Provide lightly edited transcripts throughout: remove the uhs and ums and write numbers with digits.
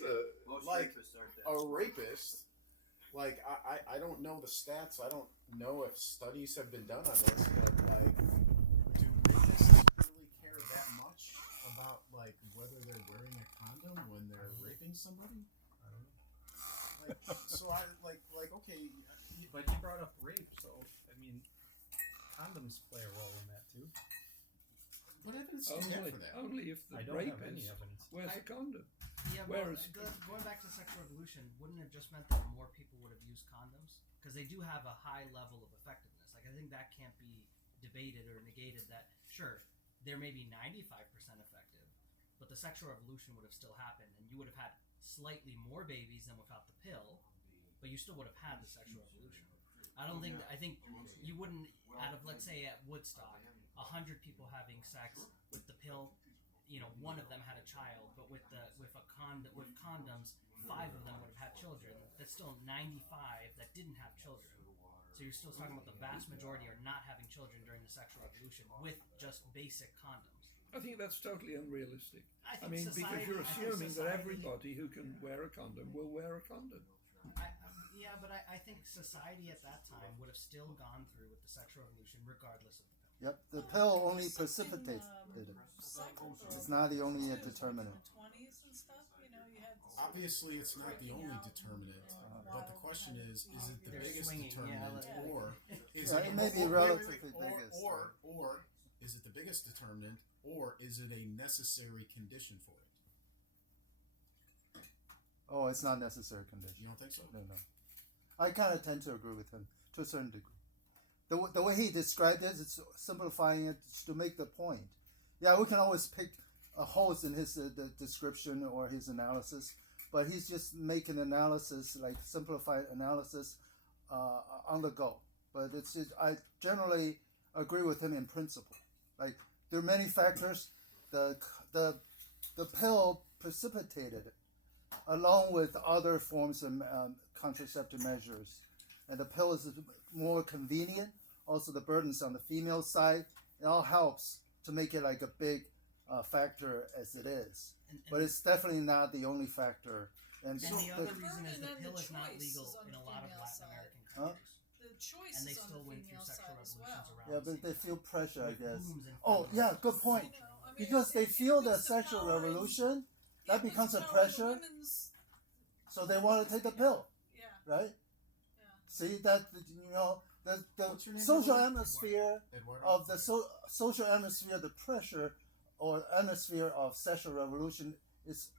Most like rapists aren't that a smart. rapist, like I don't know the stats. I don't know if studies have been done on this, but like, do rapists really care that much about like whether they're wearing a condom when they're raping somebody? I don't know. Like, so I like okay. But he brought up rape, so I mean, condoms play a role in that too. What evidence do you have for that? Only if the I don't have any rapist evidence. wears a condom. Yeah, well, Whereas- going back to sexual revolution, wouldn't it have just meant that more people would have used condoms? Because they do have a high level of effectiveness. Like, I think that can't be debated or negated that, sure, there may be 95% effective, but the sexual revolution would have still happened, and you would have had slightly more babies than without the pill, but you still would have had the sexual revolution. I don't think, I think you wouldn't, out of, let's say at Woodstock, 100 people having sex with the pill, you know, one of them had a child, but with condoms, 5 of them would have had children. That's still 95 that didn't have children. So you're still talking about the vast majority are not having children during the sexual revolution with just basic condoms. I think that's totally unrealistic. I mean, think because you're I think assuming that society- everybody who can wear a condom will wear a condom. Yeah, but I think society at that time would have still gone through with the sexual revolution regardless of the pill. Yep, the pill only precipitates it. It's not the only determinant. In the 20s and stuff, you know, you had Obviously, it's not the only determinant, but the question is it the They're biggest swinging, determinant, yeah, or is Yeah, it may be relatively biggest. or is it the biggest determinant, or is it a necessary condition for it? Oh, it's not necessary condition. You don't think so? No. I kind of tend to agree with him to a certain degree. The way he described it, it's simplifying it to make the point. Yeah, we can always pick holes in his the description or his analysis, but he's just making analysis, like simplified analysis, on the go. But it's just, I generally agree with him in principle. Like, there are many factors. The pill precipitated it, along with other forms of contraceptive measures. And the pill is more convenient. Also, the burden's on the female side. It all helps to make it like a big factor as it is. But it's definitely not the only factor. And And the other The reason is the burden and pill the is not choice legal is on in the a lot of female Latin side. American Huh? countries. The choice And they is on still the went through female sexual side as revolutions well. around yeah, the but same they time. feel pressure, I With guess. booms and Oh, feminists. yeah, good point. You know, I mean, Because they it feel the puts sexual power in- revolution, that it puts becomes a power in pressure, women's- so they want to take the pill, Yeah, right? yeah. See that, you know, What's the your name, social Eduardo? atmosphere Eduardo? of the social atmosphere, the pressure or atmosphere of sexual revolution is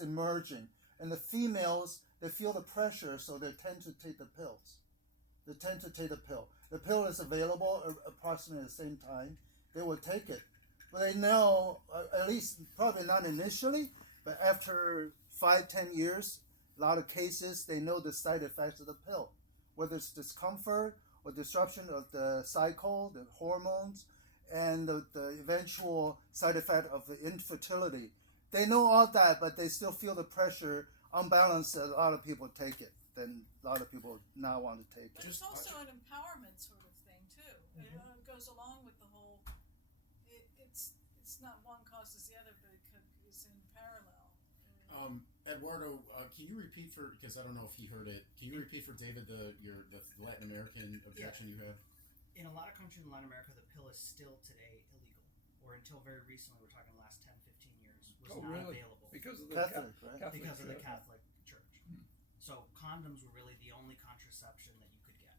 emerging, and the females, they feel the pressure, so they tend to take the pills. They tend to take the pill. The pill is available approximately at the same time. They will take it, but they know, at least probably not initially, but after 5-10 years, a lot of cases they know the side effects of the pill, whether it's discomfort or disruption of the cycle, the hormones, and the eventual side effect of the infertility. They know all that, but they still feel the pressure, unbalanced. A lot of people take it. Then a lot of people not want to take But it. it's also an empowerment sort of thing too. It goes along with the whole. It's not one causes the other, but it's in parallel. Eduardo, can you repeat because I don't know if he heard it. Can you repeat for David the Latin American objection you had? In a lot of countries in Latin America, the pill is still today illegal. Or until very recently, we're talking the last 10, 15 years, was Oh, not really? available. Because of the Catholic, right? Catholic Because of the Church. Catholic Church. So condoms were really the only contraception that you could get.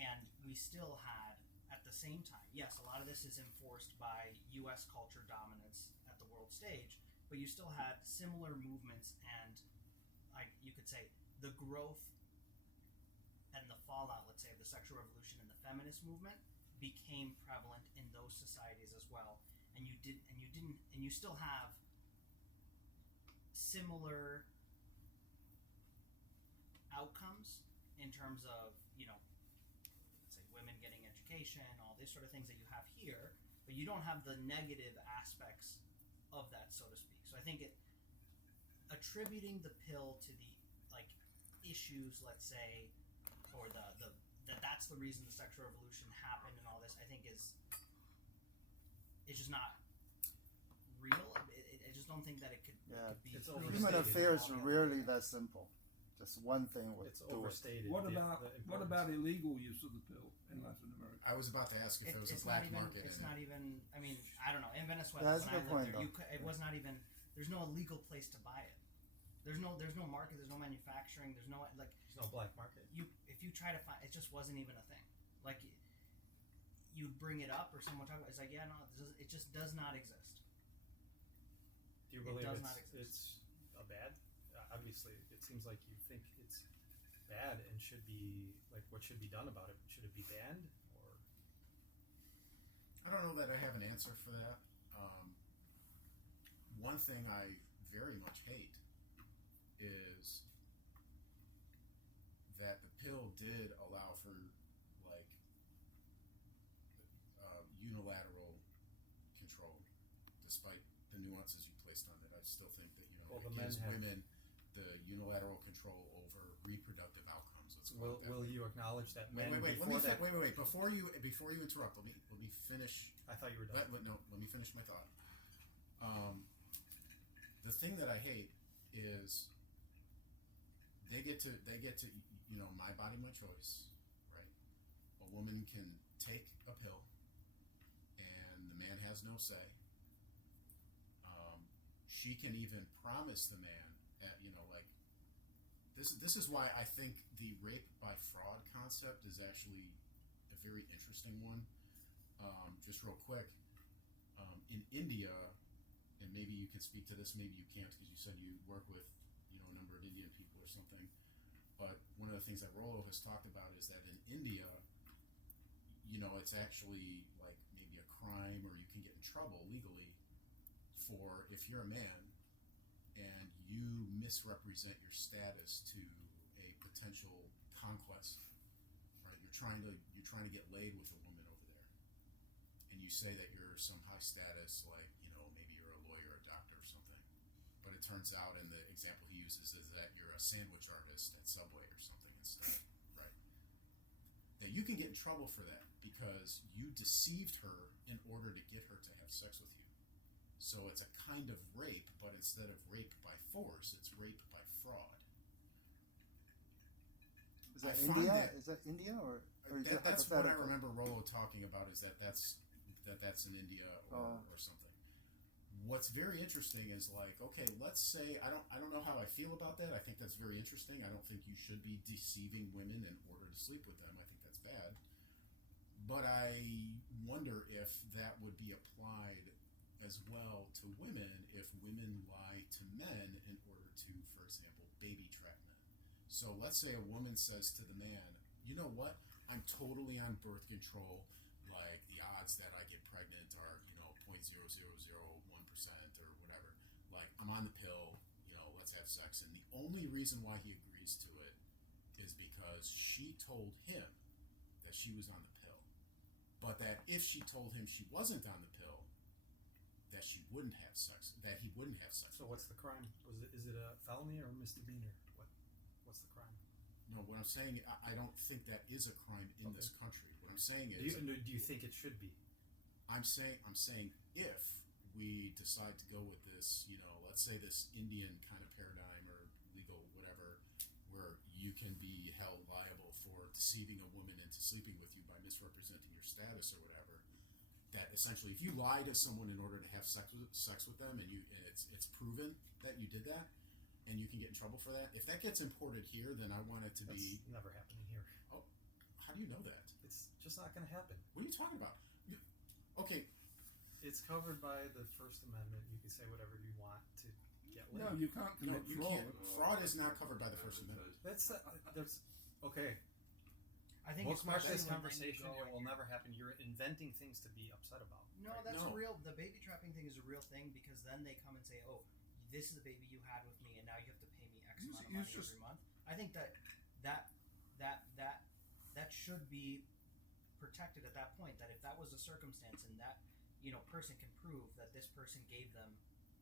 And we still had, at the same time, yes, a lot of this is enforced by U.S. culture dominance at the world stage, but you still had similar movements and, like you could say, the growth and the fallout, let's say, of the sexual revolution and the feminist movement became prevalent in those societies as well. And you still have similar outcomes in terms of, let's say women getting education, all these sort of things that you have here, but you don't have the negative aspects of that, so to speak. So I think attributing the pill to the issues, let's say, or that's the reason the sexual revolution happened and all this, I think is just not real. I just don't think that it could, Yeah. could be. It's proven Human overstated. affairs are altogether. rarely that simple. Just one thing would It's do it. overstated. What the about importance. illegal use of the pill in Latin America? I was about to ask if there was a It's black not even. market It's in not it. even. I mean, I don't know. In Venezuela, Yeah, that's when a I good lived point, there, though. it was not even. There's no illegal place to buy it. There's no market. There's no manufacturing. There's no like. There's no black market. If you try to find, it just wasn't even a thing. Like you'd bring it up or someone talk about it, it's like, yeah, no, it just does not exist. Do you It believe does it's, not exist. it's a bad? Obviously, it seems like you think it's bad and should be like what should be done about it. Should it be banned or? I don't know that I have an answer for that. One thing I very much hate is that the pill did allow for like unilateral control, despite the nuances you placed on it. I still think that Well, it the men gives have- women the unilateral control over reproductive outcomes. Let's call it that Will way. you acknowledge that men Wait. before that? Wait. Before you interrupt, let me finish. I thought you were done. Let me finish my thought. The thing that I hate is they get to my body, my choice, right? A woman can take a pill, and the man has no say. She can even promise the man, like this is why I think the rape by fraud concept is actually a very interesting one. Just real quick, in India, and maybe you can speak to this, maybe you can't because you said you work with a number of Indian people or something. But one of the things that Rollo has talked about is that in India, it's actually like maybe a crime or you can get in trouble legally for if you're a man and you misrepresent your status to a potential conquest, right? You're trying to get laid with a woman over there, and you say that you're some high status, like maybe you're a lawyer, a doctor, or something. But it turns out, in the example he uses, is that you're a sandwich artist at Subway or something instead, right? That you can get in trouble for that because you deceived her in order to get her to have sex with you. So it's a kind of rape, but instead of rape by force, it's rape by fraud. Is that I find India? that- Is that India or is that That's what I hypothetical? remember Rollo talking about. Is that's in India or something. What's very interesting is like, okay, let's say I don't know how I feel about that. I think that's very interesting. I don't think you should be deceiving women in order to sleep with them. I think that's bad. But I wonder if that would be applied as well to women if women lie to men in order to, for example, baby trap men. So let's say a woman says to the man, you know what? I'm totally on birth control. Like the odds that I get pregnant are, 0.0001% or whatever. Like I'm on the pill, let's have sex. And the only reason why he agrees to it is because she told him that she was on the pill. But that if she told him she wasn't on the pill, that she wouldn't have sex, that he wouldn't have sex. So what's the crime? Is it a felony or a misdemeanor? What's the crime? No, what I'm saying, I don't think that is a crime in this country. What I'm saying Do is, you think it should be? I'm saying if we decide to go with this, let's say this Indian kind of paradigm or legal whatever, where you can be held liable for deceiving a woman into sleeping with you by misrepresenting your status or whatever. That essentially, if you lie to someone in order to have sex with them, and it's proven that you did that, and you can get in trouble for that. If that gets imported here, then I want it to be. That's never happening here. Oh, how do you know that? It's just not going to happen. What are you talking about? Okay, It's covered by the First Amendment. You can say whatever you want to get laid. No, you can't no, commit you fraud. can't. Fraud is not covered by the First Amendment. That's okay. I think Bookmark especially this when conversation. then you It go will never happen. You're inventing things to be upset about. No, right? that's No. a real. The baby trapping thing is a real thing because then they come and say, "Oh, this is the baby you had with me, and now you have to pay me X amount of money every month." I think that should be protected at that point. That if that was a circumstance and that person can prove that this person gave them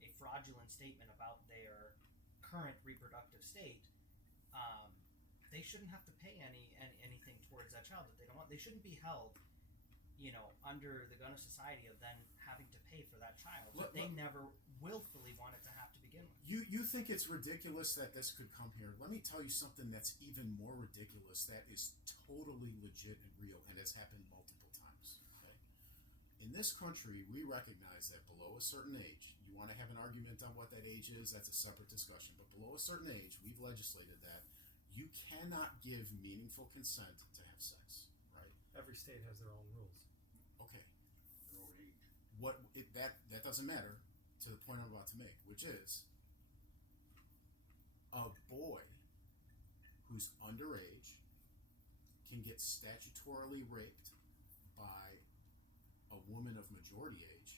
a fraudulent statement about their current reproductive state, they shouldn't have to pay anything towards that child that they don't want. They shouldn't be held under the gun of society of then having to pay for that child Look, that they never willfully wanted to have to begin with. You think it's ridiculous that this could come here? Let me tell you something that's even more ridiculous. That is totally legit and real, and has happened multiple times. Okay, in this country, we recognize that below a certain age, you want to have an argument on what that age is. That's a separate discussion. But below a certain age, we've legislated that you cannot give meaningful consent to have sex. Right? Every state has their own rules. Okay. That doesn't matter to the point I'm about to make, which is a boy who's underage can get statutorily raped by a woman of majority age.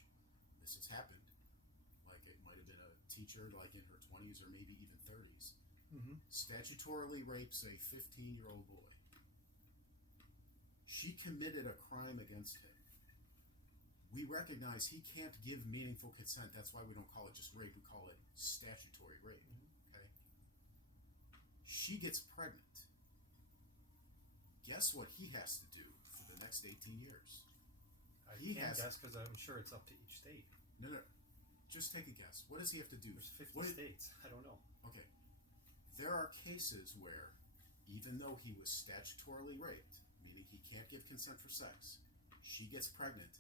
This has happened. Like, it might have been a teacher, like in her 20s or maybe even 30s. Mm-hmm. Statutorily rapes a 15-year-old boy. She committed a crime against him. We recognize he can't give meaningful consent. That's why we don't call it just rape. We call it statutory rape. Okay. She gets pregnant. Guess what he has to do for the next 18 years? I He can't has- guess because I'm sure it's up to each state. No. Just take a guess. What does he have to do? There's 50 What- states. I don't know. Okay. There are cases where, even though he was statutorily raped, meaning he can't give consent for sex, she gets pregnant,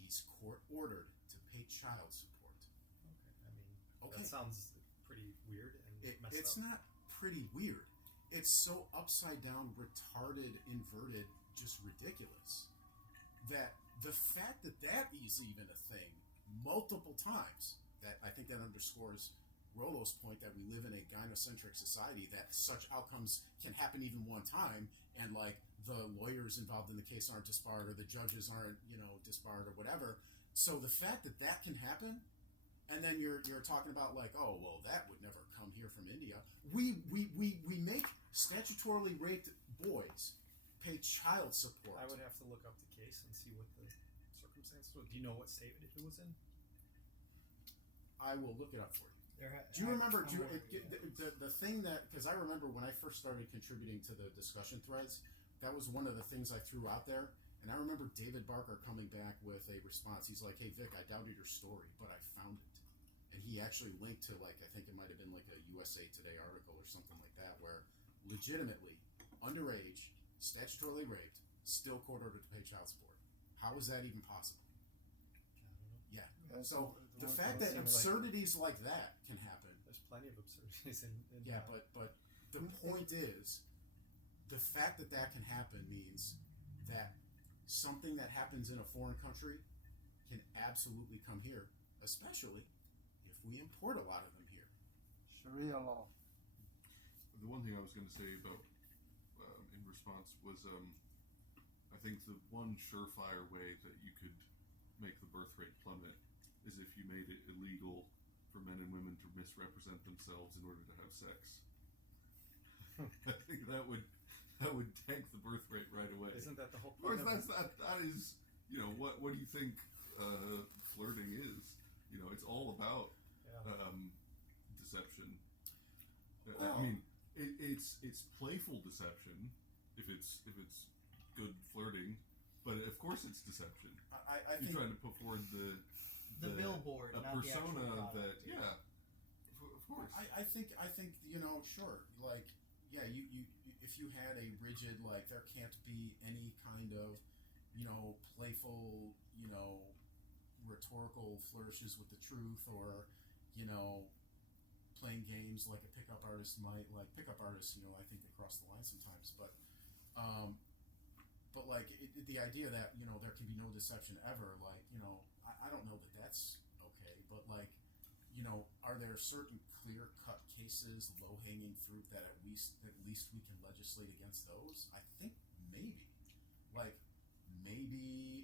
he's court ordered to pay child support. Okay. I mean, Okay. that sounds pretty weird and messed It's up. not pretty weird. It's so upside down, retarded, inverted, just ridiculous that the fact that that is even a thing multiple times, that I think that underscores Rollo's point that we live in a gynocentric society, that such outcomes can happen even one time, and like the lawyers involved in the case aren't disbarred, or the judges aren't, disbarred, or whatever. So the fact that that can happen, and then you're talking about like, oh well, that would never come here from India. We make statutorily raped boys pay child support. I would have to look up the case and see what the circumstances were. Do you know what state it was in? I will look it up for you. Do Do you remember the thing that, because I remember when I first started contributing to the discussion threads, that was one of the things I threw out there. And I remember David Barker coming back with a response. He's like, hey, Vic, I doubted your story, but I found it. And he actually linked to, like, I think it might have been like a USA Today article or something like that, where legitimately, underage, statutorily raped, still court ordered to pay child support. How is that even possible? Yeah. So the fact that absurdities like that can happen. There's plenty of absurdities in Yeah, but the point is, the fact that that can happen means that something that happens in a foreign country can absolutely come here, especially if we import a lot of them here. Sharia law. The one thing I was going to say about in response was I think the one surefire way that you could make the birth rate plummet is if you made it illegal for men and women to misrepresent themselves in order to have sex. I think that would tank the birth rate right away. Isn't that the whole Of course, point? that is, what do you think flirting is? It's all about deception. I mean, it's playful deception if it's good flirting, but of course it's deception. I You're think trying to put forward the billboard, a not the actual persona product. that of course. I think sure, like, yeah, you if you had a rigid, like, there can't be any kind of playful rhetorical flourishes with the truth, or playing games like a pickup artist might. Like, pickup artists, I think they cross the line sometimes, but like the idea that there can be no deception ever, like, I don't know that that's okay, but like, are there certain clear-cut cases, low-hanging fruit, that at least we can legislate against those? I think maybe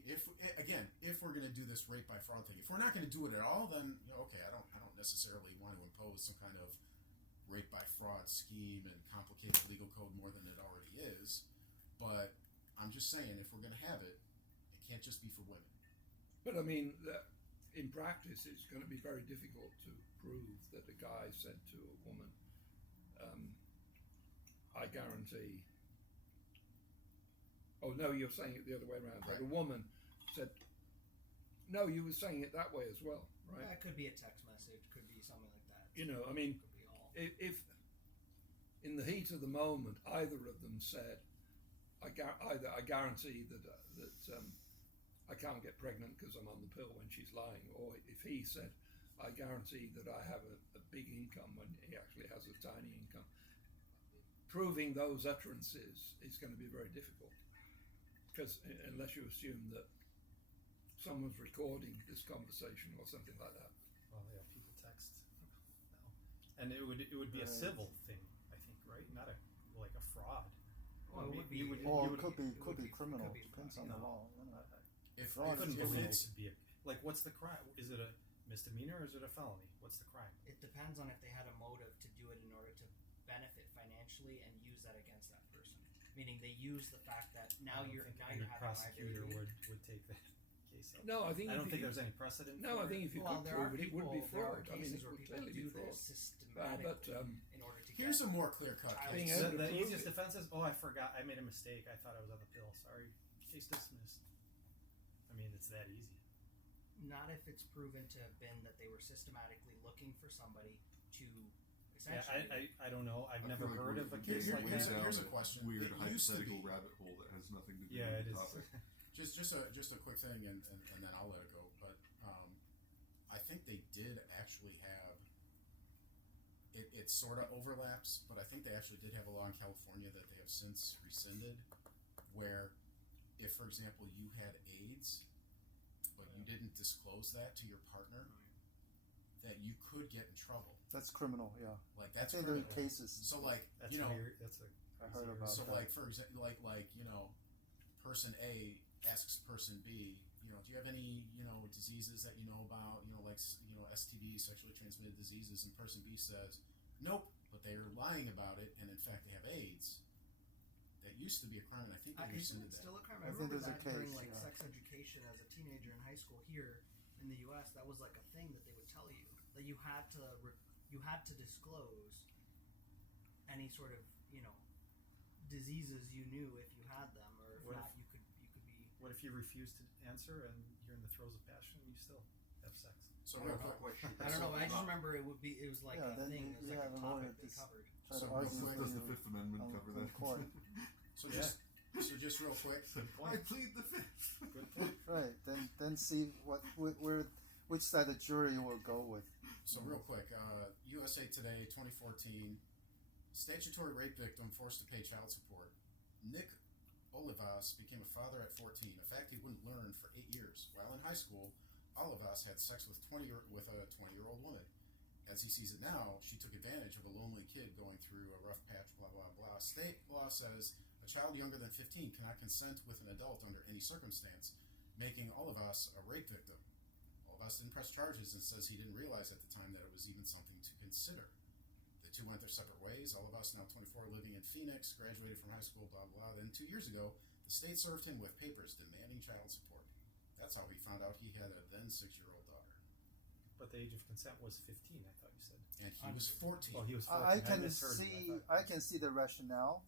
if we're going to do this rape by fraud thing. If we're not going to do it at all, then okay, I don't necessarily want to impose some kind of rape by fraud scheme and complicate the legal code more than it already is. But I'm just saying, if we're going to have it, it can't just be for women. But I mean, in practice, it's going to be very difficult to prove that a guy said to a woman, I guarantee. Oh no, you're saying it the other way around. That a woman said, no, you were saying it that way as well, right? That could be a text message, could be something like that. You know, I mean, Could be all. if in the heat of the moment either of them said, I guarantee that I can't get pregnant because I'm on the pill when she's lying, or if he said, I guarantee that I have a big income when he actually has a tiny income, proving those utterances is going to be very difficult, because unless you assume that someone's recording this conversation or something like that. Well, yeah, people text now, and it would be a civil thing, I think, right? Not a fraud. Well, it would be. Or it could be criminal. Depends on the law. If, I couldn't if believe it it's could be what's the crime? Is it a misdemeanor or is it a felony? What's the crime? It depends on if they had a motive to do it in order to benefit financially and use that against that person. Meaning they use the fact that now I don't you're think now any you're having prosecutor liability. would take that case up. No, I think I don't think there's any precedent. No, I for it. think if you Well, could there are prove it, it would be people. There are fraud. I mean, cases it where would people clearly do be fraud. this systematically But in order to here's get. a more clear cut Being case. able to The prove easiest it. defense is, oh, I forgot, I made a mistake. I thought I was on the pill. Sorry, case dismissed. I mean, it's that easy. Not if it's proven to have been that they were systematically looking for somebody to Yeah, essentially. I don't know. I've I never feel like heard we're of a getting case like way here's that. down a question. Weird It used to hypothetical be- rabbit hole that has nothing to do Yeah, with it the is. topic. Just a quick thing, and then I'll let it go. But I think they did actually have it sort of overlaps, but I think they actually did have a law in California that they have since rescinded, where if, for example, you had AIDS, but you didn't disclose that to your partner, that you could get in trouble. That's criminal. Yeah. Like I that's think there criminal. are cases. So like That's you know, that's a. I heard easier- about so that. like for example, like you know, person A asks person B, you know, do you have any diseases that you know about? Like STD, sexually transmitted diseases, and person B says, nope, but they are lying about it, and in fact they have AIDS. That used to be a crime, and I think they Isn't rescinded it that. still a crime? I I think remember there's a that during case, like yeah. sex education as a teenager in high school here in the U.S. That was like a thing that they would tell you that you had to disclose any sort of diseases you knew if you had them, or if What not, if- you could be. What if you refuse to answer and you're in the throes of passion and you still have sex? So real quick, I don't know. But I just remember it was like Yeah, a then thing. It was you like have a a lawyer topic they dis- covered. Try to So argue quick, Does with the you Fifth Amendment on- cover on that? court. so just real quick. Good I point. plead the fifth. Good point. Right. Then see which side the jury will go with. So real quick, USA Today, 2014, statutory rape victim forced to pay child support. Nick Olivas became a father at 14, a fact he wouldn't learn for 8 years. While in high school, Olivas had sex with a 20-year-old woman. As he sees it now, she took advantage of a lonely kid going through a rough patch, blah, blah, blah. State law says a child younger than 15 cannot consent with an adult under any circumstance, making Olivas a rape victim. Olivas didn't press charges and says he didn't realize at the time that it was even something to consider. The two went their separate ways. Olivas, now 24, living in Phoenix, graduated from high school, blah, blah. Then 2 years ago, the state served him with papers demanding child support. That's how he found out he had a then 6-year-old daughter. But the age of consent was 15, I thought you said. And he was 14. Well, he was 14. I can misheard you. I can see the rationale.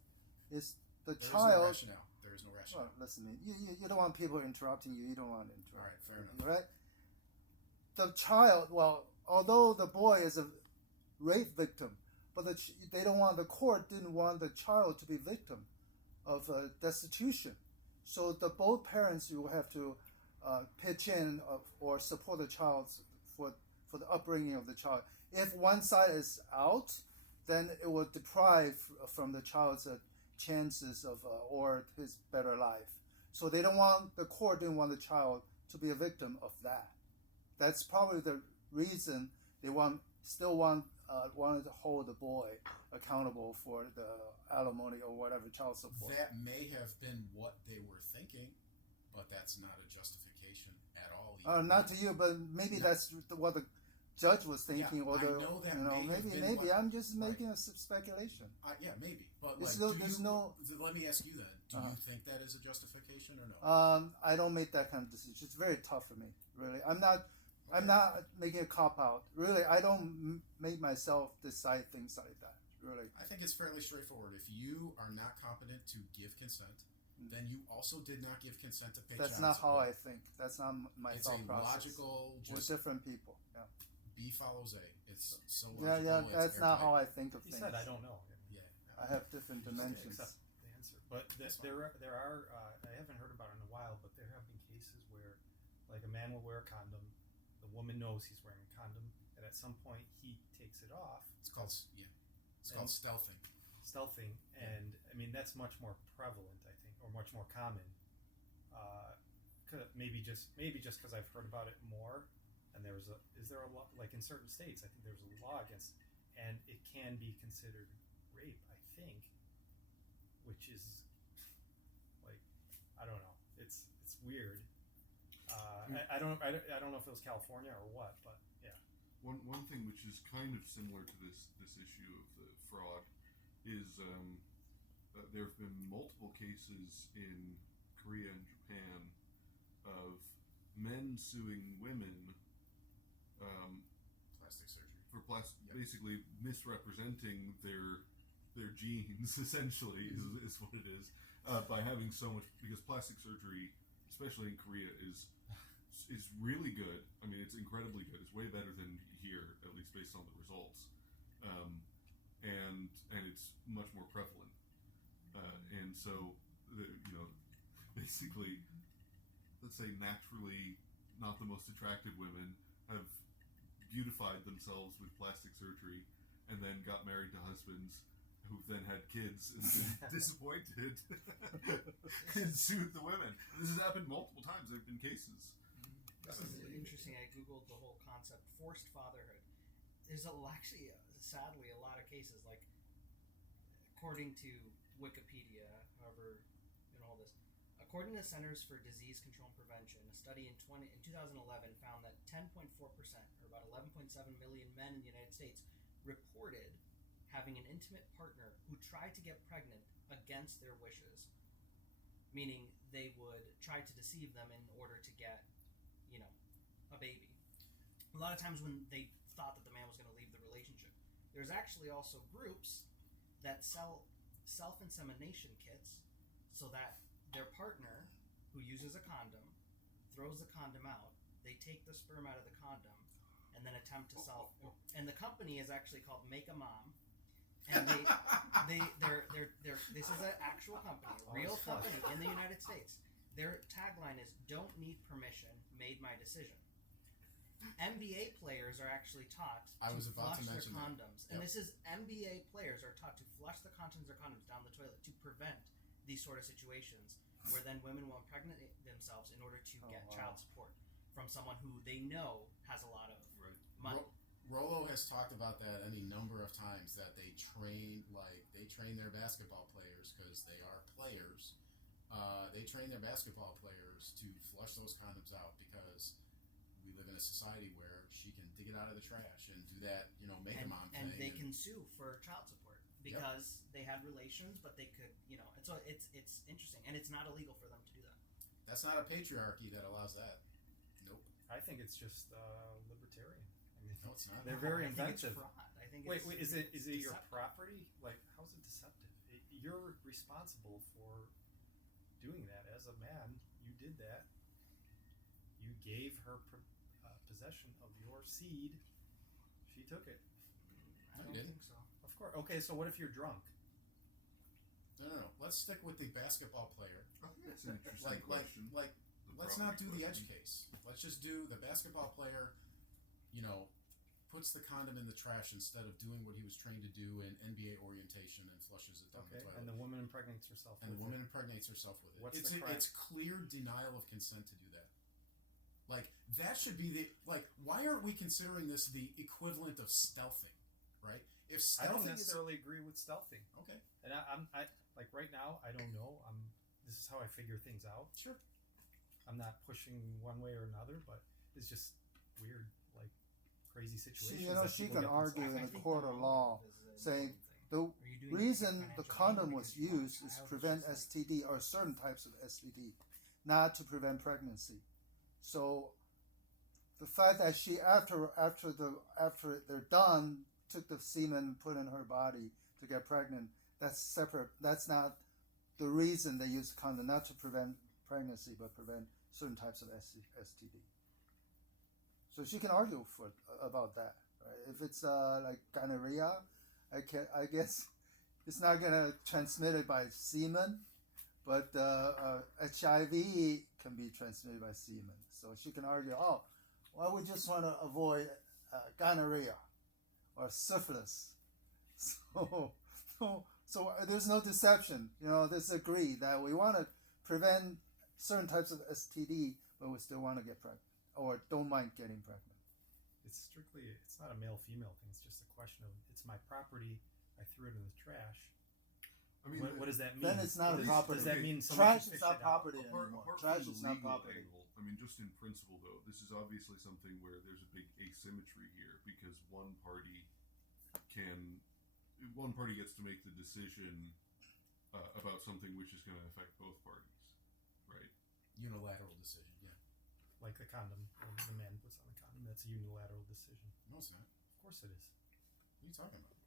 Is the There is no child? rationale. There is no rationale. Well, listen, you don't want people interrupting you. You don't want to interrupt. All right, fair enough. Right? The child, well, although the boy is a rape victim, but they don't want, the court didn't want the child to be victim of destitution. So both parents will have to pitch in or support the child for the upbringing of the child. If one side is out, then it will deprive from the child's chances of or his better life. So the court didn't want the child to be a victim of that. That's probably the reason they still wanted to hold the boy accountable for the alimony or whatever child support. That may have been what they were thinking, but that's not a justification at all. either. Not to you, but maybe No. that's what the judge was thinking, Yeah, or I know that may have been maybe what- I'm just right. making a speculation. Yeah, maybe. But There's like, no- let me ask you then. Do Uh-huh. you think that is a justification or no? I don't make that kind of decision. It's very tough for me, really. I'm not making a cop out. Really, I don't make myself decide things like that. Really. I think it's fairly straightforward. If you are not competent to give consent, then you also did not give consent to pay That's child not how support. I think. That's not my It's thought a process. logical, We're just different people. Yeah. B follows A. It's so Yeah, logical. yeah. it's That's not how airtight. I think of He things. said, "I don't know." Yeah. I have different Just dimensions. accept the answer. But That's fine. there are I haven't heard about it in a while, but there have been cases where, like, a man will wear a condom, the woman knows he's wearing a condom, and at some point he takes it off, It's called stealthing. stealthing, and I mean that's much more prevalent, I think, or much more common. Maybe just because I've heard about it more, and is there a law, like in certain states? I think there's a law against, and it can be considered rape, I think, which is like, I don't know. It's weird. I don't know if it was California or what, but yeah. One thing which is kind of similar to this issue of the fraud is there have been multiple cases in Korea and Japan of men suing women Plastic surgery. for Yep. basically misrepresenting their genes essentially is what it is, by having so much, because plastic surgery, especially in Korea, is really good. I mean, it's incredibly good. It's way better than here, at least based on the results, and it's much more prevalent, and so basically, let's say naturally not the most attractive women have beautified themselves with plastic surgery and then got married to husbands who've then had kids and been disappointed and sued the women. This has happened multiple times. There have been cases. This is interesting. I googled the whole concept, forced fatherhood. There's actually, sadly, a lot of cases. Like, according to Wikipedia, however, all this, according to the Centers for Disease Control and Prevention, a study in 2011 found that 10.4%, or about 11.7 million men in the United States, reported having an intimate partner who tried to get pregnant against their wishes, meaning they would try to deceive them in order to get, a baby. A lot of times when they thought that the man was going to leave the relationship. There's actually also groups that sell self-insemination kits so that their partner, who uses a condom, throws the condom out, they take the sperm out of the condom, and then attempt to self. And the company is actually called Make a Mom, and this is an actual company, a real company in the United States. Their tagline is "Don't need permission, made my decision." NBA players are actually taught to flush their condoms, and this is NBA players are taught to flush the contents of their condoms down the toilet to prevent these sort of situations where then women will impregnate themselves in order to get child support from someone who they know has a lot of money. Rolo has talked about that any number of times, that they train their basketball players, because they are players. They train their basketball players to flush those condoms out, because we live in a society where she can dig it out of the trash and do that, make a mom thing. And they can sue for child support because they had relations, but they could, and so it's interesting, and it's not illegal for them to do that. That's not a patriarchy that allows that. Nope. I think it's just libertarian. I mean, No, it's not. They're very I think inventive. it's fraud. I think Wait, is it deceptive. your property? Like, how's it deceptive? You're responsible for doing that as a man. You did that. You gave her possession of your seed. She took it. I don't think so. Of course. Okay, so what if you're drunk? No. Let's stick with the basketball player. I think that's an interesting question. Let's not do the edge case. Let's just do the basketball player, puts the condom in the trash instead of doing what he was trained to do in NBA orientation and flushes it down the toilet. And the woman impregnates herself. And the woman impregnates herself with it. What's It's the crime? it's clear denial of consent to do that. That should be why aren't we considering this the equivalent of stealthing, right? If I don't stealthing necessarily agree with stealthing. Okay. And I like right now, I don't know. This is how I figure things out. Sure. I'm not pushing one way or another, but it's just weird, like crazy situations. She can argue in a court of law saying the reason the condom was used is to prevent STD or certain types of STD, not to prevent pregnancy. So the fact that she after they're done took the semen and put in her body to get pregnant, that's separate. That's not the reason they use condom not to prevent pregnancy but prevent certain types of STD. So she can argue about that. Right? If it's like gonorrhea, I guess it's not gonna transmit it by semen, but HIV can be transmitted by semen. So she can argue, oh, well, we just want to avoid gonorrhea or syphilis. So there's no deception. There's agree that we want to prevent certain types of STD, but we still want to get pregnant or don't mind getting pregnant. It's not a male-female thing. It's just a question of, it's my property. I threw it in the trash. I mean, what does that mean? Then it's not a property. Does that mean trash can is fish not it out? property apart anymore? from Trash the is not legal property. angle, I mean, just in principle, though, this is obviously something where there's a big asymmetry here because one party gets to make the decision about something which is going to affect both parties, right? Unilateral decision, yeah. Like the condom, when the man puts on the condom, that's a unilateral decision. No, it's not. Of course it is. What are you talking about?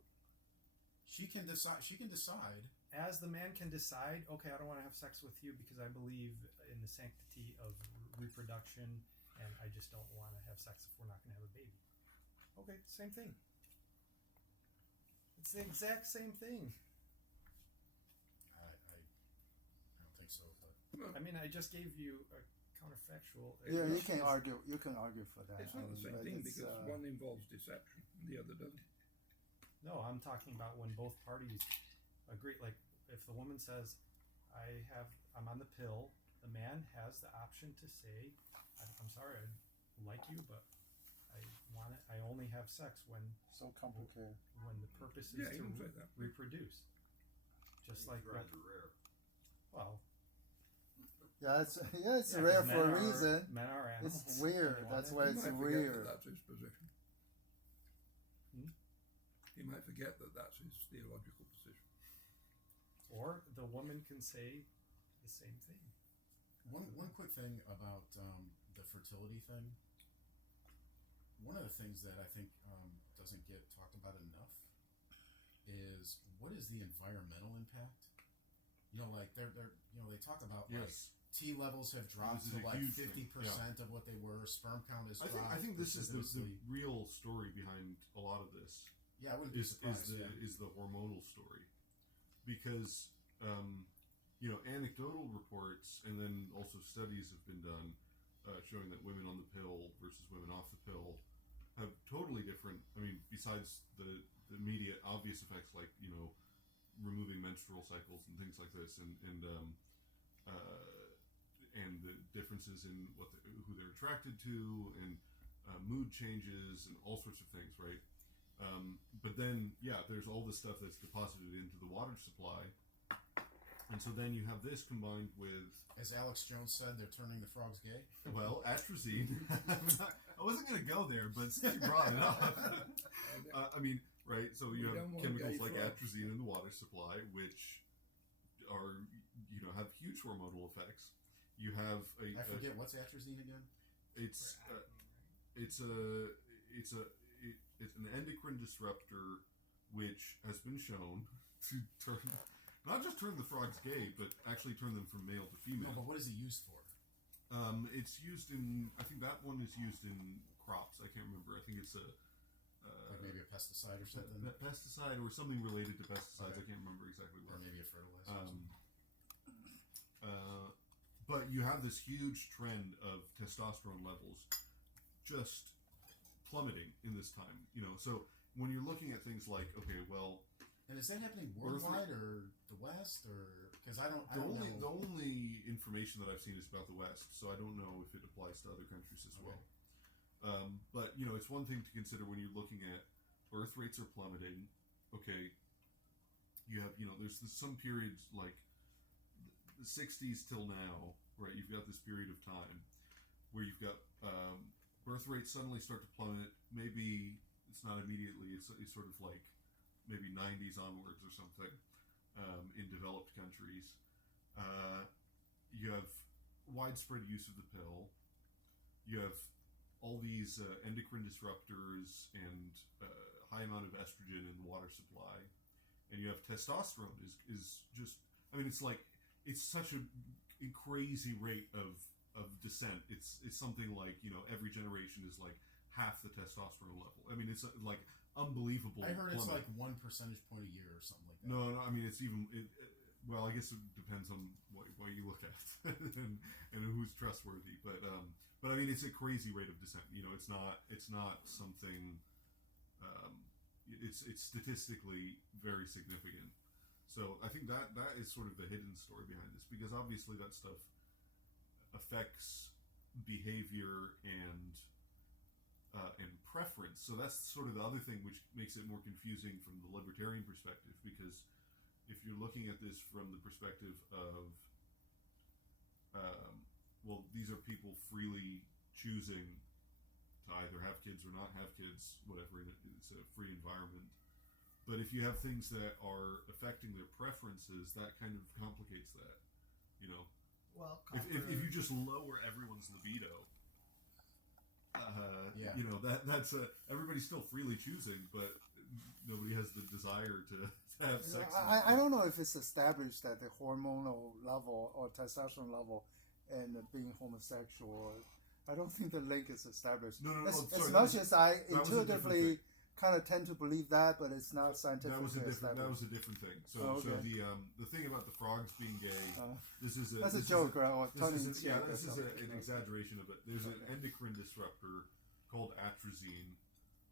She can decide. As the man can decide, okay, I don't want to have sex with you because I believe in the sanctity of reproduction and I just don't want to have sex if we're not going to have a baby. Okay, same thing. It's the exact same thing. I don't think so. But I mean, I just gave you a counterfactual. Yeah, you can argue. You can argue for that. It's not the same thing because one involves deception and the other doesn't. No, I'm talking about when both parties agree. Like, if the woman says, I'm on the pill, the man has the option to say, I'm sorry, I like you, but I only have sex when So complicated. when the purpose is Yeah, you can say that. reproduce. Just like rather rare. well, Yeah, it's yeah, rare 'cause for a men reason. Men are animals. It's weird. They That's want why it. it's He might forget weird. that that's his position. He might forget that that's his theological position. Or the woman can say the same thing. one quick thing about the fertility thing. One of the things that I think doesn't get talked about enough is what is the environmental impact? Like they talk about like T levels have dropped to like 50% of what they were. Sperm count has dropped. I think this is the precipitously. real story behind a lot of this. Yeah, I wouldn't be surprised. Is the hormonal story, because anecdotal reports and then also studies have been done showing that women on the pill versus women off the pill have totally different. I mean, besides the immediate obvious effects like removing menstrual cycles and things like this, and the differences in who they're attracted to, and mood changes and all sorts of things, right? But then, there's all this stuff that's deposited into the water supply, and so then you have this combined with, As Alex Jones said, they're turning the frogs gay. well, atrazine. I wasn't going to go there, but since you brought it up, I mean, right? So you We have don't want chemicals gay like frogs. atrazine in the water supply, which are have huge hormonal effects. You have I forget what's atrazine again. it's an endocrine disruptor which has been shown to not just turn the frogs gay, but actually turn them from male to No, female. but what is it used for? It's used in, I think that one is used in crops. I can't remember. I think it's Like maybe a pesticide or something, pesticide or something related to pesticides. Okay. I can't remember exactly or what. maybe a fertilizer. Or something. But you have this huge trend of testosterone levels just plummeting in this time. So when you're looking at things like, okay, well, And is that happening worldwide or the West, or because I don't know. the only information that I've seen is about the West, so I don't know if it applies to other countries as well. But it's one thing to consider when you're looking at birth rates are plummeting. Okay, you have there's some periods like the 60s till now, right? You've got this period of time where you've got birth rates suddenly start to plummet. Maybe it's not immediately. It's sort of like maybe 90s onwards or something in developed countries. You have widespread use of the pill. You have all these endocrine disruptors and high amount of estrogen in the water supply. And you have testosterone is just, I mean, it's like it's such a crazy rate of descent. It's something like, you know, every generation is like half the testosterone level. I mean, it's like unbelievable. I heard it's plummet. like 1 percentage point a year or something like that. No, I mean, it's even. Well, I guess it depends on what you look at and who's trustworthy. But I mean, it's a crazy rate of descent. You know, it's not something. It's statistically very significant. So I think that is sort of the hidden story behind this, because obviously that stuff affects behavior and preference. So that's sort of the other thing which makes it more confusing from the libertarian perspective, because if you're looking at this from the perspective of well, these are people freely choosing to either have kids or not have kids, whatever, it's a free environment. But if you have things that are affecting their preferences, that kind of complicates that, you know. Well, if you just lower everyone's libido, you know, that's everybody's still freely choosing, but nobody has the desire to have sex. I don't know if it's established that the hormonal level or testosterone level and being homosexual. I don't think the link is established. No, as much as I intuitively kind of tend to believe that, but it's not scientifically established. That was a different thing. So, so the thing about the frogs being gay, that's a joke, or this is an exaggeration of it. There's an endocrine disruptor called atrazine,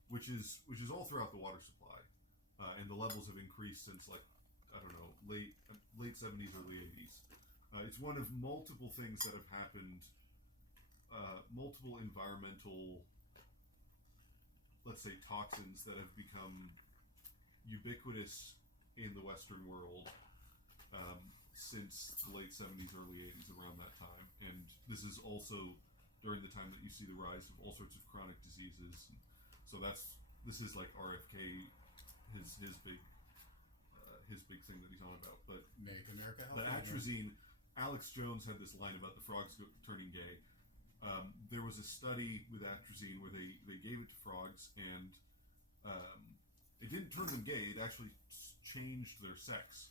which is all throughout the water supply, and the levels have increased since, like, I don't know, late 70s, early 80s. It's one of multiple things that have happened. Multiple environmental, let's say, toxins that have become ubiquitous in the Western world since the late 70s, early 80s, around that time. And this is also during the time that you see the rise of all sorts of chronic diseases. So this is like RFK, his big thing that he's on about. But Make America the Healthy. atrazine, Alex Jones had this line about the frogs turning gay. There was a study with atrazine where they gave it to frogs, and it didn't turn them gay. It actually changed their sex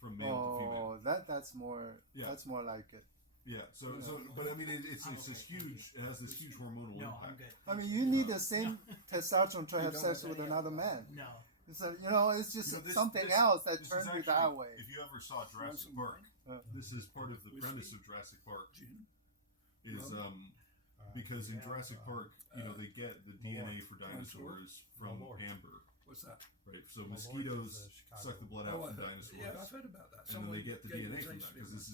from male to female. That's more like it. Yeah. So but I mean, it has this huge hormonal impact. I'm good. I mean, you need the same testosterone to have sex with another man. No. So, it's just something else that turns you that way. If you ever saw Jurassic Park, this is part of the premise of Jurassic Park. Is because in Jurassic Park, they get the DNA for dinosaurs from amber. What's that? Right. So mosquitoes suck the blood out from dinosaurs. Yeah, I've heard about that. And then they get the DNA from that, because this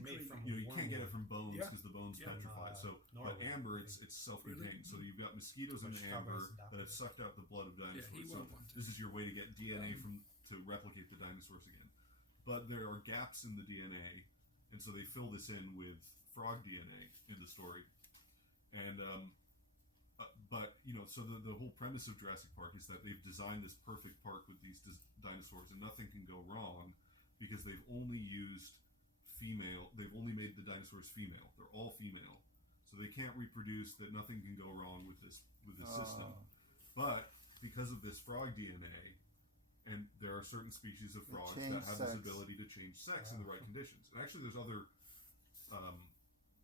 made from you can't get it from bones Yeah. because the bones petrify. So but Norway. amber, it's self-contained. So you've got mosquitoes in the amber that have sucked out the blood of dinosaurs. he So won't want to. this is your way to get DNA to replicate the dinosaurs again. But there are gaps in the DNA, and so they fill this in with frog DNA in the story. And but so the whole premise of Jurassic Park is that they've designed this perfect park with these dinosaurs, and nothing can go wrong because they've only used female. They've only made the dinosaurs female. They're all female, so they can't reproduce. That nothing can go wrong with this system. But because of this frog DNA, and there are certain species of frogs that have this ability to change sex in the right conditions. And actually, there's other.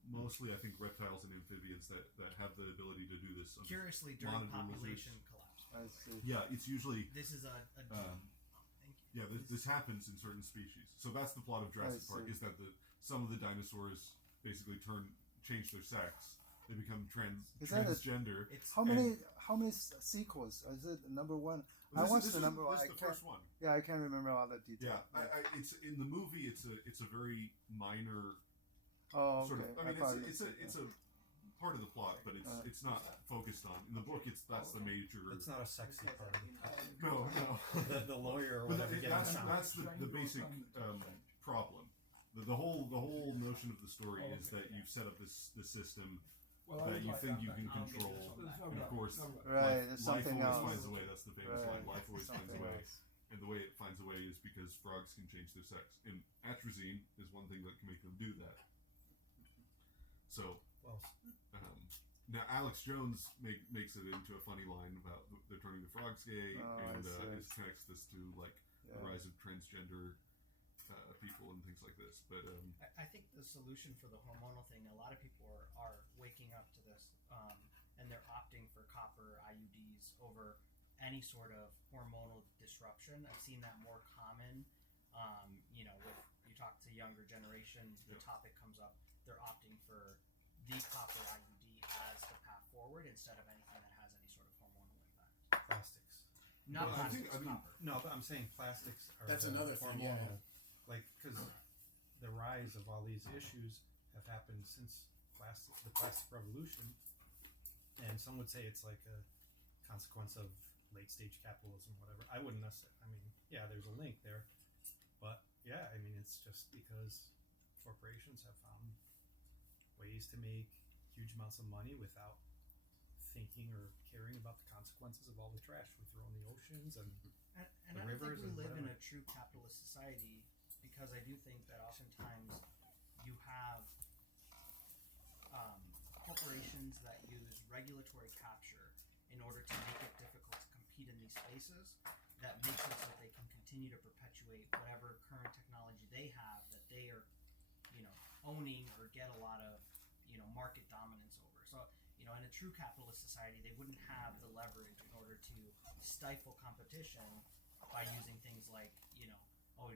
Mostly, I think, reptiles and amphibians that have the ability to do this. Curiously, during monitor population lizards. collapse. I see. Yeah, it's usually. This is a Um, thank you. Yeah, this happens in certain species. So that's the plot of Jurassic Park: is that some of the dinosaurs basically change their sex. They become transgender. It's How many sequels? Is it number one? I watched the number one. This is the first one. Yeah, I can't remember all the details. Yeah, it's in the movie. It's a very minor. Oh, Sort okay. of. I mean, it's a part of the plot, but it's not focused on. In the book, that's the major. It's not a sexy part of the plot. No. The lawyer or But whatever. that's the basic problem. The whole notion of the story is that you've set up this system that you think you can control, and of course, Right, life there's something always else. finds a way. That's the famous Right, line. Life always finds a something way. else. And the way it finds a way is because frogs can change their sex. And atrazine is one thing that can make them do that. So, Well, now Alex Jones makes it into a funny line about they're turning the frogs gay, Oh, I and see. it connects this to like the rise of transgender people and things like this. But I think the solution for the hormonal thing, a lot of people are waking up to this, and they're opting for copper IUDs over any sort of hormonal disruption. I've seen that more common. With you talk to younger generation, the topic comes up. They're opting for the copper IUD as the path forward instead of anything that has any sort of hormonal impact. Plastics. Not Well, plastics, I mean, copper. No, but I'm saying plastics are That's the another thing, hormonal, like because the rise of all these issues have happened since the plastic revolution, and some would say it's like a consequence of late stage capitalism, whatever. I wouldn't necessarily. I mean, yeah, there's a link there, but yeah, I mean, it's just because corporations have found ways to make huge amounts of money without thinking or caring about the consequences of all the trash we throw in the oceans and And the I don't rivers think we and live in whatever. a true capitalist society because I do think that oftentimes you have corporations that use regulatory capture in order to make it difficult to compete in these spaces. That makes it so that they can continue to perpetuate whatever current technology they have that they are, owning or get a lot of, market dominance over. So, in a true capitalist society, they wouldn't have the leverage in order to stifle competition by using things like,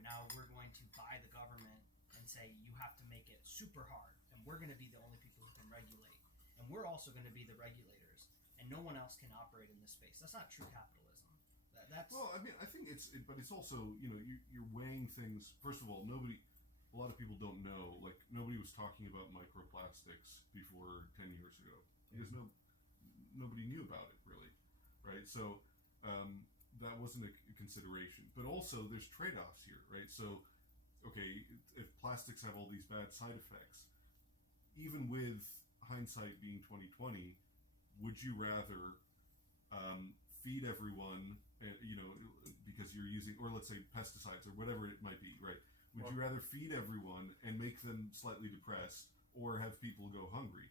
now we're going to buy the government and say you have to make it super hard, and we're going to be the only people who can regulate, and we're also going to be the regulators, and no one else can operate in this space. That's not true capitalism. That's well, I mean, I think but it's also you're weighing things. First of all, a lot of people don't know. Like nobody was talking about microplastics before 10 years ago because nobody knew about it really, right? So that wasn't a consideration. But also, there's trade-offs here, right? So, okay, if plastics have all these bad side effects, even with hindsight being 2020, would you rather feed everyone, because you're using, or let's say pesticides or whatever it might be, right? Would you rather feed everyone and make them slightly depressed, or have people go hungry?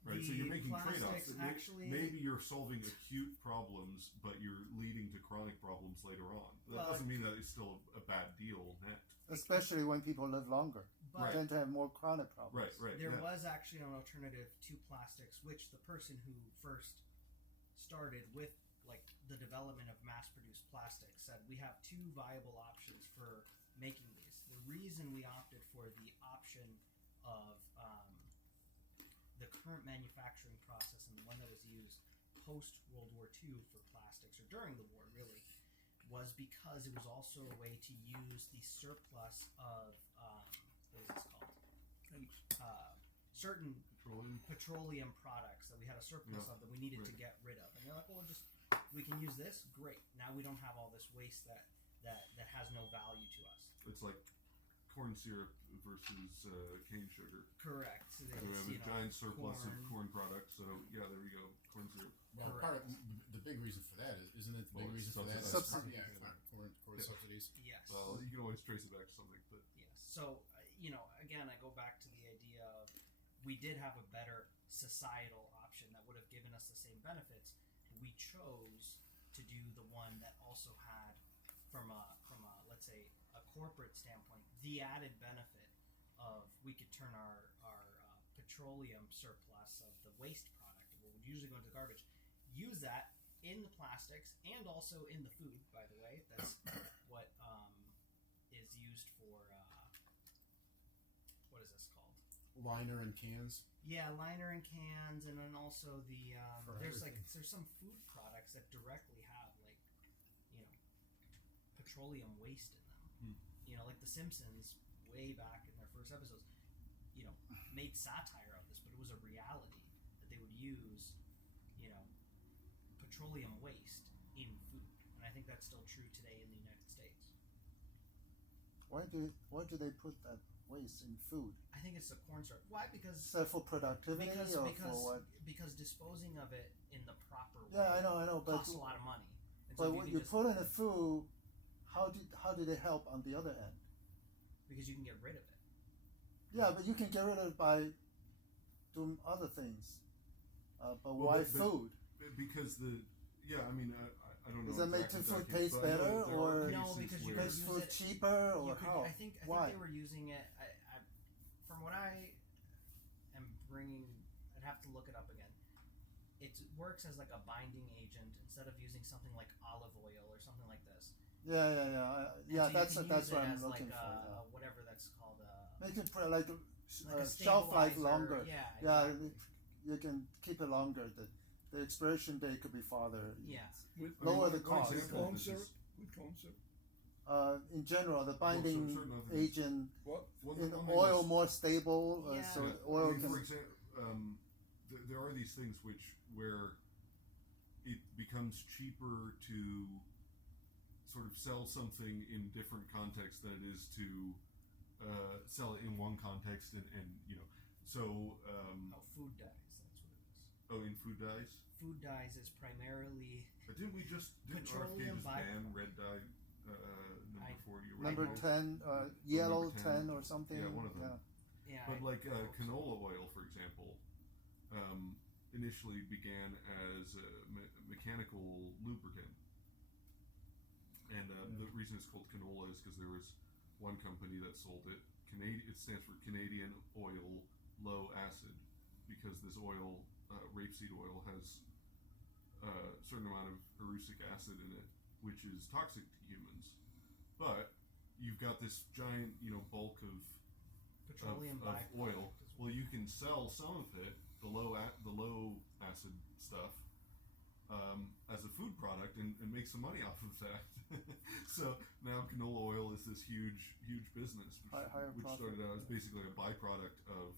Right, so you're making trade-offs. Maybe you're solving acute problems, but you're leading to chronic problems later on. That doesn't mean that it's still a bad deal net. Especially when people live longer. But They tend to have more chronic problems. Right. there was actually an alternative to plastics, which the person who first started with the development of mass-produced plastics said we have two viable options for making these. The reason we opted for the option of the current manufacturing process and the one that was used post World War II for plastics, or during the war really, was because it was also a way to use the surplus of what is this called? Certain petroleum products that we had a surplus of that we needed to get rid of. And they're like, well, we can use this, great. Now we don't have all this waste that has no value to us. It's like corn syrup versus cane sugar. Correct. So We have a giant surplus of corn products, so yeah, there we go, corn syrup. Well, part of the big reason for that isn't it? The big reason for that is subsidies. corn subsidies. Yes. Well, you can always trace it back to something, but Yes. So, again, I go back to the idea of we did have a better societal option that would have given us the same benefits. We chose to do the one that also had, from a let's say a corporate standpoint, the added benefit of we could turn our petroleum surplus of the waste product, what would usually go into garbage, use that in the plastics and also in the food. By the way, that's what is used for what is this called? Liner and cans. Yeah, liner and cans, and then also the there's everything. there's some food products that directly have petroleum waste in them. Like the Simpsons way back in their first episodes, made satire of this, but it was a reality that they would use petroleum waste in food, and I think that's still true today in the United States. Why do they put that waste in food? I think it's the corn syrup. Why? Because Is that for productivity or for what? Because disposing of it in the proper way Yeah, I know, but costs a lot of money. And but if what can you just- put in the food, how do they help on the other end? because you can get rid of it. Yeah, but you can get rid of it by doing other things. But Well, why but- food? because I I don't know. Does that make exactly the food that case, taste but I know better, that there or are No, cases because you where- makes use food it- cheaper, or You could- how? I think Why? they were using it. From what I am bringing, I'd have to look it up again. It works as like a binding agent instead of using something like olive oil or something like this. Yeah. And Yeah, so that's you can that's use what it I'm as looking like for. whatever that's called. Make it like Like a shelf life stabilizer. longer. Yeah. Yeah, Exactly. you can keep it longer. The expiration date could be farther. Yeah. With, I mean, Lower the one cost. with example of corn this syrup? is- With corn syrup? In general, the some binding certain other things. agent What? one in thing oil is- more stable, Yeah. so Yeah, oil I mean, can. for example, there are these things where it becomes cheaper to sort of sell something in different contexts than it is to sell it in one context, and so Food dyes. That's what it is. in food dyes. Food dyes is primarily But didn't RFK Petroleum just ban byproduct. red dye number 40 or Number whatever? 10, yellow Number 10 or something. Yeah, one of them. yeah. But like I hope so. canola oil, for example, initially began as a mechanical lubricant, and the reason it's called canola is because there was one company that sold it. It stands for Canadian Oil Low Acid, because this oil, rapeseed oil, has a certain amount of erucic acid in it, which is toxic to humans. But you've got this giant, bulk of Petroleum of byproduct oil. is Well, you can sell some of it, the low acid stuff, as a food product and make some money off of that. So now canola oil is this huge business, Higher which profit, started out as yeah. basically a byproduct of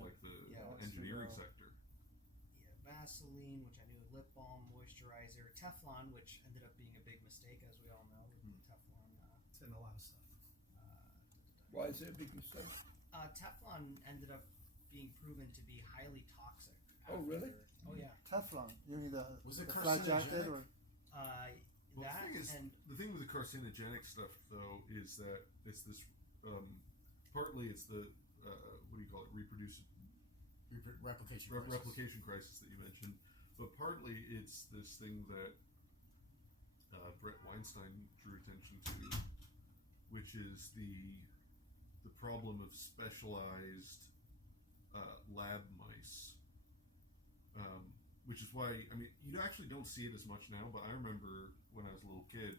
like the Yeah, engineering so, sector. Yeah, Vaseline, which I knew, lip balm, moisturizer, Teflon, which ended up being a big mistake, as we all know, with the Teflon. It's in a lot of stuff. Why is it a big mistake? Teflon ended up being proven to be highly toxic. Oh, really? Oh, yeah. Teflon. You mean the Was it flight jacket carcinogenic? or? Well, That the thing is, and the thing with the carcinogenic stuff, though, is that it's this. Partly, it's the what do you call it? Replication crisis. Replication crisis that you mentioned, but partly it's this thing that Brett Weinstein drew attention to, which is the problem of specialized lab mice. Which is why, I mean, you actually don't see it as much now, but I remember when I was a little kid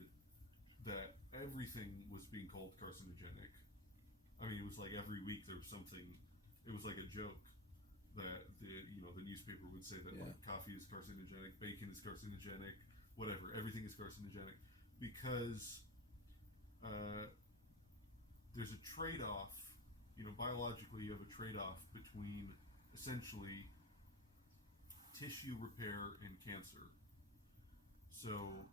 that everything was being called carcinogenic. I mean, it was like every week there was something. It was like a joke that the newspaper would say that like coffee is carcinogenic, bacon is carcinogenic, whatever. Everything is carcinogenic because there's a trade-off. Biologically, you have a trade-off between essentially tissue repair and cancer. So,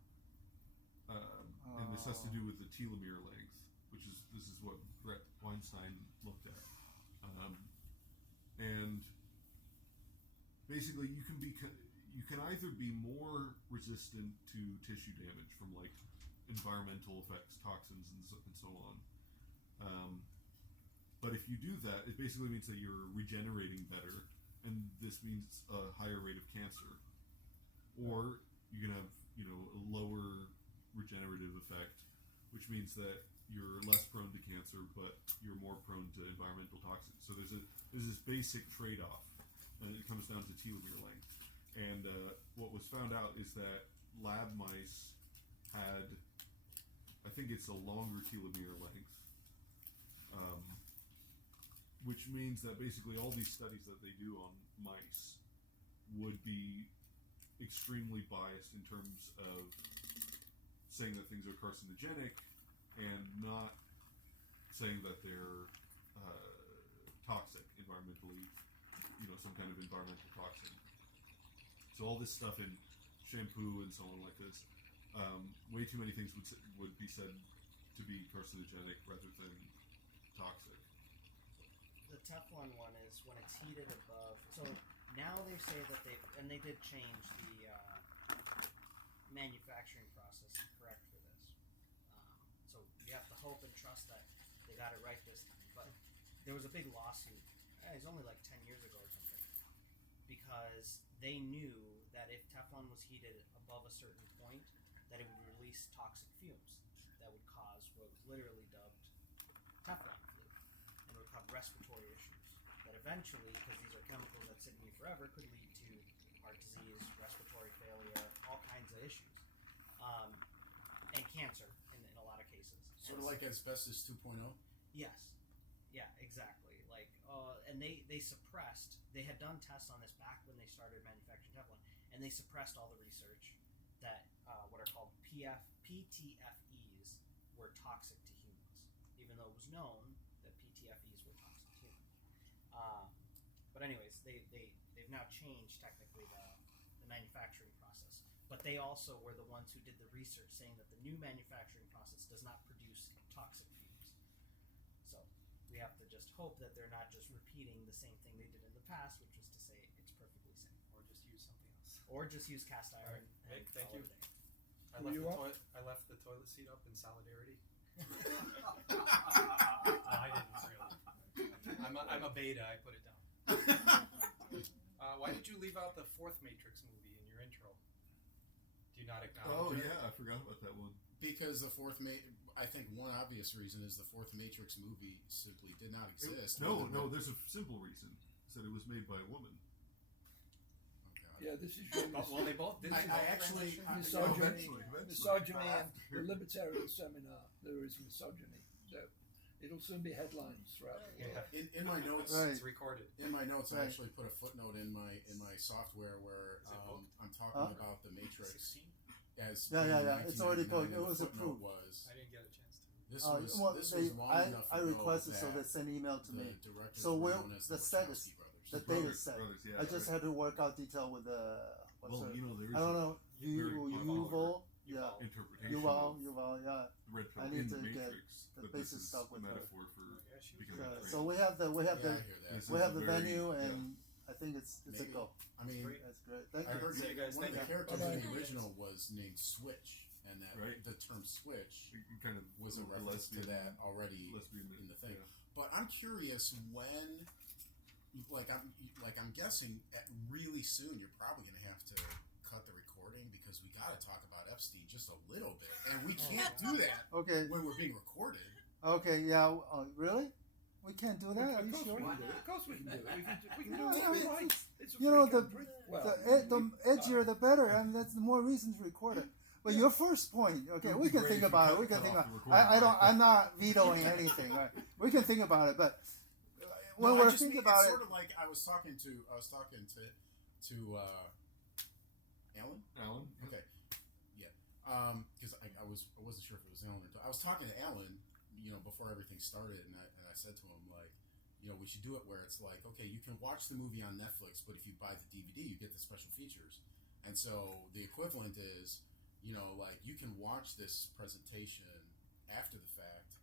and this has to do with the telomere length, this is what Brett Weinstein looked at, and basically you can either be more resistant to tissue damage from like environmental effects, toxins, and so on. But if you do that, it basically means that you're regenerating better, and this means a higher rate of cancer. Or you can have, a lower regenerative effect, which means that you're less prone to cancer, but you're more prone to environmental toxins. So there's this basic trade-off, and it comes down to telomere length. And what was found out is that lab mice had, I think it's a longer telomere length, which means that basically all these studies that they do on mice would be extremely biased in terms of saying that things are carcinogenic and not saying that they're toxic environmentally, some kind of environmental toxin. So all this stuff in shampoo and so on like this, way too many things would be said to be carcinogenic rather than toxic. the Teflon one is when it's heated above. So now they say that they did change the manufacturing process to correct for this. So you have to hope and trust that they got it right this time. But there was a big lawsuit. It was only like 10 years ago or something, because they knew that if Teflon was heated above a certain point, that it would release toxic fumes that would cause what was literally dubbed Teflon flu, and would cause respiratory issues that eventually, because these are chemicals that sit in you forever, could lead to heart disease, respiratory failure, all kinds of issues, and cancer in a lot of cases. Sort of like asbestos 2.0. Yes. Yeah, exactly. Like, and they suppressed. They had done tests on this back when they started manufacturing Teflon, and they suppressed all the research that what are called PTFEs were toxic to humans, even though it was known that PTFEs were toxic to humans. But anyways, they've now changed technically the manufacturing process, but they also were the ones who did the research saying that the new manufacturing process does not produce toxic fumes. So we have to just hope that they're not just repeating the same thing they did in the past, which was to say it's perfectly safe. Or just use something else. Or just use cast iron. All right. Nick, thank call you. it a day. I left the toilet seat up in solidarity. I didn't really. I'm a beta. I put it down. Why did you leave out the fourth Matrix movie in your intro? Do you not Oh acknowledge it? yeah, I forgot about that one. Because the fourth I think one obvious reason is the fourth Matrix movie simply did not exist. No, there's a simple reason. It's that it was made by a woman. Yeah, this is your Well, they both did. I actually misogyny, Eventually. misogyny and the Libertarian seminar. There is misogyny. So it'll soon be headlines throughout the world. Yeah. in my notes, Right. It's recorded. in my notes, I Right. actually put a footnote in my software where Is it booked? I'm talking about the Matrix 16? as Yeah. It's already 1999, booked. and It the was footnote approved. Was I didn't get a chance to. this Well, was long enough I ago requested, so that they sent email to the me. directors So were where known as the status, Wachowski brothers. the data set. Brothers, yeah, I just had to work out detail with the. Well, you know, there is I don't know. very Yuval. Yeah. interpretation Yuval. of Yeah. Redpilling I need in to the get Matrix, the but basic this is stuff with a her. metaphor for Yeah, she was becoming a So trainer. we have the I hear that. Yes. we have the It's a very- venue, yeah. and I think it's a Maybe. go. I mean, Great. That's great. Thank I you. heard See you guys. one of the Thank you. characters Bye-bye. in the original was named Switch, and that Right. the term Switch It kind of was a reference to that already lesbian in the thing. Yeah. But I'm curious when, I'm guessing really soon you're probably going to have to cut the recording because we got to talk about Epstein just a little bit, and we can't do that Okay. when we're being recorded. Okay. Yeah. Really? We can't do that. Are Of you course sure? we can do it. Of course we can do it. We can do Yeah, what I we mean, like. It's a you know, free country. Well, The edgier the better. I mean, that's the more reason to record it. But your first point, okay, It would we be can great think if you about it. cut- We can cut think off about. the recording, I don't. right? I'm not vetoing anything. Right? We can think about it, but when No, I we're just thinking mean, about it's it, sort of like I was talking to Alan. Alan. Okay, yeah, because I wasn't sure if it was Alan or I was talking to Alan, before everything started, and I said to him we should do it where it's like, okay, you can watch the movie on Netflix, but if you buy the DVD, you get the special features, and so the equivalent is, you can watch this presentation after the fact,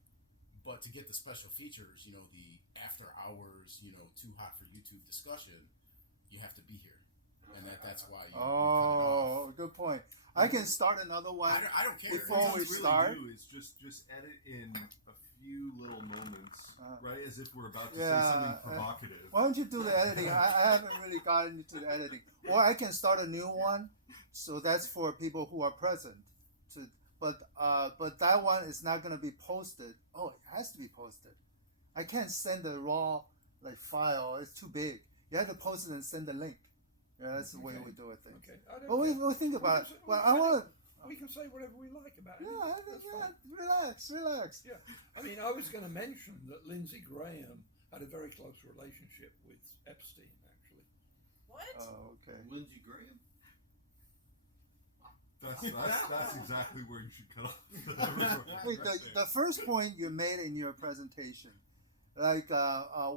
but to get the special features, the after hours, too hot for YouTube discussion, you have to be here, and that's why you cut it off. oh, good point. I can start another one. I don't care. Before What we we really start- do is just edit in a few little moments, right, as if we're about to Yeah, say something provocative. Why don't you do the editing? I haven't really gotten into the editing. Or I can start a new one. So that's for people who are present. But that one is not going to be posted. Oh, it has to be posted. I can't send a raw file. It's too big. You have to post it and send the link. Yeah, that's the way we do it. Things. okay. I don't But care. we'll think about it. can- Well, I want. We can say whatever we like about it. Yeah, That's fine. relax. Yeah, I mean, I was going to mention that Lindsey Graham had a very close relationship with Epstein, actually. What? Oh, okay. Lindsey Graham? That's exactly where you should cut off. Wait, the first point you made in your presentation,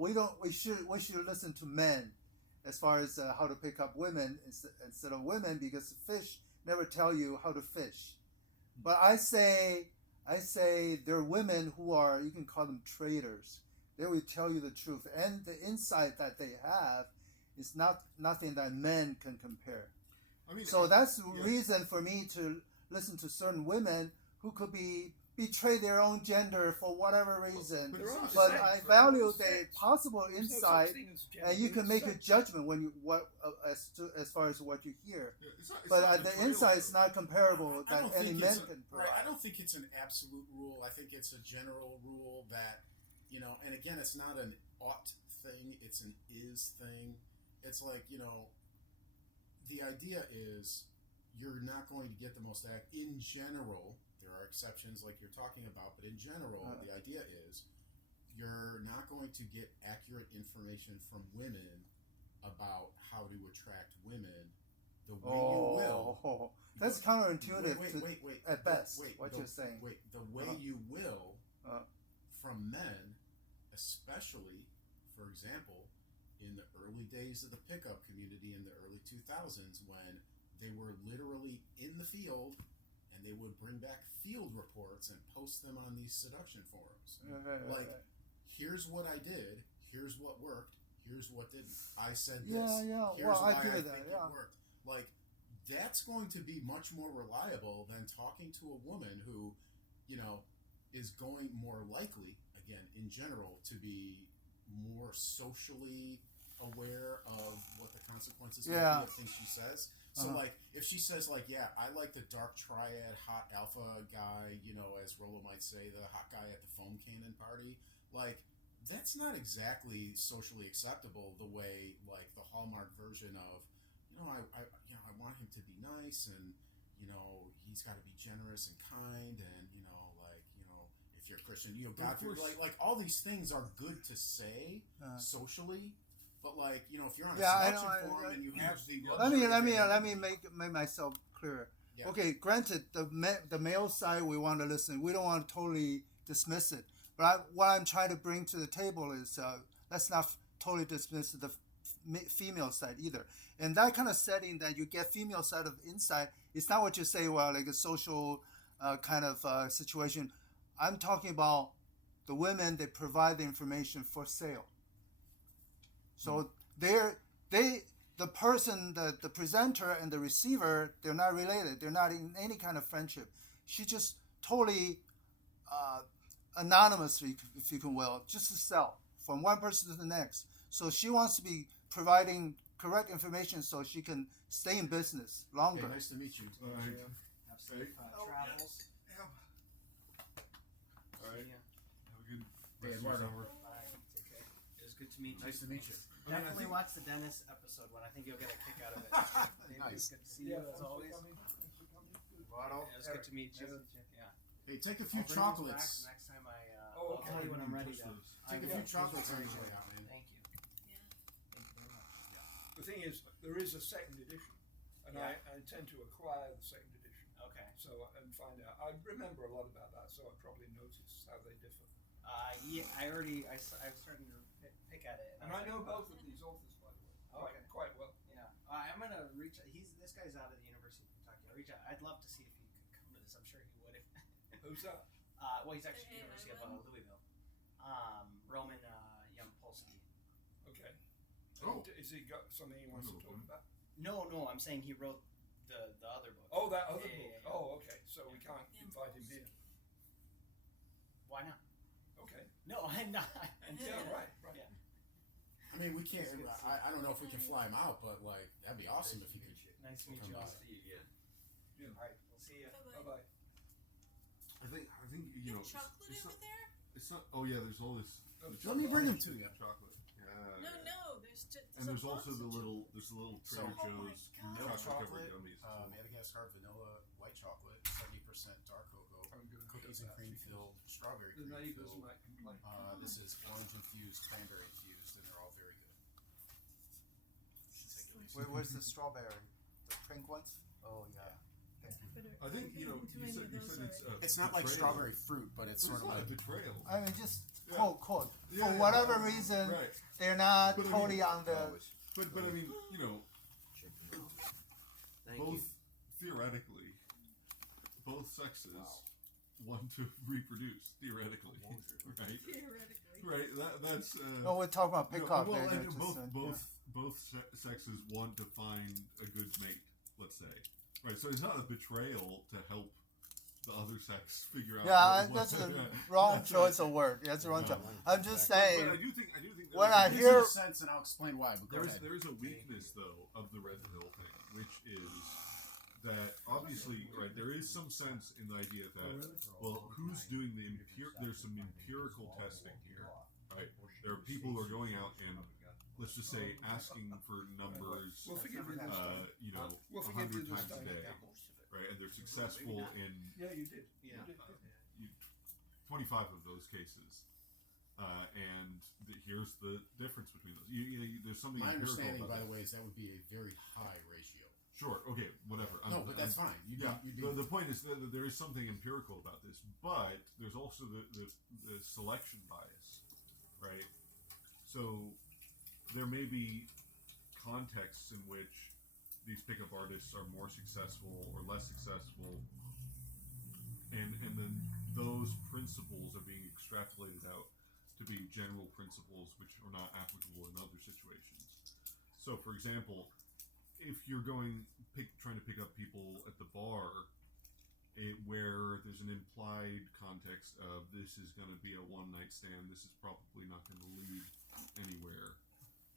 we should listen to men as far as how to pick up women instead of women, because fish never tell you how to fish. But I say there are women who are, you can call them traders. They will tell you the truth, and the insight that they have is nothing that men can compare. I mean, So that's the yeah. reason for me to listen to certain women who could be betray their own gender for whatever reason. But it's not- But it's not- I value the possible There's no such insight, thing as gender and you can make a sex. judgment when you as far as what you hear. Yeah, it's not, But not the betrayal, insight is though. not comparable I that don't any think men it's can right. I provide. don't think it's an absolute rule. I think it's a general rule that, you know, and again, it's not an ought thing, it's an is thing. It's like, you know, the idea is you're not going to get the most in general. There are exceptions like you're talking about, but in general, the idea is you're not going to get accurate information from women about how to attract women the way you will. Oh, that's counterintuitive Wait, at best. Wait, what the, you're saying. Wait, the way you will from men, especially, for example, in the early days of the pickup community in the early 2000s, when they were literally in the field and they would bring back field reports and post them on these seduction forums. Like, here's what I did, here's what worked, here's what didn't. I said this. Yeah. Here's Well, why I do think that. it Yeah. worked. Like, that's going to be much more reliable than talking to a woman who, you know, is going more likely, again, in general, to be more socially aware of what the consequences might be of things she says. So, like, if she says, like, yeah, I like the dark triad, hot alpha guy, you know, as Rolo might say, the hot guy at the foam cannon party, like, that's not exactly socially acceptable the way, like, the Hallmark version of, you know, I want him to be nice, and, you know, he's got to be generous and kind, and, you know, like, you know, if you're Christian, you know, God, like all these things are good to say socially. But, like, you know, if you're on a selection forum and you have the let me make myself clearer. Yeah. Okay, granted, the male side we want to listen. We don't want to totally dismiss it. But what I'm trying to bring to the table is let's not totally dismiss the female side either. In that kind of setting that you get female side of insight, it's not what you say, well, like a social kind of situation. I'm talking about the women that provide the information for sale. So the person, the presenter and the receiver, they're not related. They're not in any kind of friendship. She just totally anonymously, if you can will, just to sell from one person to the next. So she wants to be providing correct information so she can stay in business longer. Hey, nice to meet you. All right. Have safe travels. All right. Yeah. Have a good Hey, rest of your Eduardo. summer. Bye. Take care. It was good to meet you. Nice to meet you. Definitely watch the Dennis episode one. I think you'll get a kick out of it. Maybe Nice. It's good to see you as always. Eduardo. It was good to meet you. Yeah. Hey, take a few I'll bring these back chocolates. next time Oh, I'll tell you when I'm ready Push to. those. Take a few chocolates on your way out, man. Thank you. Yeah. Thank you very much. The thing is, there is a second edition, and Yeah. I intend to acquire the second edition. Okay. So and find out. I remember a lot about that, so I probably noticed how they differ. Yeah, I'm starting to pick at it. And I know both of these authors, by the way, Okay. quite well. Yeah. I'm gonna reach. This guy's out of the University of Kentucky. I'll reach out. I'd love to see if he could come to this. I'm sure he would. Who's that? Well, he's actually at the University of Louisville. Roman Yampolsky. Okay. Oh. Is he got something he wants to talk about? No, I'm saying he wrote the other book. Oh, that other Yeah, book. yeah, yeah. Oh, okay. So we can't invite him here. Why not? Okay. No, I'm not. Yeah, right. Yeah. I mean, we can't. I don't know if we can fly him out, but, like, that'd be awesome if he could. Nice to meet you. Come All by. right, we'll see you. Bye bye. I think you know. Chocolate it's over not, there? it's not. Oh yeah, there's all this. Let me bring him to you. Chocolate. Yeah. No, there's just. And there's also the little So- Trader Oh my Joe's God. Milk chocolate chocolate, covered gummies. Madagascar vanilla white chocolate, 70% dark cocoa, I'm gonna cookies get and that cream because filled, strawberry The cream neighbours filled. might complain. This is orange infused, cranberry infused, and they're all very good. Where's the strawberry? The pink ones? Oh yeah. I think you know. You said it's. It's not like betrayal. strawberry fruit, but it's But sort it's of not like. a betrayal. I mean, just Yeah. quote. Yeah, For yeah. whatever reason, Right. they're not But I totally mean- on the. But I mean, you know, Thank both you. theoretically, both sexes want to reproduce theoretically, right? Theoretically. Right. That's. No, we're talking about you know, pickup. well, they're and just, both sexes want to find a good mate. Let's say, right. So it's not a betrayal to help the other sex figure out. Yeah, what- that's a yeah. wrong choice of word. That's a wrong choice. I'm just saying. But I do think When there's I a- This hear- makes sense, and I'll explain why. But go ahead. there is a weakness though of the red pill thing, which is that obviously, right, there is some sense in the idea that, well, who's doing the there's some empirical testing here, right? There are people who are going out and, let's just say, asking for numbers, We'll forgive you this time. you know, We'll forgive you 100 this times a time. day, right? And they're successful in Yeah, you did. Yeah. 25 of those cases. And here's the difference between those. There's something My empirical understanding, about by that. the way, is that would be a very high ratio. Sure. Okay. Whatever. No, but that's fine. The point is that there is something empirical about this, but there's also the selection bias, right? So there may be contexts in which these pickup artists are more successful or less successful, and then those principles are being extrapolated out to be general principles which are not applicable in other situations. So, for example, if you're trying to pick up people at the bar, where there's an implied context of this is going to be a one-night stand, this is probably not going to lead anywhere,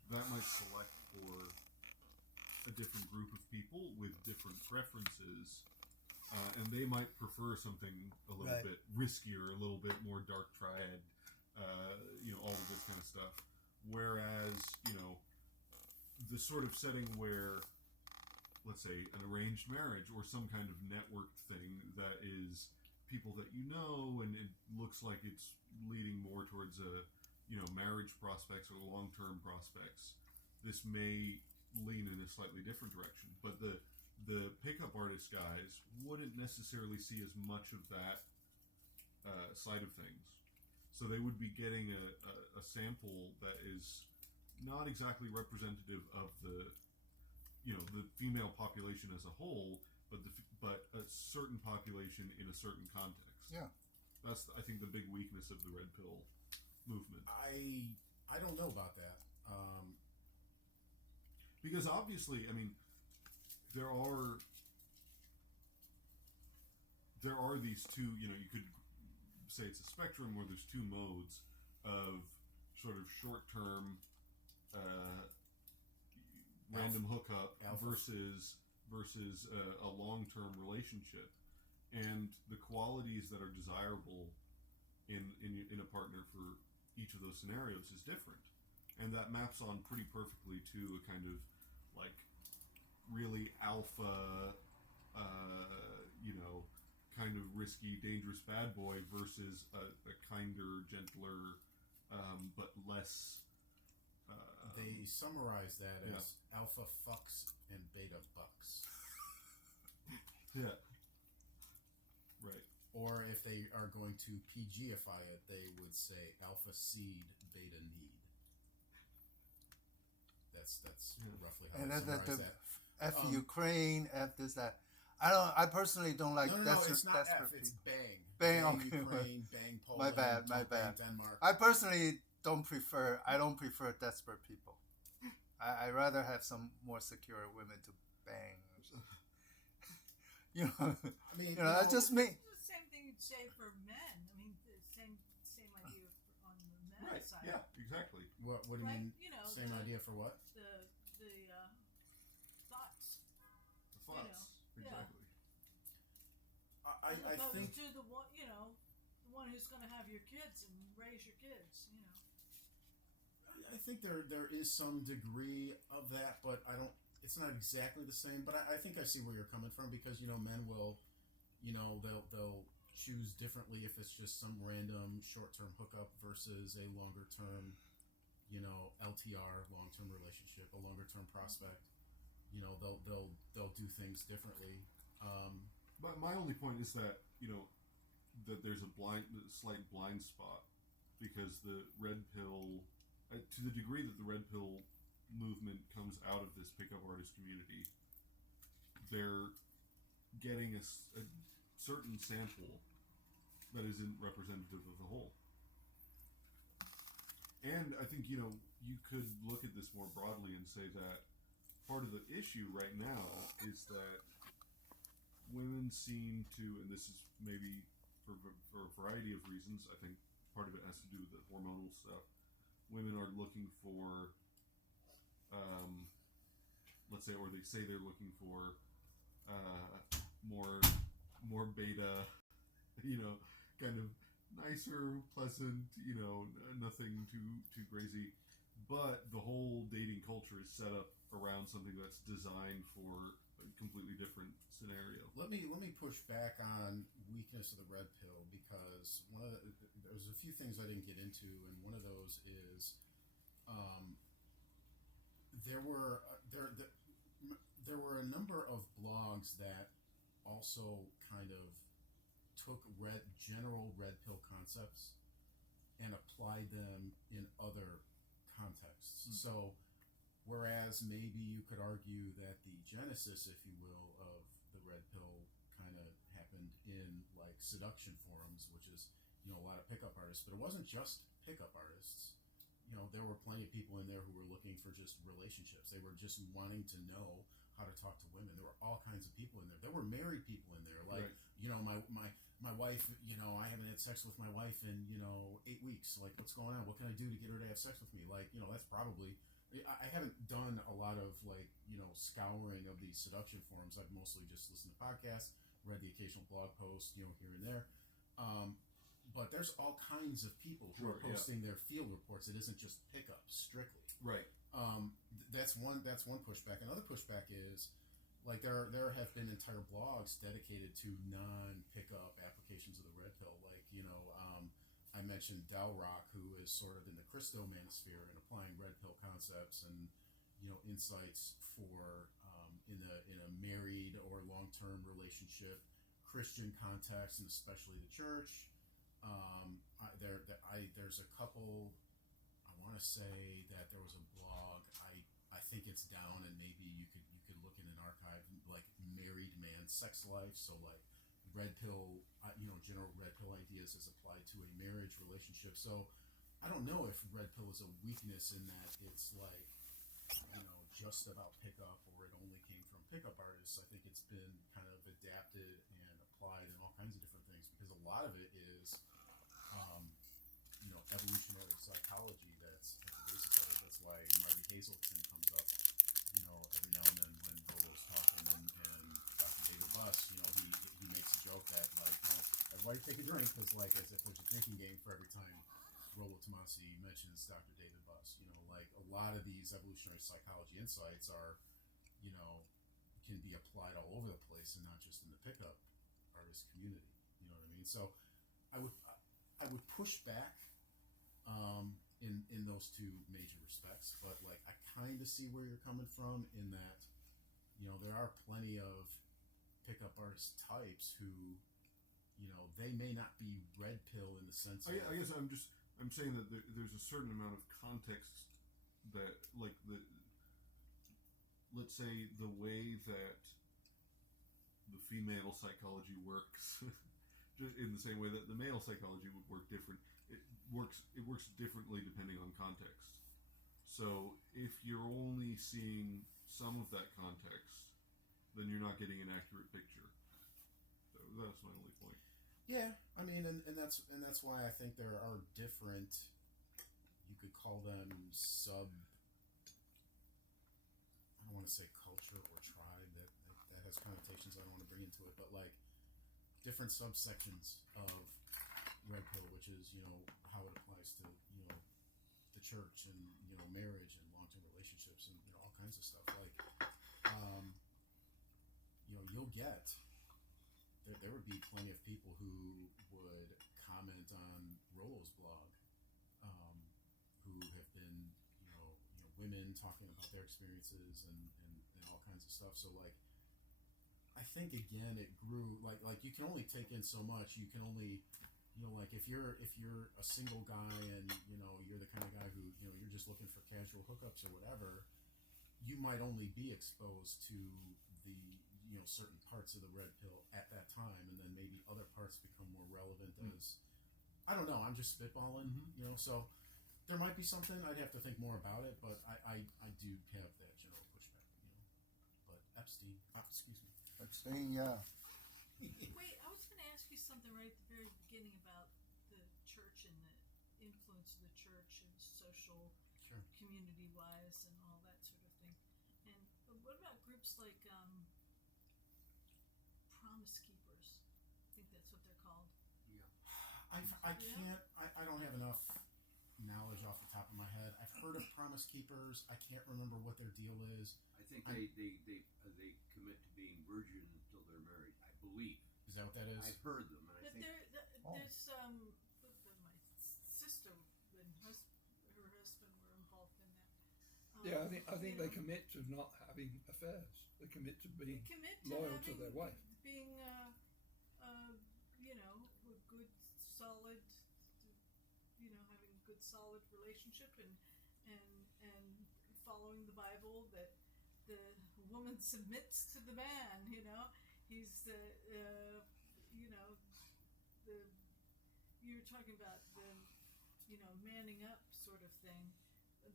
that might select for a different group of people with different preferences, and they might prefer something a little Right. bit riskier, a little bit more dark triad, all of this kind of stuff. Whereas, the sort of setting where, let's say, an arranged marriage or some kind of networked thing that is people that you know, and it looks like it's leading more towards marriage prospects or long-term prospects, this may lean in a slightly different direction. But the pickup artist guys wouldn't necessarily see as much of that side of things. So they would be getting a sample that is not exactly representative of the female population as a whole, but a certain population in a certain context. Yeah. That's, I think, the big weakness of the red pill movement. I don't know about that. Because obviously, I mean, there are these two, you could say it's a spectrum where there's two modes of sort of short-term random hookup versus a long-term relationship, and the qualities that are desirable in a partner for each of those scenarios is different, and that maps on pretty perfectly to a kind of like really alpha, kind of risky, dangerous bad boy versus a kinder, gentler, but less. They summarize that as alpha fucks and beta bucks. Yeah. Right. Or if they are going to PGify it, they would say alpha seed, beta need. That's roughly how And they then summarize the that. F Ukraine, F this that. I personally don't like No, desperate, it's not desperate F, it's people. bang. Bang, okay. Ukraine, bang Poland, My bad. bang Denmark. I personally don't prefer desperate people. I rather have some more secure women to bang. I mean, That's just me. It's the same thing you'd say for men. I mean, the same idea on the men's Right. side. Yeah. Exactly. What do you Right, mean? Same idea for what? The thoughts. The thoughts. yeah. Exactly. I As opposed think to the one, the one who's going to have your kids and raise your kids. I think there is some degree of that, but I don't. It's not exactly the same. But I think I see where you're coming from, because men will, they'll choose differently if it's just some random short-term hookup versus a longer-term, LTR, long-term relationship, a longer-term prospect. They'll do things differently. But my only point is that that there's a slight blind spot, because the red pill, to the degree that the red pill movement comes out of this pickup artist community, they're getting a certain sample that isn't representative of the whole. And I think you could look at this more broadly and say that part of the issue right now is that women seem to, and this is maybe for a variety of reasons. I think part of it has to do with the hormonal stuff. Women are looking for, let's say, or they say they're looking for more beta, kind of nicer, pleasant, nothing too crazy. But the whole dating culture is set up around something that's designed for a completely different scenario. Let me push back on weakness of the red pill, because there's a few things I didn't get into, and one of those is there were a number of blogs that also kind of took general red pill concepts and applied them in other contexts. Mm-hmm. So whereas maybe you could argue that the genesis, if you will, of the red pill kind of happened in like seduction forums, which is a lot of pickup artists, but it wasn't just pickup artists. There were plenty of people in there who were looking for just relationships. They were just wanting to know how to talk to women. There were all kinds of people in there. There were married people in there. Like, right. My wife, I haven't had sex with my wife in, 8 weeks. Like, what's going on? What can I do to get her to have sex with me? Like, that's probably, I haven't done a lot of scouring of these seduction forums. I've mostly just listened to podcasts, read the occasional blog post, here and there. But there's all kinds of people who are posting their field reports. It isn't just pickups strictly. Right. That's one pushback. Another pushback is there have been entire blogs dedicated to non-pickup applications of the red pill. I mentioned Del Rock, who is sort of in the Christo manosphere and applying red pill concepts and insights for in a married or long-term relationship, Christian context, and especially the church. There's a couple. I want to say that there was a blog. I think it's down, and maybe you could look in an archive, like married man sex life. So like red pill, general red pill ideas as applied to a marriage relationship. So I don't know if red pill is a weakness in that it's like just about pickup, or it only came from pickup artists. I think it's been kind of adapted and applied in all kinds of different things, because a lot of it is evolutionary psychology that's at the basis of it. That's why Marty Hazelton comes up, every now and then when Rolo's talking, and Dr. David Buss, he makes a joke that everybody take a drink, because as if there's a drinking game for every time Rollo Tomasi mentions Dr. David Buss. A lot of these evolutionary psychology insights are, can be applied all over the place and not just in the pickup artist community. You know what I mean? So I would push back in those two major respects, but I kind of see where you're coming from in that there are plenty of pickup artist types who they may not be red pill in the sense of, I guess I'm saying that there's a certain amount of context that let's say the way that the female psychology works just in the same way that the male psychology would work different. It works differently depending on context. So if you're only seeing some of that context, then you're not getting an accurate picture. That's my only point. Yeah, I mean, and that's why I think there are different. You could call them I don't want to say culture or tribe. That has connotations I don't want to bring into it, but different subsections of red pill, which is how it applies to the church and marriage and long-term relationships and all kinds of stuff. You'll get there would be plenty of people who would comment on Rollo's blog, who have been women talking about their experiences and all kinds of stuff. So I think again it grew like you can only take in so much. You can only if you're a single guy and you're the kind of guy who you're just looking for casual hookups or whatever, you might only be exposed to the certain parts of the red pill at that time, and then maybe other parts become more relevant as I don't know. I'm just spitballing, So there might be something. I'd have to think more about it, but I do have that general pushback, But Epstein, excuse me. Epstein, yeah. Wait, I was going to ask you something right at the very beginning about the church and the influence of the church and social, Sure. community-wise, and all that sort of thing. And what about groups like Promise Keepers? I think that's what they're called. I can't. I don't have enough knowledge off the top of my head. I've heard of Promise Keepers. I can't remember what their deal is. I think they commit to being virgin until they're married. I believe. Is that what that is? I've heard them, and I But think there's my sister and her husband were involved in that. Yeah, I think you they know, commit to not having affairs. They commit to they being commit to loyal to having, their wife. being a good solid, having a good solid relationship and following the Bible, that the woman submits to the man. He's the you were talking about the manning up sort of thing.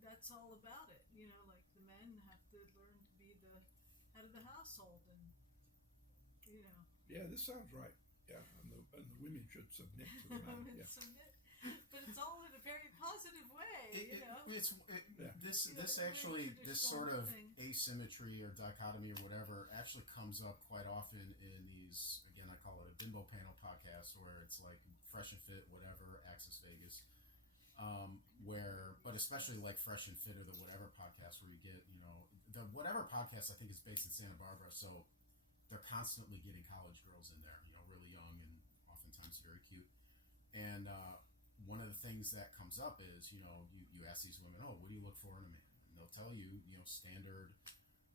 That's all about it. Like the men have to learn to be the head of the household, and Yeah, this sounds right. Yeah, and the women should submit to the man. Yeah. submit. But it's all in a very positive way. This actually, this sort of thing. asymmetry or dichotomy or whatever actually comes up quite often in these, again, I call it a bimbo panel podcast, where it's like Fresh and Fit, whatever, Access Vegas, but especially like Fresh and Fit or the whatever podcast, where you get, the whatever podcast I think is based in Santa Barbara, so they're constantly getting college girls in there, really young and oftentimes very cute. And one of the things that comes up is, you ask these women, oh, what do you look for in a man? And they'll tell you, standard,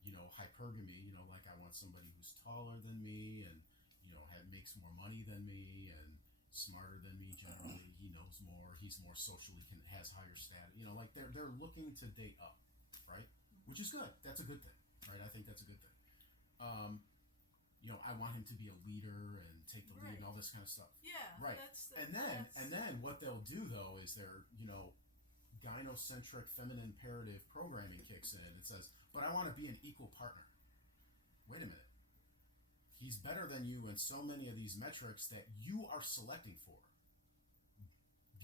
hypergamy, like I want somebody who's taller than me and, makes more money than me and smarter than me generally. He knows more. He's more socially, has higher status. Like they're looking to date up, right? Which is good. That's a good thing, right? I think that's a good thing. I want him to be a leader and take the lead and all this kind of stuff. Yeah, right. And then what they'll do though is their gynocentric feminine imperative programming kicks in and says, "But I want to be an equal partner." Wait a minute. He's better than you in so many of these metrics that you are selecting for.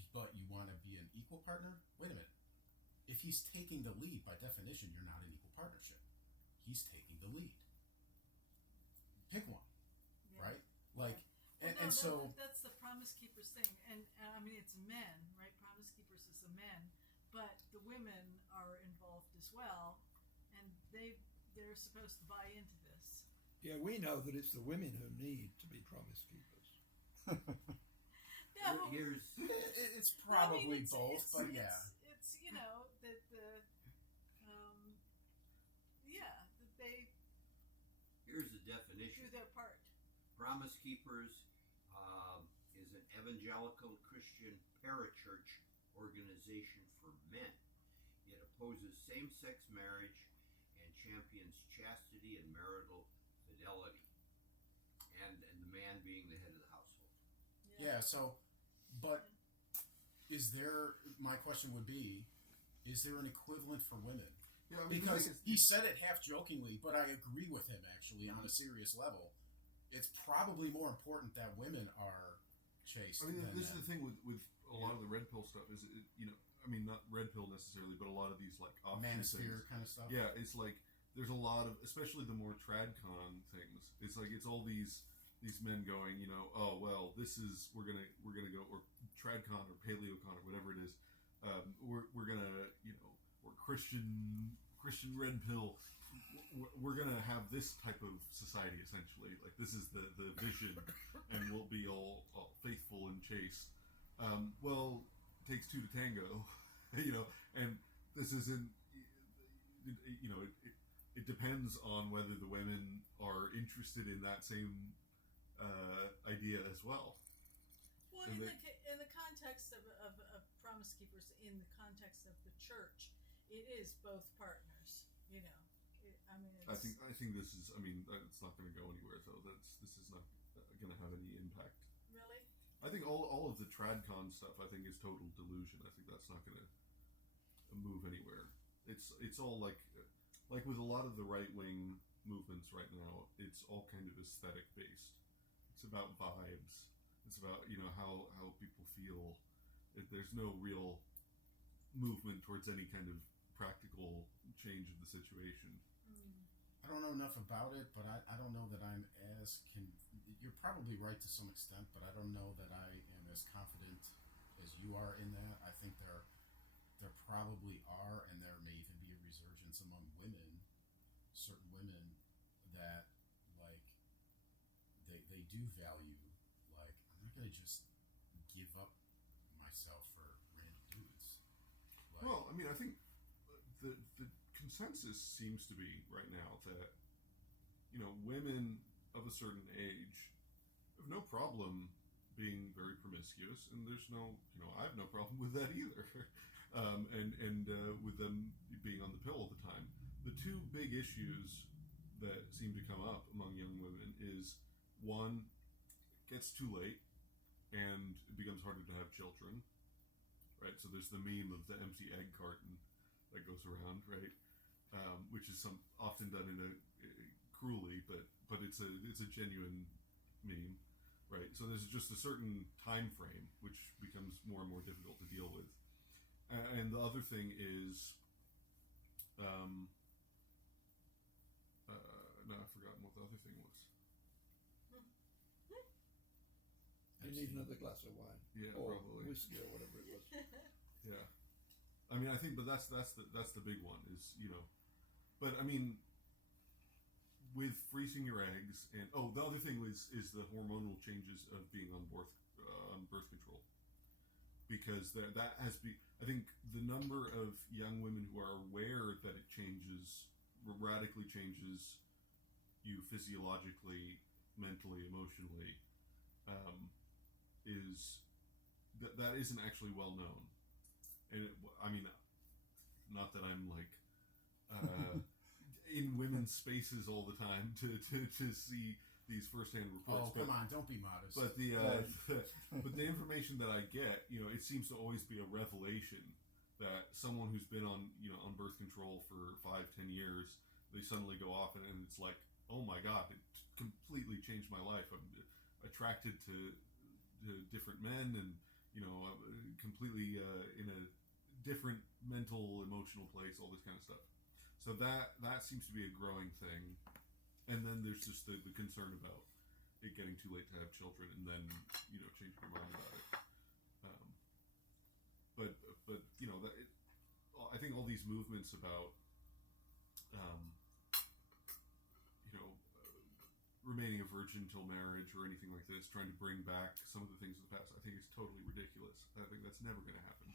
But you want to be an equal partner? Wait a minute. If he's taking the lead, by definition, you're not an equal partnership. He's taking the lead. Pick one, right? Like, so that's the Promise Keepers thing, and I mean it's men, right? Promise Keepers is the men, but the women are involved as well, and they're supposed to buy into this. Yeah, we know that it's the women who need to be promise keepers. No, it's probably both, but yeah. It's that that they here's the definition. do their part. Promise Keepers is an evangelical Christian parachurch organization for men. It opposes same-sex marriage and champions chastity and marital fidelity, and the man being the head of the household. Yeah, so, but my question would be, is there an equivalent for women? Yeah, I mean, because he said it half jokingly, but I agree with him actually on a serious level. It's probably more important that women are chaste. I mean, than this is men. the thing with a lot of the red pill stuff is, I mean, not red pill necessarily, but a lot of these like offshoot manosphere things. kind of stuff. Yeah, it's like there's a lot of, especially the more tradcon things. It's like it's all these men going, oh well, we're gonna go, or tradcon or paleocon or whatever it is. We're gonna or Christian red pill. We're gonna have this type of society essentially. Like this is the vision, and we'll be all faithful and chaste. Well, it takes two to tango, and this isn't. It depends on whether the women are interested in that same idea as well. Well, in the context of Promise Keepers, in the context of the church, it is both partners. I think this is. I mean, it's not going to go anywhere though. This is not going to have any impact. Really? I think all of the tradcon stuff I think is total delusion. I think that's not going to move anywhere. It's all like with a lot of the right wing movements right now. It's all kind of aesthetic based. It's about vibes. It's about how people feel. There's no real movement towards any kind of practical change of the situation. I don't know enough about it, but I don't know that I'm as you're probably right to some extent, but I don't know that I am as confident as you are in that. I think there probably are, and there may even be a resurgence among women, certain women, that like they do value, like, I'm not gonna just give up myself for random dudes. Like, Well, I mean, I think the consensus seems to be right now that women of a certain age have no problem being very promiscuous, and there's no I have no problem with that either. And with them being on the pill all the time. The two big issues that seem to come up among young women is, one, it gets too late and it becomes harder to have children, right? So there's the meme of the empty egg carton that goes around, right? Which is often done in a cruelly, but it's a genuine meme, right? So there's just a certain time frame which becomes more and more difficult to deal with. And the other thing is, no, I've forgotten what the other thing was. You need another glass of wine, Yeah, or probably whiskey, or whatever it was. Yeah, I mean, I think, but that's the big one is but I mean, with freezing your eggs and the other thing is the hormonal changes of being on birth control, because that has been, I think the number of young women who are aware that it radically changes you physiologically, mentally, emotionally, is that isn't actually well known. And I mean, not that I'm like in women's spaces all the time to see these firsthand reports. oh, come on, don't be modest. But but the information that I get, it seems to always be a revelation that someone who's been on birth control for 5-10 years, they suddenly go off and it's like, oh my God, it completely changed my life. I'm attracted to different men, and completely in a different mental, emotional place, all this kind of stuff. So that seems to be a growing thing. And then there's just the concern about it getting too late to have children, and then changing your mind about it. But I think all these movements about remaining a virgin till marriage or anything like this, trying to bring back some of the things of the past, I think it's totally ridiculous. I think that's never going to happen.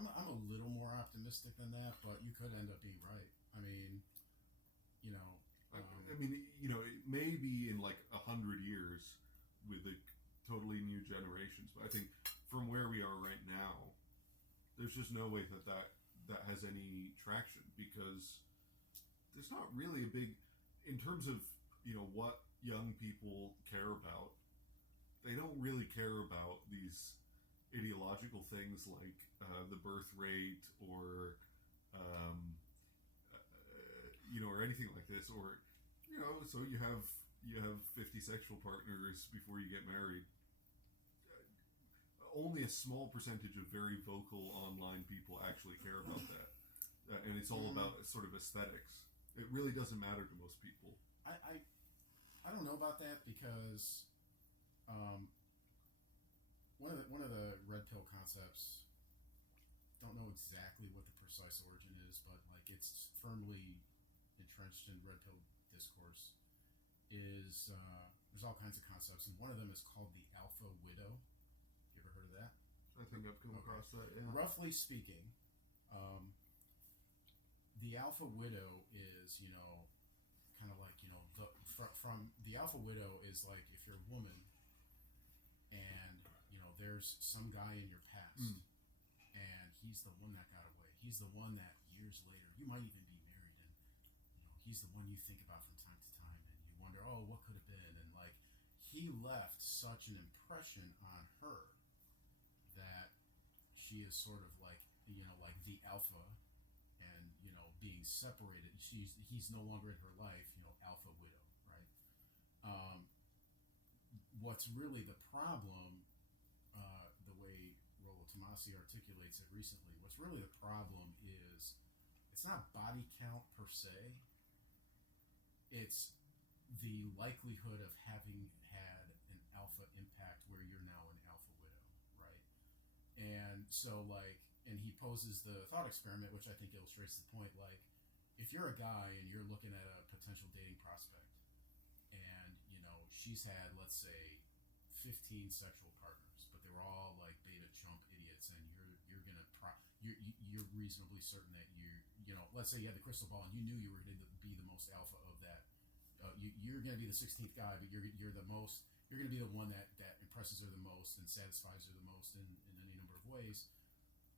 I'm a little more optimistic than that, but you could end up being right. I mean, I mean, it may be in like 100 years with a totally new generations, but I think from where we are right now, there's just no way that has any traction, because there's not really a big, in terms of what young people care about, they don't really care about these ideological things like the birth rate or or anything like this, or so you have 50 sexual partners before you get married. Only a small percentage of very vocal online people actually care about that, and it's all about sort of aesthetics. It really doesn't matter to most people. I don't know about that, because one of the red pill concepts, don't know exactly what the precise origin is, but like it's firmly entrenched in red pill discourse, is there's all kinds of concepts, and one of them is called the alpha widow. You ever heard of that? I think I've come across that. Yeah. Roughly speaking, the alpha widow is kind of like from the alpha widow is like, if you're a woman and there's some guy in your past, and he's the one that got away. He's the one that years later, you might even be married, and he's the one you think about from time to time, and you wonder, oh, what could have been, and like he left such an impression on her that she is sort of like like the alpha, and being separated, he's no longer in her life, alpha widow, right? what's really the problem, the way Rollo Tomasi articulates it recently, what's really the problem is it's not body count per se. It's the likelihood of having had an alpha impact where you're now an alpha widow, right? And so, like, and he poses the thought experiment, which I think illustrates the point. Like, if you're a guy and you're looking at a potential dating prospect, and she's had, let's say, 15 sexual partners, but they were all like beta chump idiots, and you're gonna you're reasonably certain that let's say you had the crystal ball and you knew you were going to be the most alpha of that. You're going to be the 16th guy, but you're the most. You're going to be the one that impresses her the most and satisfies her the most in any number of ways.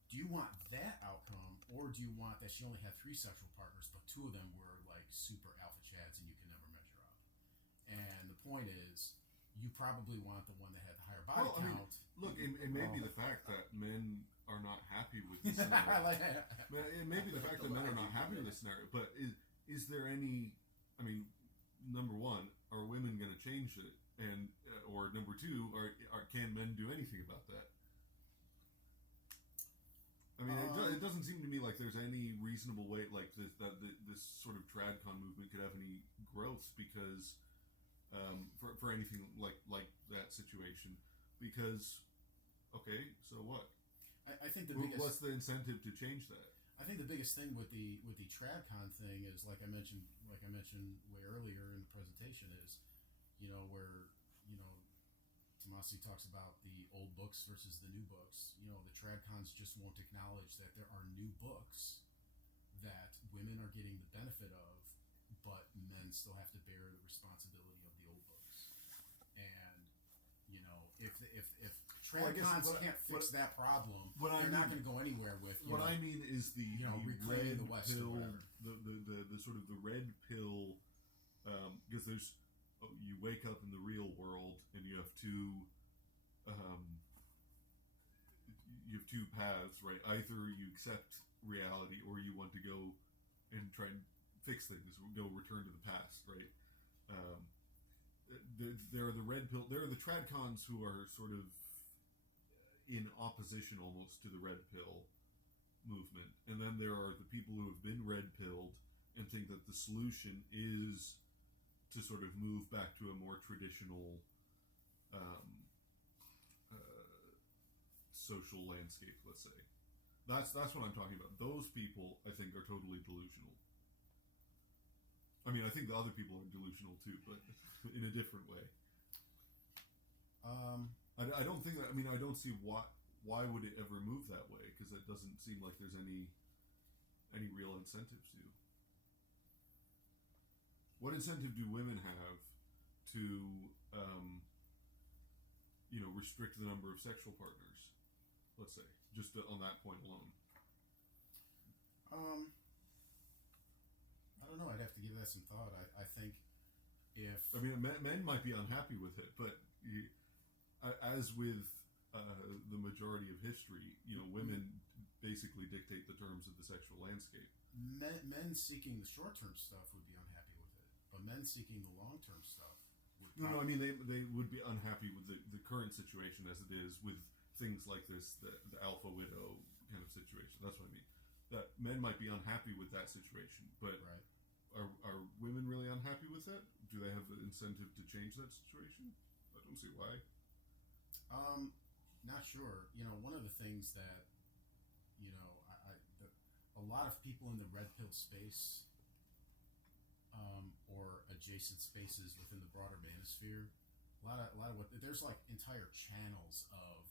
Do you want that outcome, or do you want that she only had 3 sexual partners, but 2 of them were like super alpha chads and you can never measure up? And the point is, you probably want the one that had the higher body count. Look, it may be the fact that men are not happy with this scenario. It may be the fact that men are not happy with this scenario, but is there any? I mean, number one, are women going to change it? And or number two, can men do anything about that? I mean, it doesn't seem to me like there's any reasonable way like this sort of tradcon movement could have any growth because for anything like that situation. Because okay, so what? I think what's the incentive to change that? I think the biggest thing with the tradcon thing is like I mentioned way earlier in the presentation is, where Tomasi talks about the old books versus the new books. The tradcons just won't acknowledge that there are new books that women are getting the benefit of, but men still have to bear the responsibility of the old books. And if tradcons can't fix that problem, they're not going to go anywhere with. What I mean is the red the West pill, the sort of the red pill, because there's. You wake up in the real world and you have two paths, right? Either you accept reality or you want to go and try and fix things, return to the past, right? There are the red pill. There are the tradcons who are sort of in opposition almost to the red pill movement, and then there are the people who have been red pilled and think that the solution is to sort of move back to a more traditional social landscape, let's say. That's what I'm talking about. Those people, I think, are totally delusional. I mean, I think the other people are delusional too, but in a different way. I don't think that. I mean, I don't see why would it ever move that way, because it doesn't seem like there's any real incentives to. What incentive do women have to, restrict the number of sexual partners? Let's say, just on that point alone. I don't know. I'd have to give that some thought. I think if men might be unhappy with it, but as with the majority of history, women basically dictate the terms of the sexual landscape. Men seeking the short-term stuff would be unhappy with it, but men seeking the long-term stuff would No, I mean they would be unhappy with the current situation as it is, with things like this, the alpha widow kind of situation. That's what I mean. That men might be unhappy with that situation, but right. Are women really unhappy with that? Do they have the incentive to change that situation? I don't see why. Not sure. One of the things that a lot of people in the red pill space, or adjacent spaces within the broader manosphere, a lot of what there's like entire channels of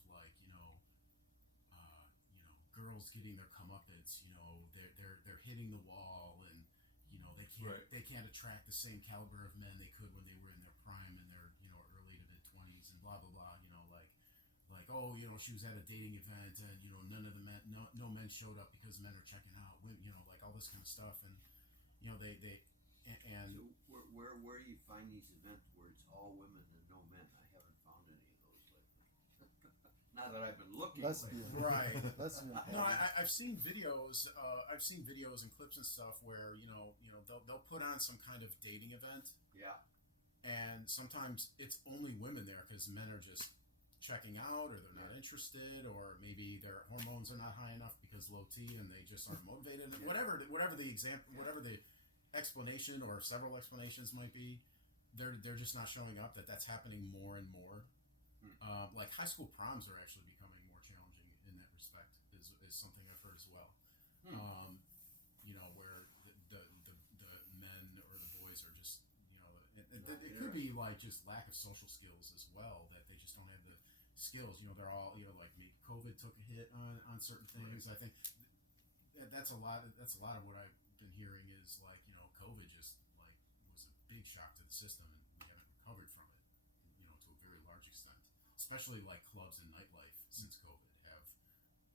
girls getting their comeuppance. They're hitting the wall, and they can't attract the same caliber of men they could when they were in their prime in their early to mid 20s, and blah blah blah. She was at a dating event, and none of the men, no men showed up because men are checking out. Like all this kind of stuff, and they. And so where do you find these events where it's all women and no men? I haven't found any of those lately. Now that I've been looking, right. No, I've seen videos. I've seen videos and clips and stuff where they'll put on some kind of dating event. Yeah. and sometimes it's only women there because men are just checking out, or they're not interested, or maybe their hormones are not high enough because low T and they just aren't motivated. And whatever the example, whatever the explanation or several explanations might be, they're just not showing up. That's happening more and more. Like high school proms are actually becoming more challenging in that respect. Is something I've heard as well. You know, where the men or the boys are just, you know, it could be like just lack of social skills as well, that they just don't have the skills. You know, they're all, you know, like maybe COVID took a hit on certain things. Right. I think that's a lot of what I've been hearing is like, you know, COVID just like was a big shock to the system, and we haven't recovered from it, you know, to a very large extent. Especially like clubs and nightlife since COVID have,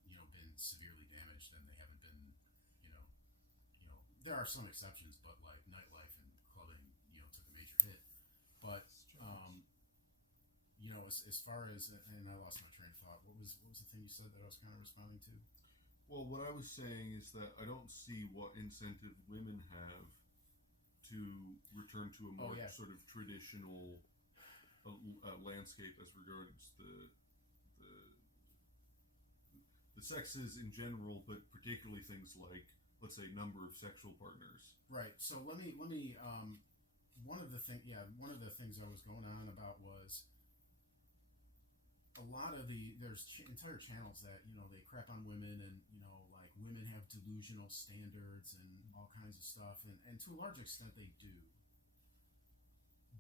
you know, been severely damaged, and they haven't been, you know, there are some exceptions, but like nightlife and clubbing, you know, took a major hit. But you know, as far as, and I lost my train of thought. What was the thing you said that I was kind of responding to? Well, what I was saying is that I don't see what incentive women have to return to a more sort of traditional landscape as regards the sexes in general, but particularly things like, let's say, number of sexual partners. Right. So let me one of the things I was going on about was a lot of there's entire channels that, you know, they crap on women, and, you know, like women have delusional standards and all kinds of stuff, and to a large extent they do.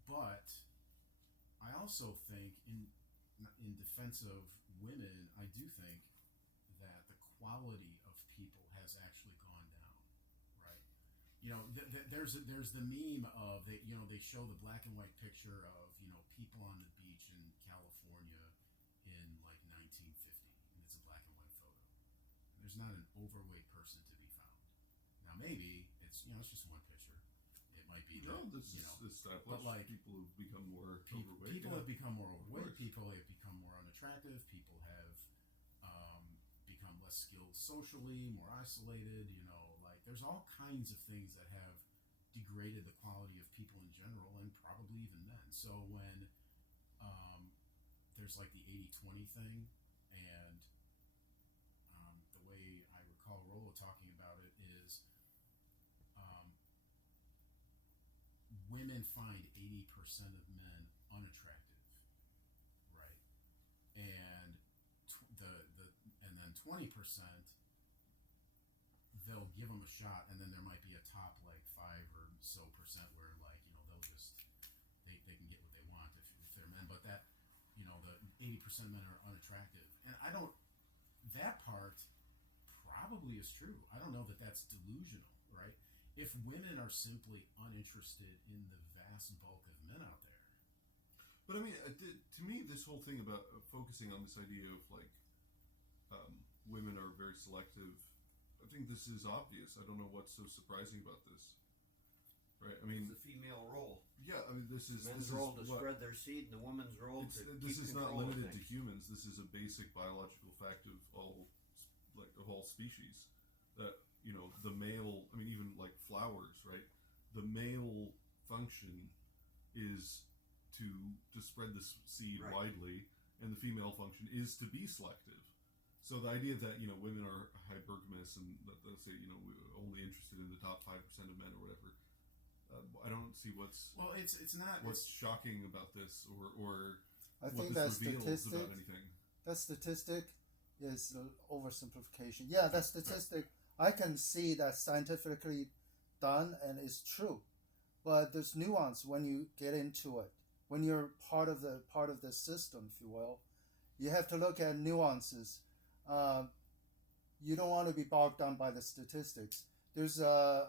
But I also think in defense of women, I do think that the quality of people has actually gone down, right? You know, there's the meme of they, you know, they show the black and white picture of, you know, people on the beach in California in like 1950, and it's a black and white photo. And there's not an overweight person to be found. Now maybe it's, you know, it's just one picture. It might be this you is know, established. but like people have become more overweight. People have become more overweight. People have become more unattractive. People have become less skilled socially, more isolated. You know, like there's all kinds of things that have degraded the quality of people in general, and probably even men. So when there's like the 80-20 thing, and the way I recall Rollo talking about it is women find 80% of men unattractive, right? And and then 20% they'll give them a shot, and then there might be a top like 5 or so percent where, like, you know, they'll just they can get what they want if they're men. But that, you know, the 80% of men are unattractive, and I don't, that part probably is true. I don't know that that's delusional, right? If women are simply uninterested in the vast bulk of men out there. But I mean, to me, this whole thing about focusing on this idea of like women are very selective, I think this is obvious. I don't know what's so surprising about this, right? I mean, it's the female role. Yeah, I mean, this is men's role to spread their seed, and the woman's role to this keep is not control limited of to humans. This is a basic biological fact of all species. That, you know, the male, I mean, even like flowers, right? The male function is to spread the seed widely, and the female function is to be selective. So the idea that, you know, women are hypergamous and that they'll say, you know, we're only interested in the top 5% of men or whatever, I don't see what's shocking about this, or I what think this that reveals statistic, about anything. that statistic is oversimplification. Yeah, that statistic, I can see that scientifically done and is true, but there's nuance when you get into it. When you're part of the system, if you will, you have to look at nuances. You don't want to be bogged down by the statistics. There's a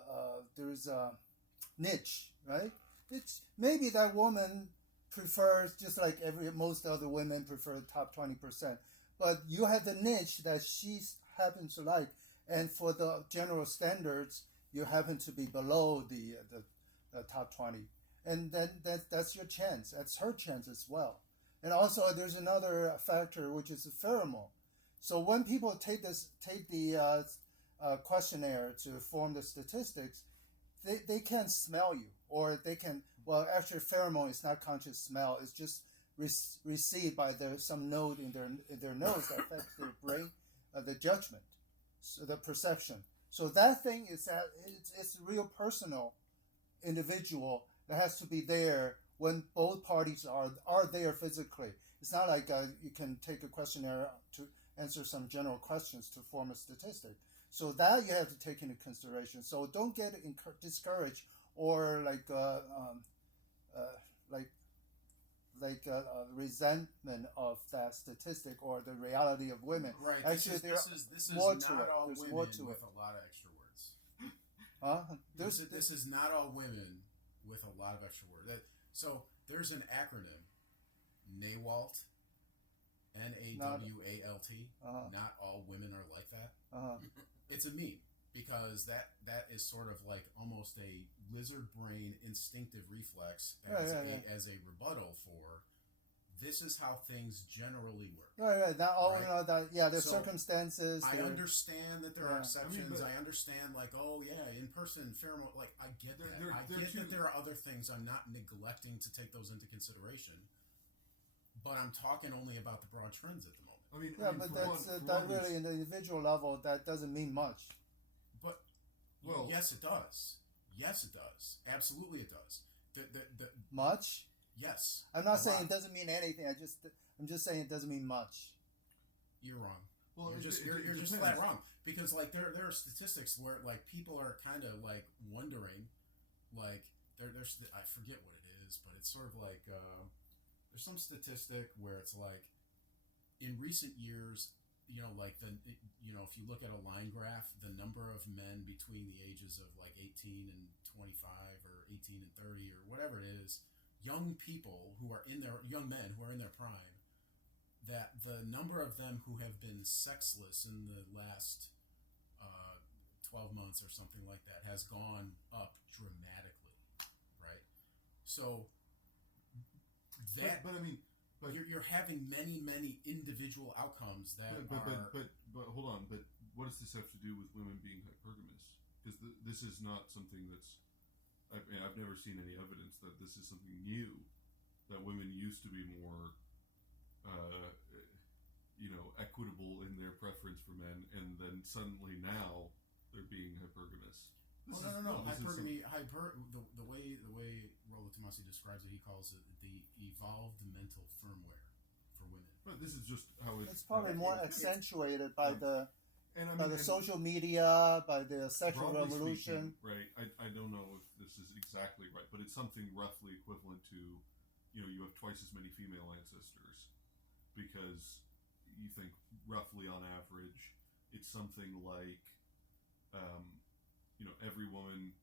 niche, right? It's maybe that woman prefers, just like most other women prefer the top 20%, but you have the niche that she happens to like, and for the general standards, you happen to be below the top 20, and then that's your chance. That's her chance as well. And also, there's another factor, which is the pheromone. So when people take the questionnaire to form the statistics, they can smell you, or they can well, actually, pheromone is not conscious smell. It's just received by some node in their nose that affects their brain, the judgment, so the perception. So that thing is that it's real personal, individual that has to be there when both parties are there physically. It's not like you can take a questionnaire to answer some general questions to form a statistic. So that you have to take into consideration. So don't get discouraged or resentment of that statistic or the reality of women. Right. Actually, this is more not to it. all There's women more to with it. a lot of extra words. Huh? This is not all women with a lot of extra words. So there's an acronym, NAWALT, NAWALT. Not all women are like that. It's a meme because that is sort of like almost a lizard brain instinctive reflex as a rebuttal for this is how things generally work. Right. Not all, right? The circumstances. I understand that there are exceptions. I mean, I understand, in person pheromone. Like, I get that. I get two- that there are other things. I'm not neglecting to take those into consideration. But I'm talking only about the broad trends at the moment. But that really, in the individual level, that doesn't mean much. But yes, it does. Yes, it does. Absolutely, it does. The Much? Yes. I'm not saying it doesn't mean anything. I'm just saying it doesn't mean much. You're wrong. Well, you're just flat wrong because there are statistics where people are kind of wondering there's I forget what it is, but it's sort of there's some statistic where it's in recent years, if you look at a line graph, the number of men between the ages of 18 and 25 or 18 and 30 or whatever it is, young men who are in their prime, that the number of them who have been sexless in the last 12 months or something like that has gone up dramatically, right? So you're having many individual outcomes that but hold on, but what does this have to do with women being hypergamous? Because this is not something that's I've never seen any evidence that this is something new, that women used to be more equitable in their preference for men, and then suddenly now they're being hypergamous. No. Hypergamy, the way Rollo Tomasi describes it, he calls it the evolved mental firmware for women. But this is just how it's probably more accentuated by the the social media, by the sexual revolution. Speaking, right? I don't know if this is exactly right, but it's something roughly equivalent to, you have twice as many female ancestors, because you think roughly on average, it's something like, every woman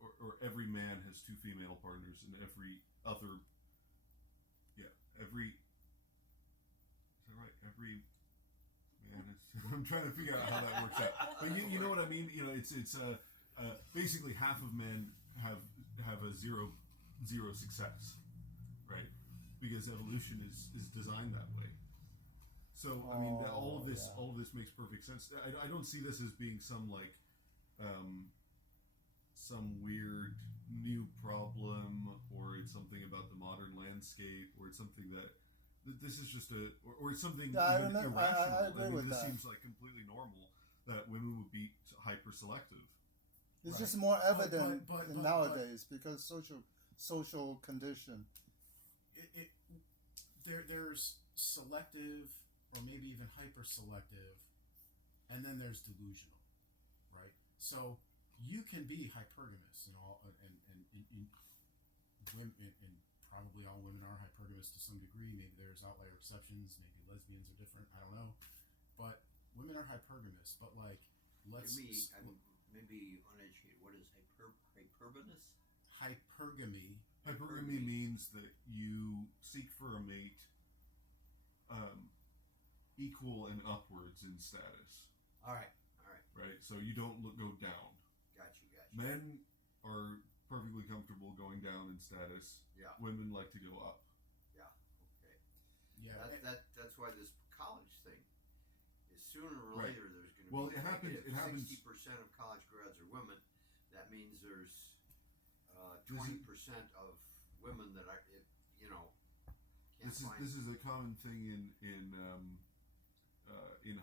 or every man has two female partners, and every other, every. Is that right? Every man is. I'm trying to figure out how that works out, but you know what I mean. It's basically half of men have a zero success, right? Because evolution is designed that way. So all of this makes perfect sense. I don't see this as being some some weird new problem, or it's something about the modern landscape, or it's something that this is just or it's something irrational. I agree with this that. seems like completely normal that women would be hyper selective. It's Right. just more evident But nowadays because social condition. There's selective, or maybe even hyper selective, and then there's delusional, right? So you can be hypergamous, and women, and probably all women are hypergamous to some degree. Maybe there's outlier exceptions. Maybe lesbians are different. I don't know, but women are hypergamous. But maybe uneducated. What is hypergamous? Hypergamy. Hypergamy means that you seek for a mate equal and upwards in status. All right. Right? So you don't go down. Gotcha. Men are perfectly comfortable going down in status. Yeah. Women like to go up. Yeah. Okay. Yeah. That's why this college thing is sooner or Right. later there's going to be It happens. 60% of college grads are women. That means there's 20% of women that are, you know, can't find. This is a common thing in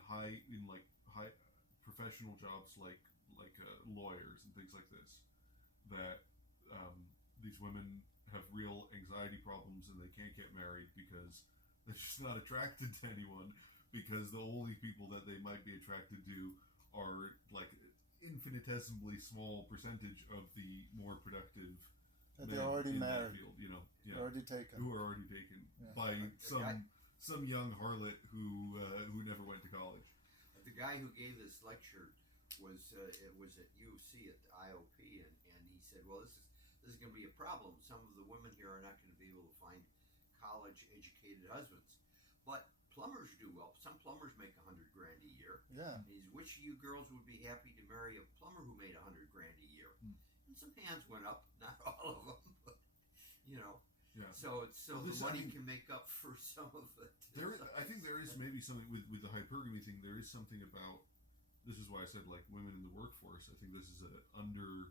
high professional jobs like lawyers and things like this, that these women have real anxiety problems and they can't get married because they're just not attracted to anyone, because the only people that they might be attracted to are like infinitesimally small percentage of the more productive That men they're already in that married. field, you know, They're already taken. who are already taken Yeah. by guy- some young harlot who never went to college. The guy who gave this lecture was it was at UC at the IOP, and he said, well, this is going to be a problem. Some of the women here are not going to be able to find college-educated husbands, but plumbers do well. Some plumbers make $100,000 a year. Yeah. And which of you girls would be happy to marry a plumber who made $100,000 a year? And some hands went up, not all of them, but you know. Yeah. So Well, the this, money I mean, can make up for some of it. I think there is maybe something with the hypergamy thing. There is something about, this is why I said like women in the workforce. I think this is a under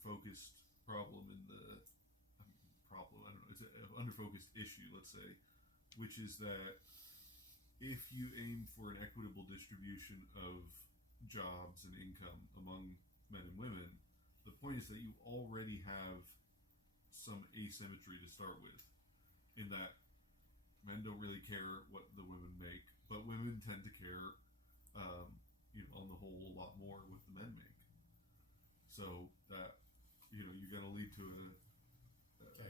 focused problem in the problem. I don't know. It's an under focused issue, let's say, which is that if you aim for an equitable distribution of jobs and income among men and women, the point is that you already have some asymmetry to start with, in that men don't really care what the women make, but women tend to care, on the whole, a lot more what the men make. So that, you're going to lead to a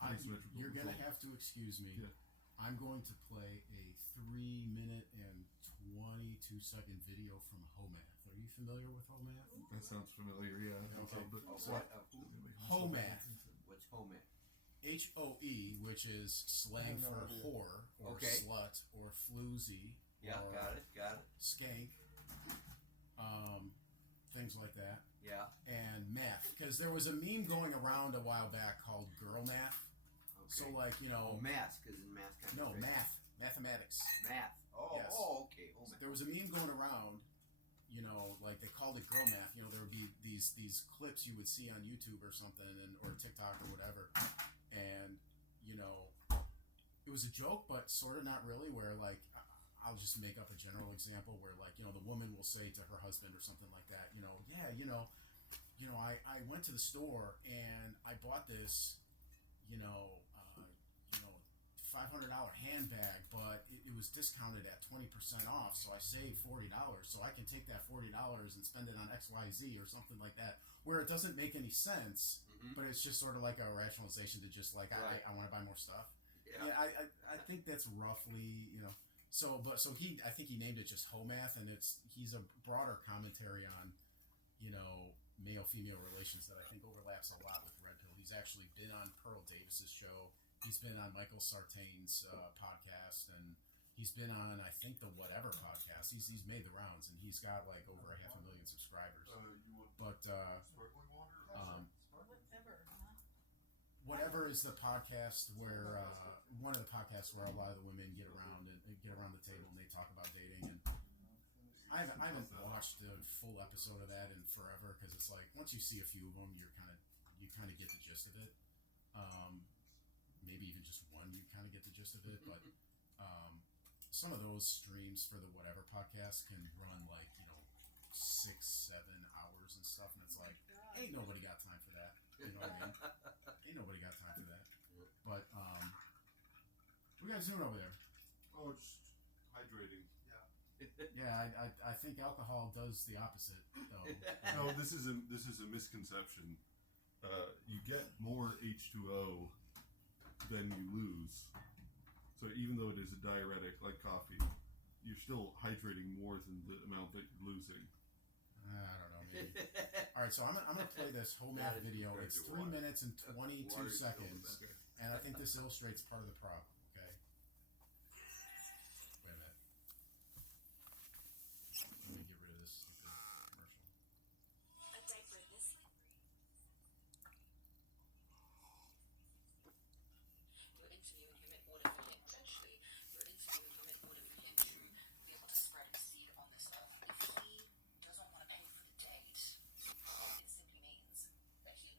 asymmetrical You're going to result. have to excuse me. Yeah. I'm going to play a 3-minute and 22-second video from Homath. Are you familiar with Homath? That sounds familiar, yeah. Okay. But- Homath. What's home at? HOE, which is slang I have no for idea. whore or Okay. slut or floozy Yeah, or got it. skank, things like that, Yeah. and math. Because there was a meme going around a while back called girl math. Okay. So like math, because in math kind no of mathematics. Math. Oh, Yes. Okay. Home There was a meme going around, like they called it girl math. There would be these clips you would see on YouTube or something, or TikTok or whatever, and it was a joke, but sort of not really. Where like I'll just make up a general example where like the woman will say to her husband or something like that, I went to the store and I bought this, $500 handbag, but it was discounted at 20% off, so I saved $40. So I can take that $40 and spend it on XYZ or something like that, where it doesn't make any sense, but it's just sort of like a rationalization to just like Right. I want to buy more stuff. Yeah. I think that's roughly So I think he named it just Homath, and he's a broader commentary on male female relations that I think overlaps a lot with Redpill. He's actually been on Pearl Davis's show. He's been on Michael Sartain's podcast, and he's been on, I think, the Whatever podcast. He's made the rounds, and he's got like over 500,000 subscribers. You want But sparkling water? Whatever, huh? Whatever is the podcast where one of the podcasts where a lot of the women get around the table and they talk about dating. And I haven't watched a full episode of that in forever, because it's like once you see a few of them, you kind of get the gist of it. Maybe even just one, you kind of get the gist of it. But some of those streams for the Whatever podcast can run like 6-7 hours and stuff, and it's like ain't nobody got time for that. You know what I mean? Ain't nobody got time for that. But what you guys doing over there? Oh, just hydrating. Yeah, I think alcohol does the opposite, though. No, this is a misconception. You get more H2O than you lose. So even though it is a diuretic like coffee, you're still hydrating more than the amount that you're losing. I don't know, maybe. All right, so I'm gonna play this whole math That is video. compared It's to 3 water. minutes and 22 Water is still the seconds, best. and I think this illustrates part of the problem. Okay. Wait a minute. Let me get rid of this stupid commercial. A diaper this you're interviewing him in order for him, essentially, you're interviewing him in order for him to be able to spread his seed on this earth. If he doesn't want to pay for the date, it simply means that he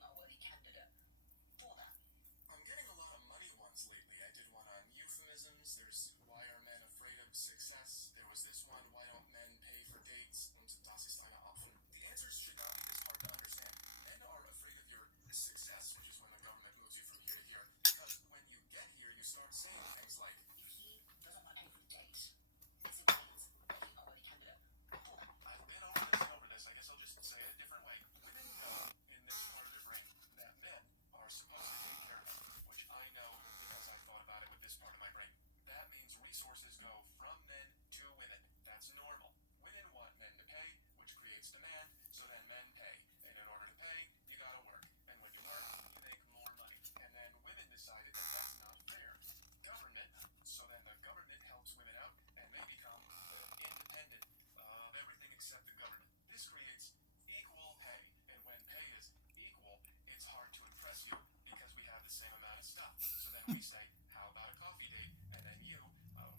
except the government. This creates equal pay, and when pay is equal, it's hard to impress you because we have the same amount of stuff. So then we say, how about a coffee date? And then you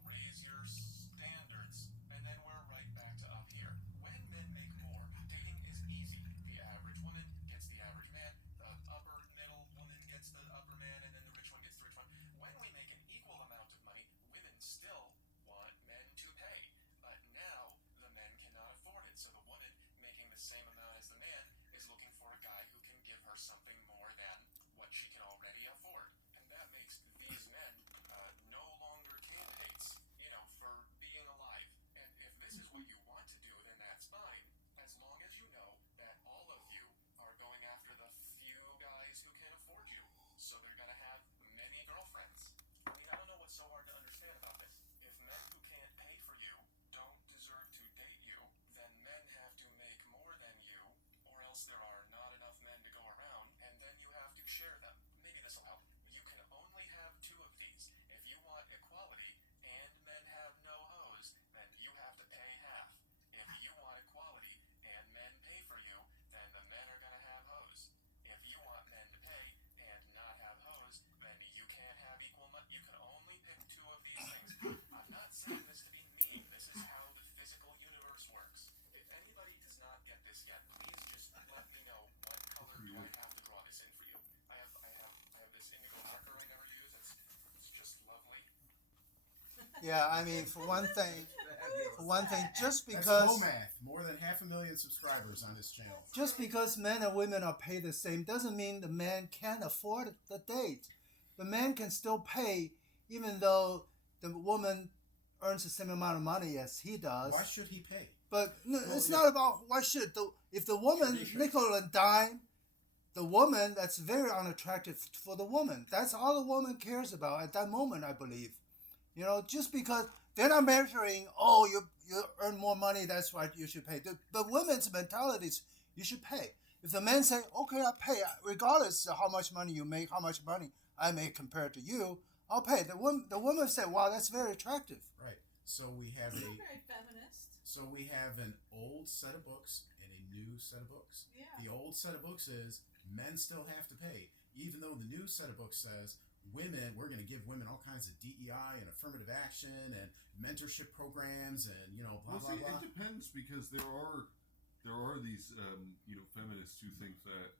raise your standards, and then we're right back to up here. When men make more, dating is easy. The average woman gets the average man, the upper middle woman gets the upper man, and then the rich one gets the rich one. When we make an equal amount of money, women still want men to pay. But now the men cannot afford it. So the woman making the same amount as the man is looking for a guy who can give her something more than what she can already afford. And that makes these men no longer candidates, for being alive. And if this is what you want to do, then that's fine. As long as you know that all of you are going after the few guys who can afford you. So they're going to have many girlfriends. I mean, I don't know what's so hard to understand about this. If men who can't pay for you don't deserve to date you, then men have to make more than you, or else there are not enough men to go around, and then you have to share them. Maybe this will help. You can only have two of these. If you want equality and men have no hose, then you have to pay half. If you want equality and men pay for you, then the men are going to have hose. If you want men to pay and not have hose, then you can't have equal money. You can only pick two of these things. I'm not saying this to be mean. This is how the physical universe works. If anybody does not get this yet, please just let me know what color do I have to draw this in for you. I have this indigo marker I never use. It's just lovely. Yeah, I mean, for one thing, just That's because low math. More than 500,000 subscribers on this channel. just because men and women are paid the same doesn't mean the man can't afford the date. The man can still pay even though the woman earns the same amount of money as he does. Why should he pay? But no, Well, it's yeah. not about why should if the woman Tradition. nickel and dime, the woman, that's very unattractive for the woman. That's all the woman cares about at that moment, I believe. Just because they're not measuring, oh, you earn more money, that's why you should pay. The women's mentality is you should pay. If the men say, okay, I'll pay, regardless of how much money you make, how much money I make compared to you, I'll pay. The woman say, wow, that's very attractive. Right. So we have That's a not very feminist. so we have an old set of books and a new set of books. Yeah. The old set of books is men still have to pay, even though the new set of books says women, we're going to give women all kinds of DEI and affirmative action and mentorship programs and blah Well, blah see, blah. it depends because there are these feminists who think that,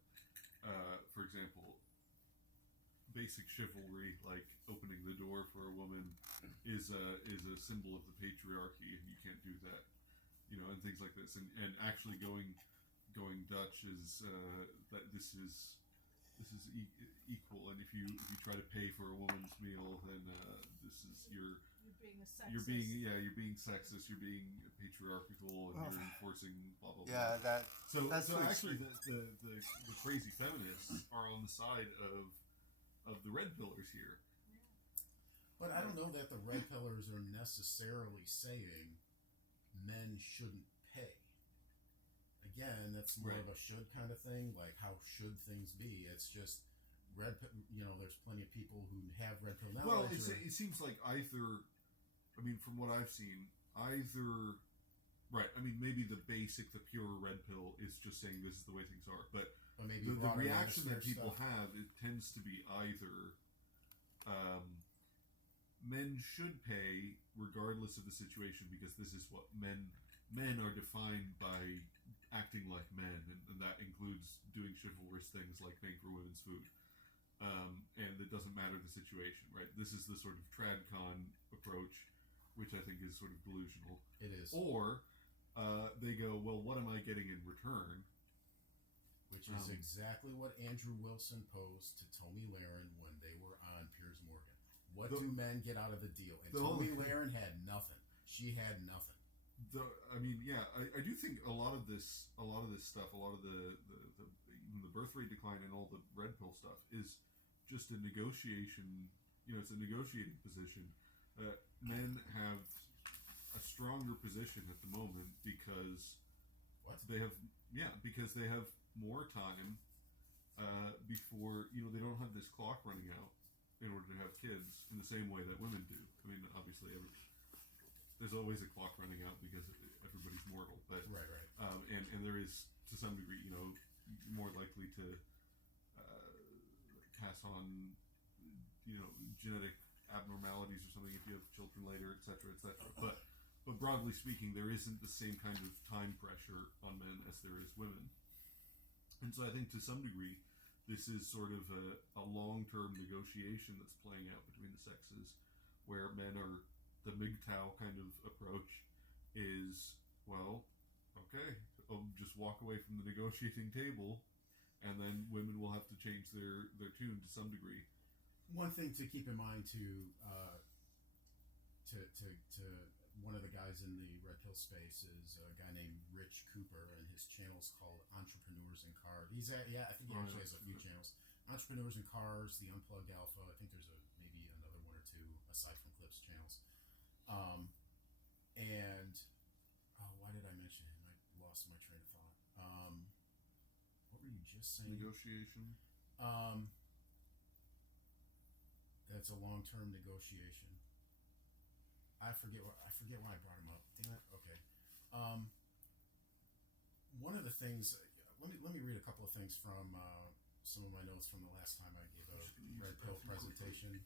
for example, basic chivalry, like opening the door for a woman, is a symbol of the patriarchy, and you can't do that, and things like this, and actually going Dutch is that this is equal, and if you try to pay for a woman's meal, then this is You're being a sexist. you're being sexist, you're being patriarchal, and you're enforcing blah blah blah. Yeah, that's So pretty actually, the crazy feminists are on the side of the red pillars here. But I don't know that the red pillars are necessarily saying men shouldn't pay. Again, that's more of a should kind of thing. Like, how should things be? It's just there's plenty of people who have red pill knowledge. Well, it seems like either, from what I've seen, right. Maybe the pure red pill is just saying this is the way things are. But maybe the reaction that manosphere people stuff. have, it tends to be either men should pay regardless of the situation because this is what men are defined by acting like men, and that includes doing chivalrous things like paying for women's food. And it doesn't matter the situation, right? This is the sort of tradcon approach, which I think is sort of delusional. It is. Or they go, well, what am I getting in return? Which is exactly what Andrew Wilson posed to Tomi Lahren when they were on Piers Morgan. What do men get out of the deal? And Tomi Lahren had nothing. She had nothing. I do think a lot of this stuff, a lot of the birth rate decline and all the red pill stuff is just a negotiation. It's a negotiating position. Men have a stronger position at the moment because they have more time before they don't have this clock running out in order to have kids in the same way that women do. Obviously there's always a clock running out because everybody's mortal, but Right. and there is to some degree, more likely to pass on, genetic abnormalities or something if you have children later, etc., etc. But broadly speaking, there isn't the same kind of time pressure on men as there is women, and so I think to some degree, this is sort of a long-term negotiation that's playing out between the sexes, where men are the MGTOW kind of approach is, well, okay, I'll just walk away from the negotiating table, and then women will have to change their tune to some degree. One thing to keep in mind to one of the guys in the Red Pill space is a guy named Rich Cooper, and his channel's called Entrepreneurs in Cars. I think he actually has a few channels. Entrepreneurs in Cars, the Unplugged Alpha. I think there's maybe another one or two aside from Clip's channels. And why did I mention him? I lost my train of thought. What were you just saying? Negotiation. That's a long-term negotiation. I forget why I brought him up. Damn it. Okay. One of the things. Let me read a couple of things from some of my notes from the last time I gave a Red Pill presentation.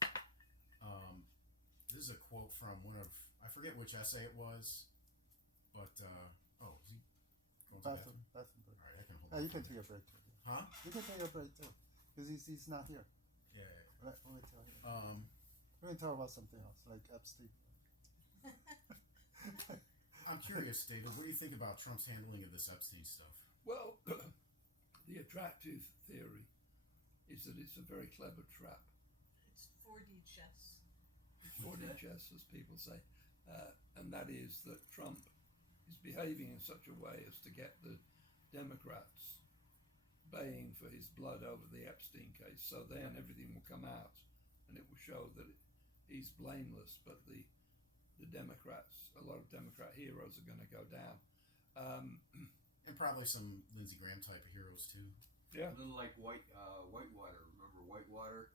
This is a quote from one of, I forget which essay it was, but is he going to the bathroom? Bathroom break. All right, I can hold. You can take a break too. Huh? You can take a break too, because he's not here. Yeah. Let me tell you. We're gonna talk about something else, like Epstein. I'm curious, David. What do you think about Trump's handling of this Epstein stuff? Well, the attractive theory is that it's a very clever trap. It's 4D chess. 4D chess, as people say. And that is that Trump is behaving in such a way as to get the Democrats baying for his blood over the Epstein case. So then everything will come out and it will show that he's blameless, but the Democrats, a lot of Democrat heroes are going to go down. And probably some Lindsey Graham type of heroes too. Yeah. A little like Whitewater. Remember Whitewater?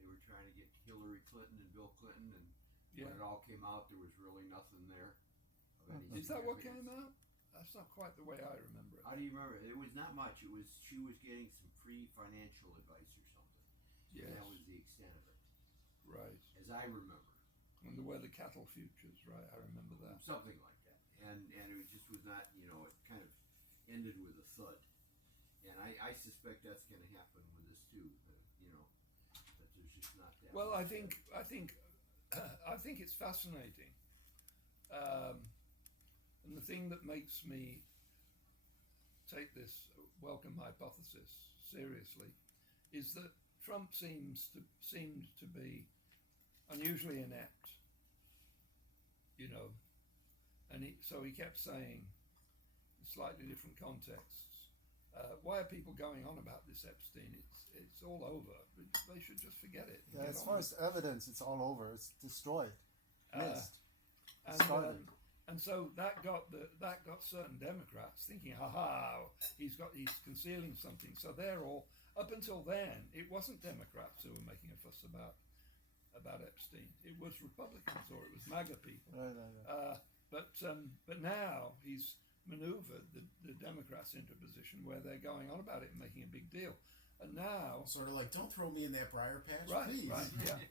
They were trying to get Hillary Clinton and Bill Clinton, and when it all came out, there was really nothing there. Is that what came out? That's not quite the way I remember it. How do you remember? It was not much. She was getting some free financial advice or something. Yes. And that was the extent of it. Right. As I remember. And the weather cattle futures, right? I remember that. Something like that. And it just was not, it kind of ended with a thud. And I suspect that's going to happen with this too. That there's just not that. Well, I think it's fascinating. And the thing that makes me take this welcome hypothesis seriously is that Trump seemed to be unusually inept, and so he kept saying in slightly different contexts, why are people going on about this Epstein? It's all over. They should just forget it. Yeah, as far as evidence, it's all over. It's destroyed, missed. And so that got certain Democrats thinking, he's concealing something. So they're all, up until then, it wasn't Democrats who were making a fuss about Epstein. It was Republicans or it was MAGA people. Right. But now he's maneuvered the Democrats into a position where they're going on about it and making a big deal. And now, sort of like, don't throw me in that briar patch, right, please. Right, yeah,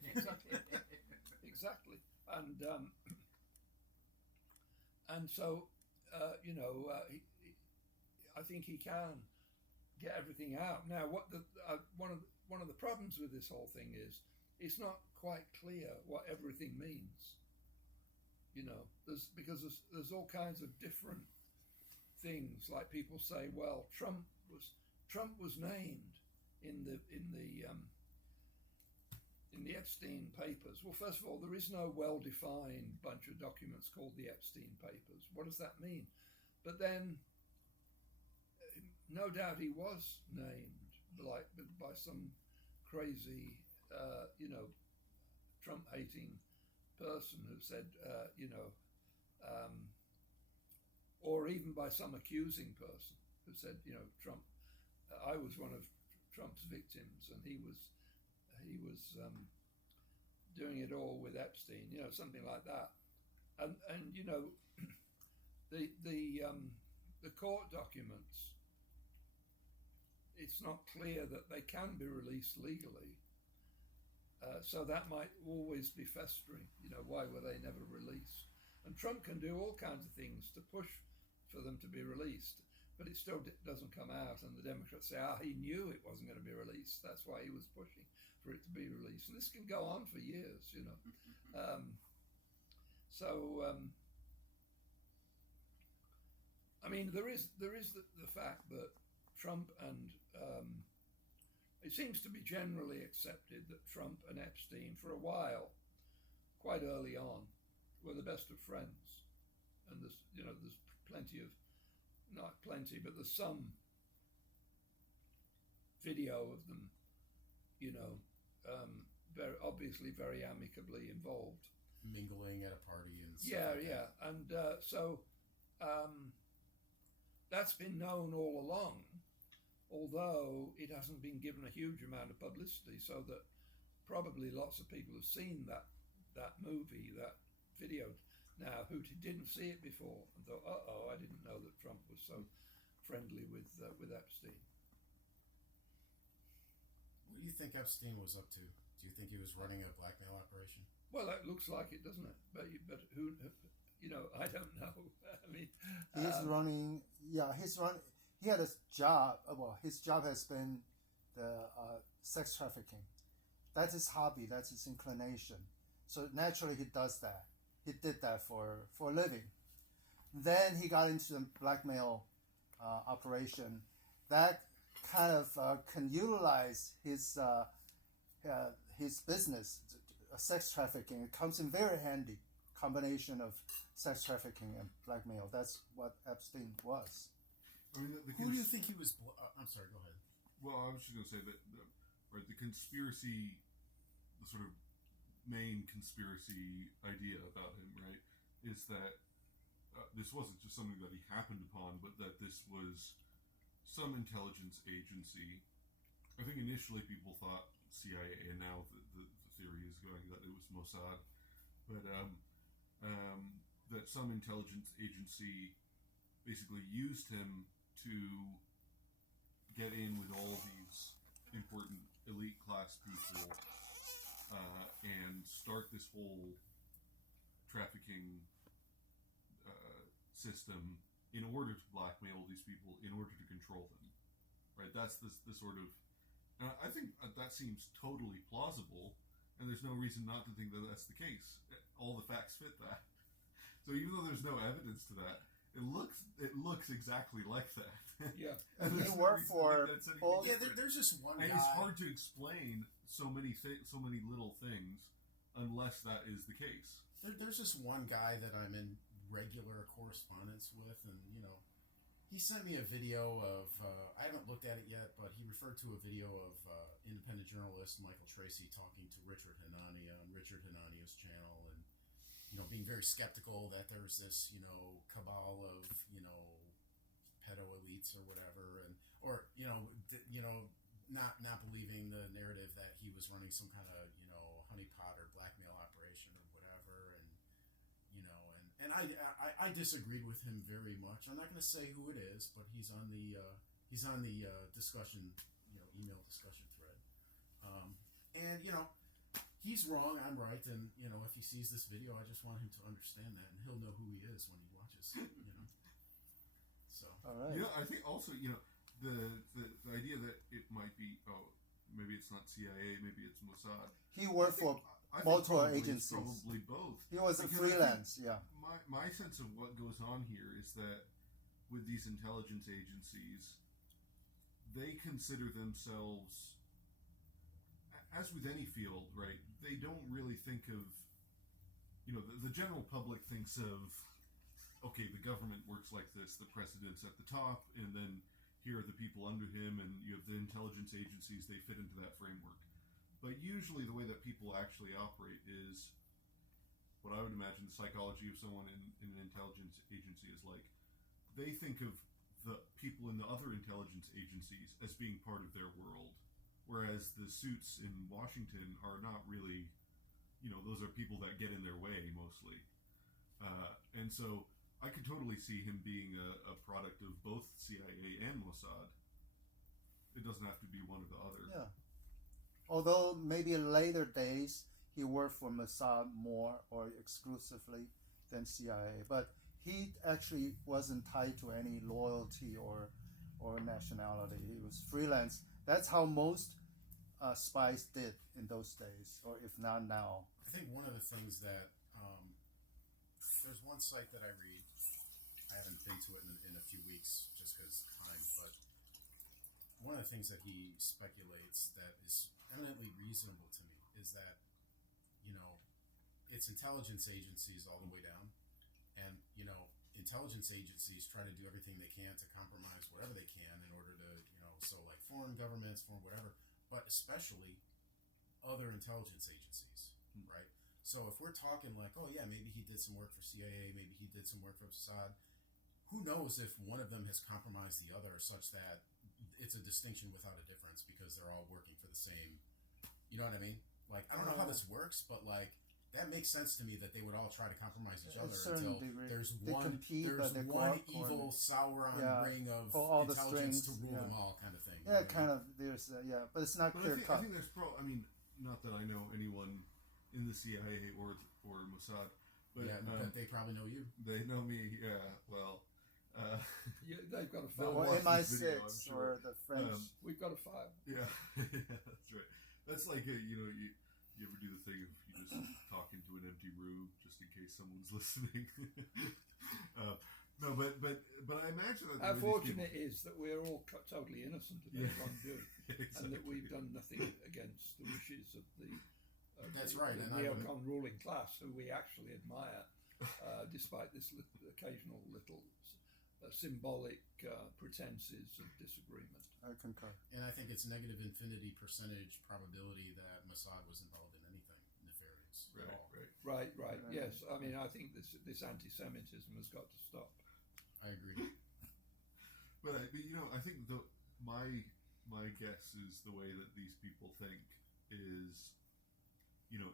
exactly. And so, I think he can get everything out. Now, one of the problems with this whole thing is it's not quite clear what everything means. Because there's all kinds of different things. Like people say, well, Trump was named in the Epstein papers. Well, first of all, there is no well-defined bunch of documents called the Epstein papers. What does that mean? But then, no doubt he was named by some crazy, Trump-hating person who said, or even by some accusing person who said, Trump, I was one of Trump's victims, and he was doing it all with Epstein, something like that. and you know, the court documents. It's not clear that they can be released legally. So that might always be festering. You know, why were they never released? And Trump can do all kinds of things to push for them to be released, but it still doesn't come out. And the Democrats say, he knew it wasn't going to be released. That's why he was pushing for it to be released. And this can go on for years, you know. I mean, there is the fact that Trump and it seems to be generally accepted that Trump and Epstein, for a while, quite early on, were the best of friends. And there's plenty of, not plenty, but there's some video of them, very obviously very amicably involved. Mingling at a party and stuff. Yeah, like yeah. that. And that's been known all along, although it hasn't been given a huge amount of publicity, so that probably lots of people have seen that movie, that video now, who didn't see it before and thought, I didn't know that Trump was so friendly with Epstein. What do you think Epstein was up to? Do you think he was running a blackmail operation? Well, that looks like it, doesn't it? But who, I don't know. I mean, he's running. Yeah, he had a job. Well, his job has been the sex trafficking. That's his hobby. That's his inclination. So naturally, he does that. He did that for a living. Then he got into the blackmail operation. That kind of can utilize his business, sex trafficking. It comes in very handy. Combination of sex trafficking and blackmail. That's what Epstein was. I mean, who do you think he was? I'm sorry. Go ahead. Well, I was just going to say that the conspiracy, the sort of main conspiracy idea about him, right, is that this wasn't just something that he happened upon, but that this was some intelligence agency. I think initially people thought CIA, and now the theory is going that it was Mossad, but that some intelligence agency basically used him to get in with all these important elite class people and start this whole trafficking system in order to blackmail these people, in order to control them. Right? That's the sort of... I think that seems totally plausible, and there's no reason not to think that that's the case. All the facts fit that. So even though there's no evidence to that, it looks exactly like that. Yeah. And He worked for all. Yeah, there's just one and guy. it's hard to explain so many little things unless that is the case. There's just one guy that I'm in regular correspondence with, and he sent me a video of. I haven't looked at it yet, but he referred to a video of independent journalist Michael Tracy talking to Richard Hanania on Richard Hanania's channel, and being very skeptical that there's this cabal of pedo elites or whatever, and not believing the narrative that he was running some kind of honeypot or blackmail operation or whatever, and I disagreed with him very much. I'm not going to say who it is, but he's on the discussion email discussion thread, and he's wrong, I'm right, and if he sees this video, I just want him to understand that, and he'll know who he is when he watches. So. All right. Yeah, I think also the idea that it might be maybe it's not CIA, maybe it's Mossad. He worked for I think multiple probably agencies. Probably both. He was a Because freelance. Yeah. My sense of what goes on here is that with these intelligence agencies, they consider themselves, as with any field, right? They don't really think of, the general public thinks of, okay, the government works like this, the president's at the top, and then here are the people under him, and you have the intelligence agencies, they fit into that framework. But usually the way that people actually operate is what I would imagine the psychology of someone in an intelligence agency is like. They think of the people in the other intelligence agencies as being part of their world, whereas the suits in Washington are not really, those are people that get in their way mostly. And so I could totally see him being a product of both CIA and Mossad. It doesn't have to be one or the other. Yeah. Although maybe in later days he worked for Mossad more or exclusively than CIA, but he actually wasn't tied to any loyalty or nationality. He was freelance. That's how most spies did in those days, or if not now. I think one of the things that there's one site that I read. I haven't been to it in a few weeks just because time, but one of the things that he speculates that is eminently reasonable to me is that, it's intelligence agencies all the way down, and, intelligence agencies try to do everything they can to compromise whatever they can in order to, so like foreign governments, foreign whatever, but especially other intelligence agencies, right? So if we're talking like, oh yeah, maybe he did some work for CIA, maybe he did some work for Mossad, who knows if one of them has compromised the other such that it's a distinction without a difference because they're all working for the same, you know what I mean? Like, I don't know how this works, but like, that makes sense to me that they would all try to compromise each other until there's one evil Sauron ring of intelligence to rule them all, kind of thing. Yeah, kind of. There's but it's not clear cut. I think there's not that I know anyone in the CIA or Mossad, but but they probably know you. They know me. Yeah, well. They've got a file. Or MI6 or the French. We've got a file. Yeah, that's right. That's like you ever do the thing of you just talk into an empty room just in case someone's listening. No, but I imagine that. How fortunate is that we're all totally innocent of any wrongdoing, exactly. and that we've done nothing against the wishes of the neocon ruling class, who we actually admire, despite this occasional little symbolic pretenses of disagreement. I concur. And I think it's negative infinity percentage probability that Mossad was involved in anything nefarious at all. Right. Yes, I mean, I think this anti-Semitism has got to stop. I agree. But I think my guess is the way that these people think is,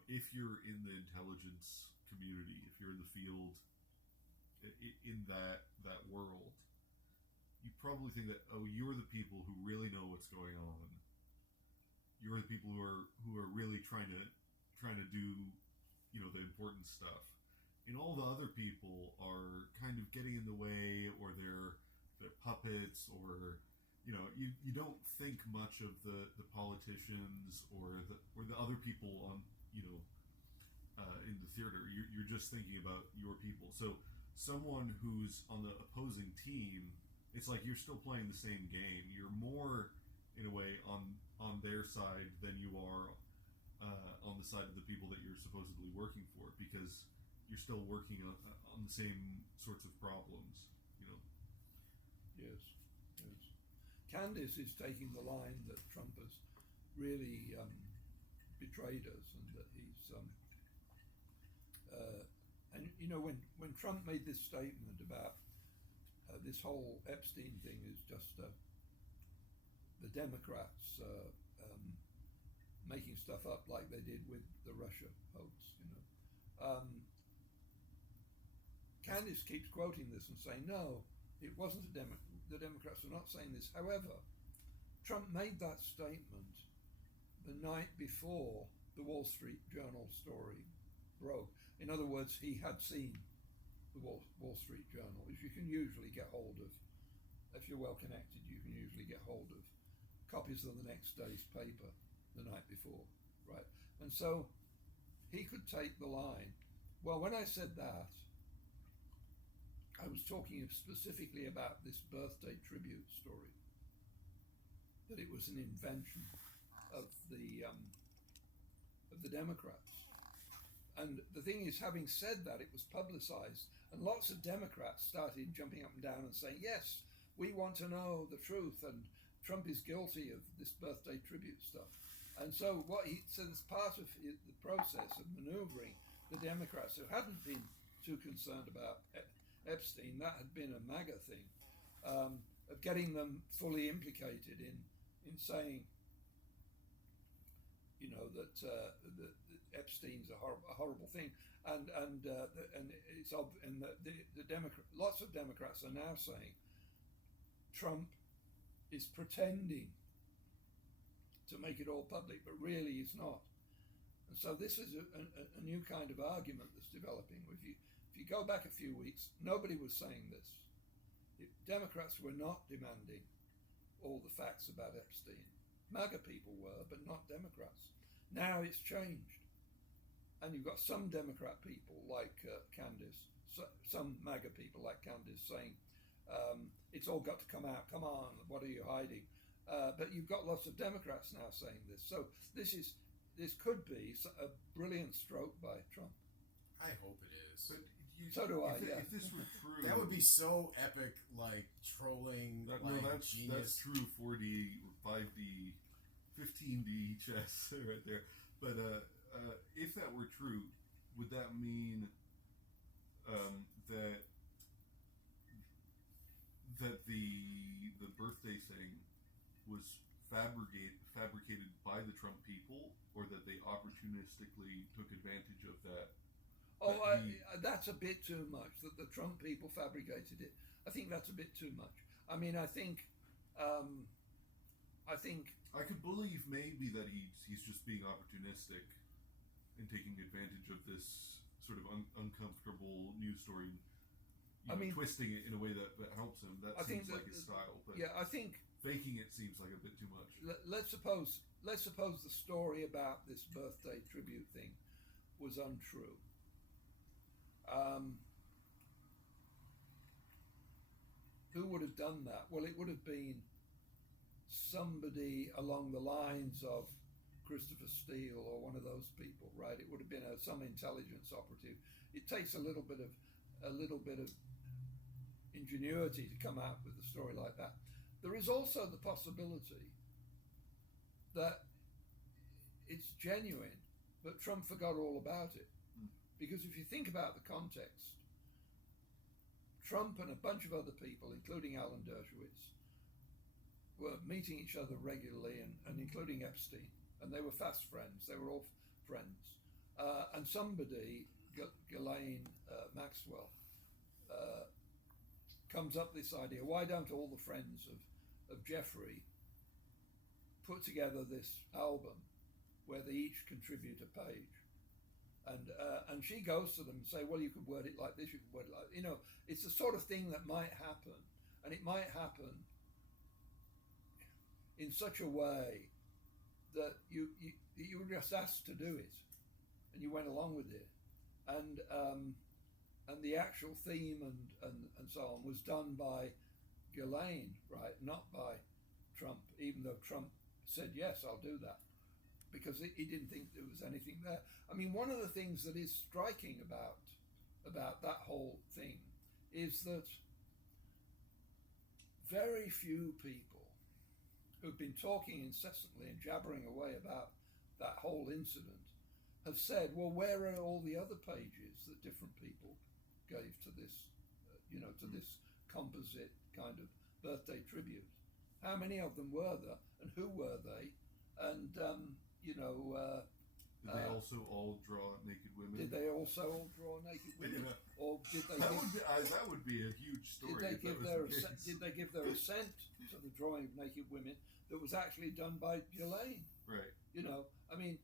if you're in the intelligence community, if you're in the field, in that world, you probably think that, oh, you're the people who really know what's going on. You're the people who are really trying to do, the important stuff. And all the other people are kind of getting in the way, or they're puppets, or you don't think much of the politicians or the other people on in the theater. You're just thinking about your people. So someone who's on the opposing team, it's like you're still playing the same game. You're more, in a way, on their side than you are on the side of the people that you're supposedly working for, because you're still working on the same sorts of problems. Yes. Candice is taking the line that Trump has really betrayed us, and that he's when Trump made this statement about this whole Epstein thing is just the Democrats making stuff up like they did with the Russia hoax. Candice keeps quoting this and saying, no, it wasn't the Democrats are not saying this. However, Trump made that statement the night before the Wall Street Journal story broke. In other words, he had seen the Wall Street Journal, which you can usually get hold of. If you're well connected, you can usually get hold of copies of the next day's paper the night before, right? And so he could take the line, well, when I said that, I was talking specifically about this birthday tribute story, that it was an invention of the Democrats. And the thing is, having said that, it was publicized, and lots of Democrats started jumping up and down and saying, yes, we want to know the truth, and Trump is guilty of this birthday tribute stuff. And so as part of the process of maneuvering the Democrats, who hadn't been too concerned about Epstein, that had been a MAGA thing, of getting them fully implicated in saying, that Epstein's a horrible thing. and it's and the Democrat, lots of Democrats are now saying Trump is pretending to make it all public, but really he's not. And so this is a new kind of argument that's developing. If you go back a few weeks, nobody was saying this. Democrats were not demanding all the facts about Epstein. MAGA people were, but not Democrats. Now it's changed. And you've got some Democrat people like Candace, some MAGA people like Candace saying, it's all got to come out. Come on, what are you hiding? But you've got lots of Democrats now saying this. So this could be a brilliant stroke by Trump. I hope it is. But So do I. If this were true, That would be so epic, like trolling. that's genius. true. 4D, 5D, 15D chess right there. But if that were true, would that mean that the birthday thing was fabricated by the Trump people, or that they opportunistically took advantage of that? Oh, that's a bit too much, that the Trump people fabricated it. I think that's a bit too much. I mean, I think I could believe maybe that he's just being opportunistic and taking advantage of this sort of uncomfortable news story. Twisting it in a way that helps him. That seems like his style. But yeah, I think faking it seems like a bit too much. Let's suppose the story about this birthday tribute thing was untrue. Who would have done that? Well, it would have been somebody along the lines of Christopher Steele or one of those people, right? It would have been some intelligence operative. It takes a little bit of ingenuity to come out with a story like that. There is also the possibility that it's genuine, but Trump forgot all about it. Because if you think about the context, Trump and a bunch of other people, including Alan Dershowitz, were meeting each other regularly, and including Epstein, and they were fast friends. They were all friends. And somebody, Ghislaine Maxwell, comes up with this idea: why don't all the friends of Jeffrey put together this album where they each contribute a page? And she goes to them and say, well, you could word it like this, you could word it like, it's the sort of thing that might happen, and it might happen in such a way that you were just asked to do it, and you went along with it, and the actual theme and so on was done by Ghislaine, right, not by Trump, even though Trump said, yes, I'll do that, because he didn't think there was anything there. I mean, one of the things that is striking about that whole thing is that very few people who've been talking incessantly and jabbering away about that whole incident have said, well, where are all the other pages that different people gave to this, to this composite kind of birthday tribute? How many of them were there, and who were they? And did they also all draw naked women? Did they also all draw naked women? Or did they? That would be a huge story. Did they give their assent to the drawing of naked women that was actually done by Ghislaine? Right. I mean,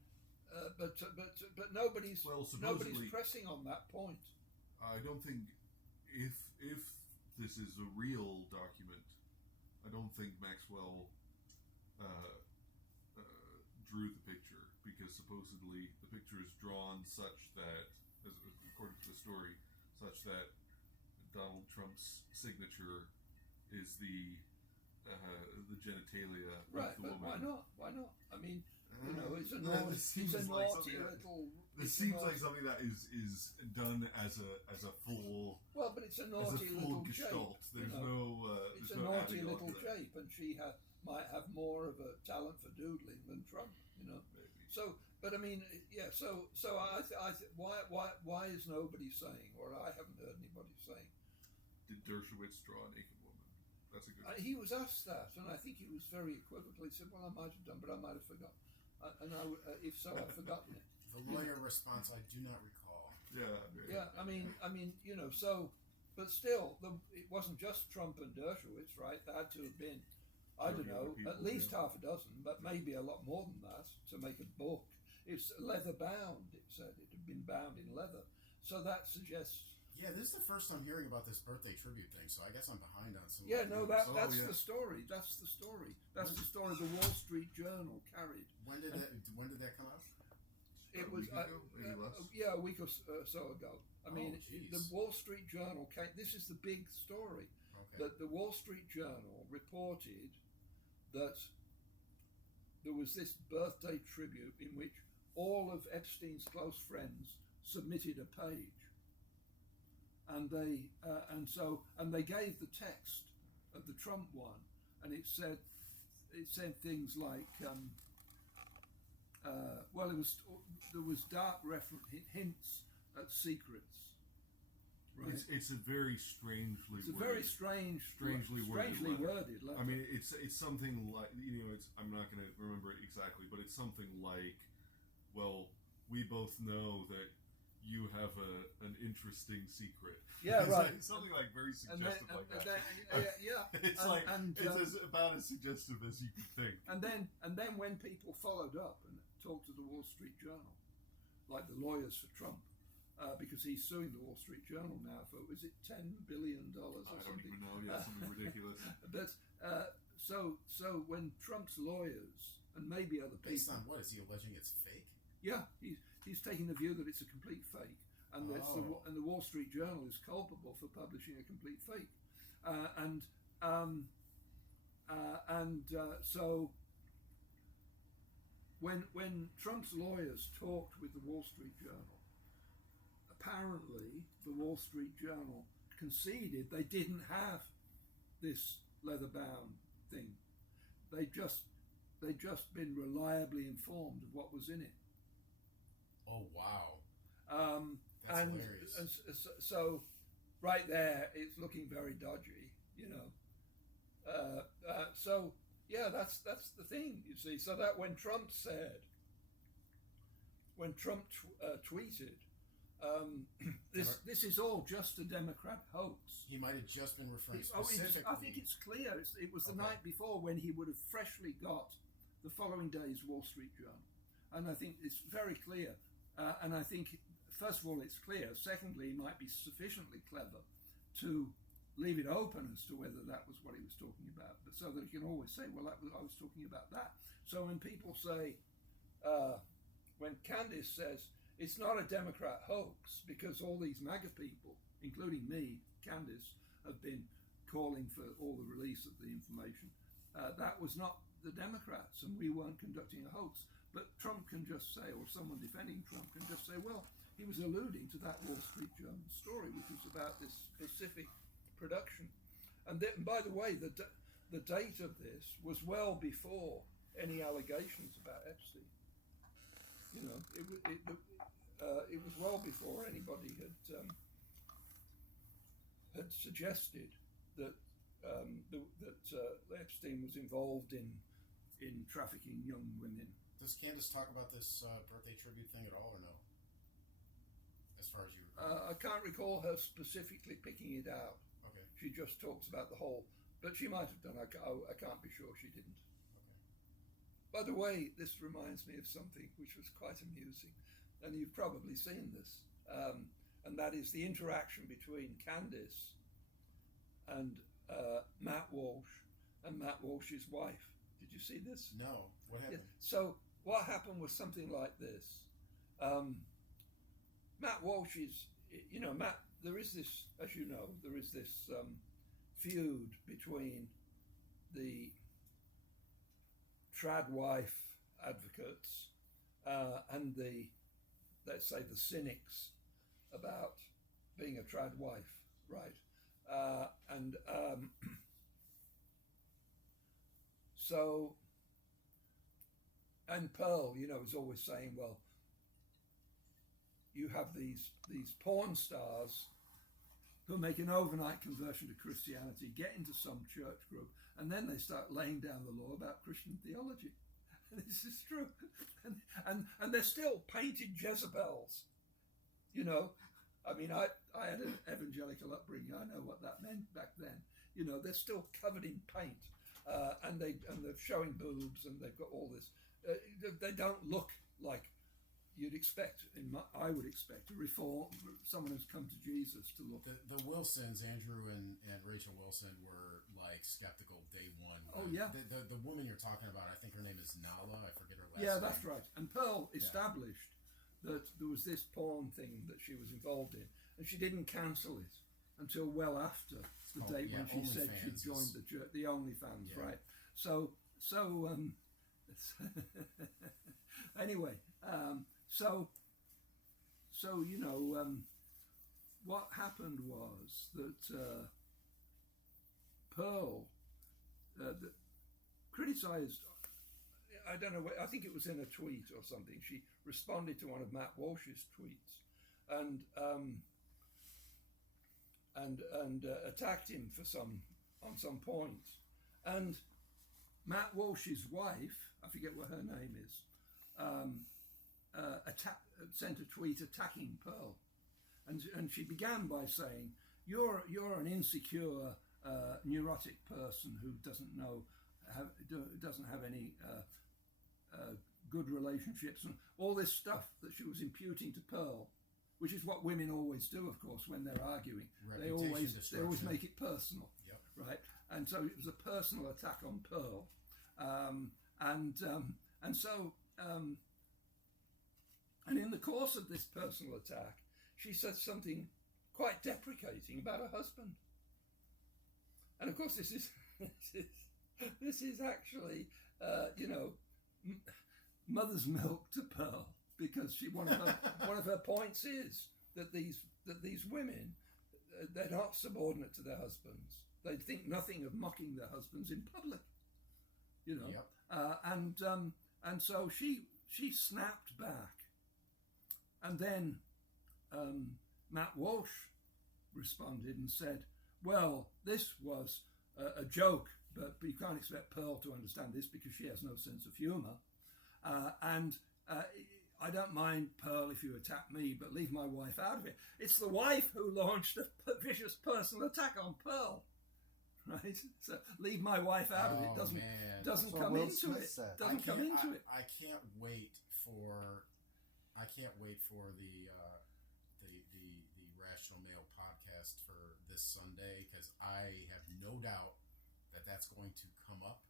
but nobody's pressing on that point. I don't think if this is a real document, I don't think Maxwell drew the picture, because supposedly the picture is drawn such that, according to the story, such that Donald Trump's signature is the genitalia right, of the but woman. Why not? I mean, it's a naughty little. This seems like something that is done as a full. Well, but it's a naughty little gestalt. Shape. There's no. It's a naughty little shape, and she might have more of a talent for doodling than Trump. Maybe. So, but I mean, yeah. So why is nobody saying, or I haven't heard anybody saying? Did Dershowitz draw a naked woman? That's a good. He was asked that, and I think he was very equivocal. He said, "Well, I might have done, but I might have forgotten." If so, I've forgotten it. The lawyer response: I do not recall. Yeah, I mean, you know, so, but still, it wasn't just Trump and Dershowitz, right? There had to have been, I don't know, people, at least half a dozen, but maybe a lot more than that to make a book. It's leather bound, it said. It had been bound in leather. So that suggests... Yeah, this is the first I'm hearing about this birthday tribute thing, so I guess I'm behind on some... Yeah, no, news. that's the story. That's the story. That's the story the Wall Street Journal carried. When did that come out? It A was week ago, maybe less. a week or so ago. I mean, jeez. the Wall Street Journal came. This is the big story. Okay. That the Wall Street Journal reported that there was this birthday tribute in which all of Epstein's close friends submitted a page, and they gave the text of the Trump one, and it said things like. There was dark reference hints at secrets. Right? It's a very strangely. It's a very strangely worded letter. I mean, it's something like, you know, I'm not going to remember it exactly, but it's something like, well, we both know that you have an interesting secret. Yeah, it's right. Like, something like very suggestive like that. Yeah. It's about as suggestive as you could think. And then when people followed up and talked to the Wall Street Journal, like the lawyers for Trump, because he's suing the Wall Street Journal now for, is it $10 billion or something? I don't even know. Yeah, something ridiculous. But so when Trump's lawyers and maybe other people, based on what, is he alleging it's fake? Yeah, he's taking the view that it's a complete fake, and and the Wall Street Journal is culpable for publishing a complete fake, so when Trump's lawyers talked with the Wall Street Journal, apparently the Wall Street Journal conceded they didn't have this leather-bound thing. They'd just been reliably informed of what was in it. Oh wow! That's hilarious. And so, right there, it's looking very dodgy, you know. So yeah, that's the thing, you see. So that when Trump tweeted, this is all just a Democrat hoax. He might have just been referring specifically. I think it's clear. It was the night before when he would have freshly got the following day's Wall Street Journal, and I think it's very clear. And I think, first of all, it's clear. Secondly, he might be sufficiently clever to leave it open as to whether that was what he was talking about, but so that he can always say, well, I was talking about that. So when people say, when Candace says, it's not a Democrat hoax because all these MAGA people, including me, Candace, have been calling for all the release of the information, that was not the Democrats, and we weren't conducting a hoax. But Trump can just say, or someone defending Trump can just say, well, he was alluding to that Wall Street Journal story, which was about this specific production. And then, by the way, the date of this was well before any allegations about Epstein. You know, it was well before anybody had suggested that Epstein was involved in trafficking young women. Does Candace talk about this birthday tribute thing at all, or no? As far as you I can't recall her specifically picking it out. Okay. She just talks about the whole, but she might have done. I can't be sure she didn't. Okay. By the way, this reminds me of something which was quite amusing, and you've probably seen this, and that is the interaction between Candace and Matt Walsh and Matt Walsh's wife. Did you see this? No. What happened? Yeah. So what happened was something like this. Matt Walsh is, you know, there is this, as you know, there is this feud between the trad wife advocates and the, let's say, the cynics about being a trad wife, right? So, and Pearl, you know, is always saying, well, you have these porn stars who make an overnight conversion to Christianity, get into some church group, and then they start laying down the law about Christian theology. This is true. And they're still painted Jezebels. You know, I mean, I had an evangelical upbringing. I know what that meant back then. You know, they're still covered in paint, and they're showing boobs, and they've got all this. They don't look like you'd expect. I would expect a reform, someone who's come to Jesus to look. The Wilsons, Andrew and Rachel Wilson, were like skeptical day one. Oh yeah. The woman you're talking about, I think her name is Nala. I forget her last name. Yeah, that's right. And Pearl established that there was this porn thing that she was involved in, and she didn't cancel it until well after the date when she said she joined the OnlyFans, right? So anyway, so you know, what happened was that Pearl criticized. I don't know. I think it was in a tweet or something. She responded to one of Matt Walsh's tweets, and attacked him on some points. And Matt Walsh's wife, I forget what her name is, sent a tweet attacking Pearl, and she began by saying, "You're an insecure, neurotic person who doesn't have any good relationships," and all this stuff that she was imputing to Pearl, which is what women always do, of course, when they're arguing. They always make it personal, right? And so it was a personal attack on Pearl, and in the course of this personal attack, she said something quite deprecating about her husband. And of course, this is actually, you know, mother's milk to Pearl, because one of her points is that these women, they're not subordinate to their husbands. They think nothing of mocking their husbands in public, you know. And so she snapped back, and then Matt Walsh responded and said, "Well, this was a joke, but you can't expect Pearl to understand this because she has no sense of humour. And I don't mind, Pearl, if you attack me, but leave my wife out of it." It's the wife who launched a vicious personal attack on Pearl, right? So leave my wife out of it. Doesn't come into it. Doesn't come into it. I can't wait for the Rational Male podcast for this Sunday, because I have no doubt that that's going to come up.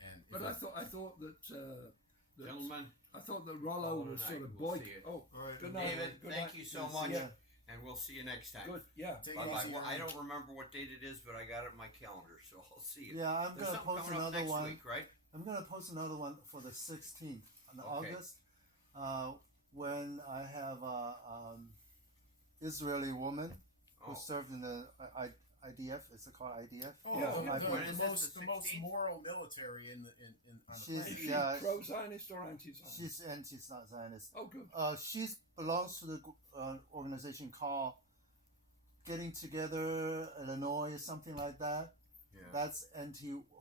And I thought that. Gentlemen, I thought that Rollo was sort of boy. All right. Good night, David. Thank you so much, Yeah. and we'll see you next time. Good. Yeah. Bye-bye. Well, I don't remember what date it is, but I got it in my calendar, so I'll see you. Yeah, I'm There's gonna something post coming up another next one. week, right? I'm gonna post another one for the 16th of Okay. August, when I have Israeli woman who served in the IDF. Is it called IDF? Oh, Yeah. the most moral military on the planet. She's pro-Zionist or anti-Zionist? She's anti-Zionist. Oh, good. She belongs to the organization called Getting Together Illinois, something like that. Yeah. That's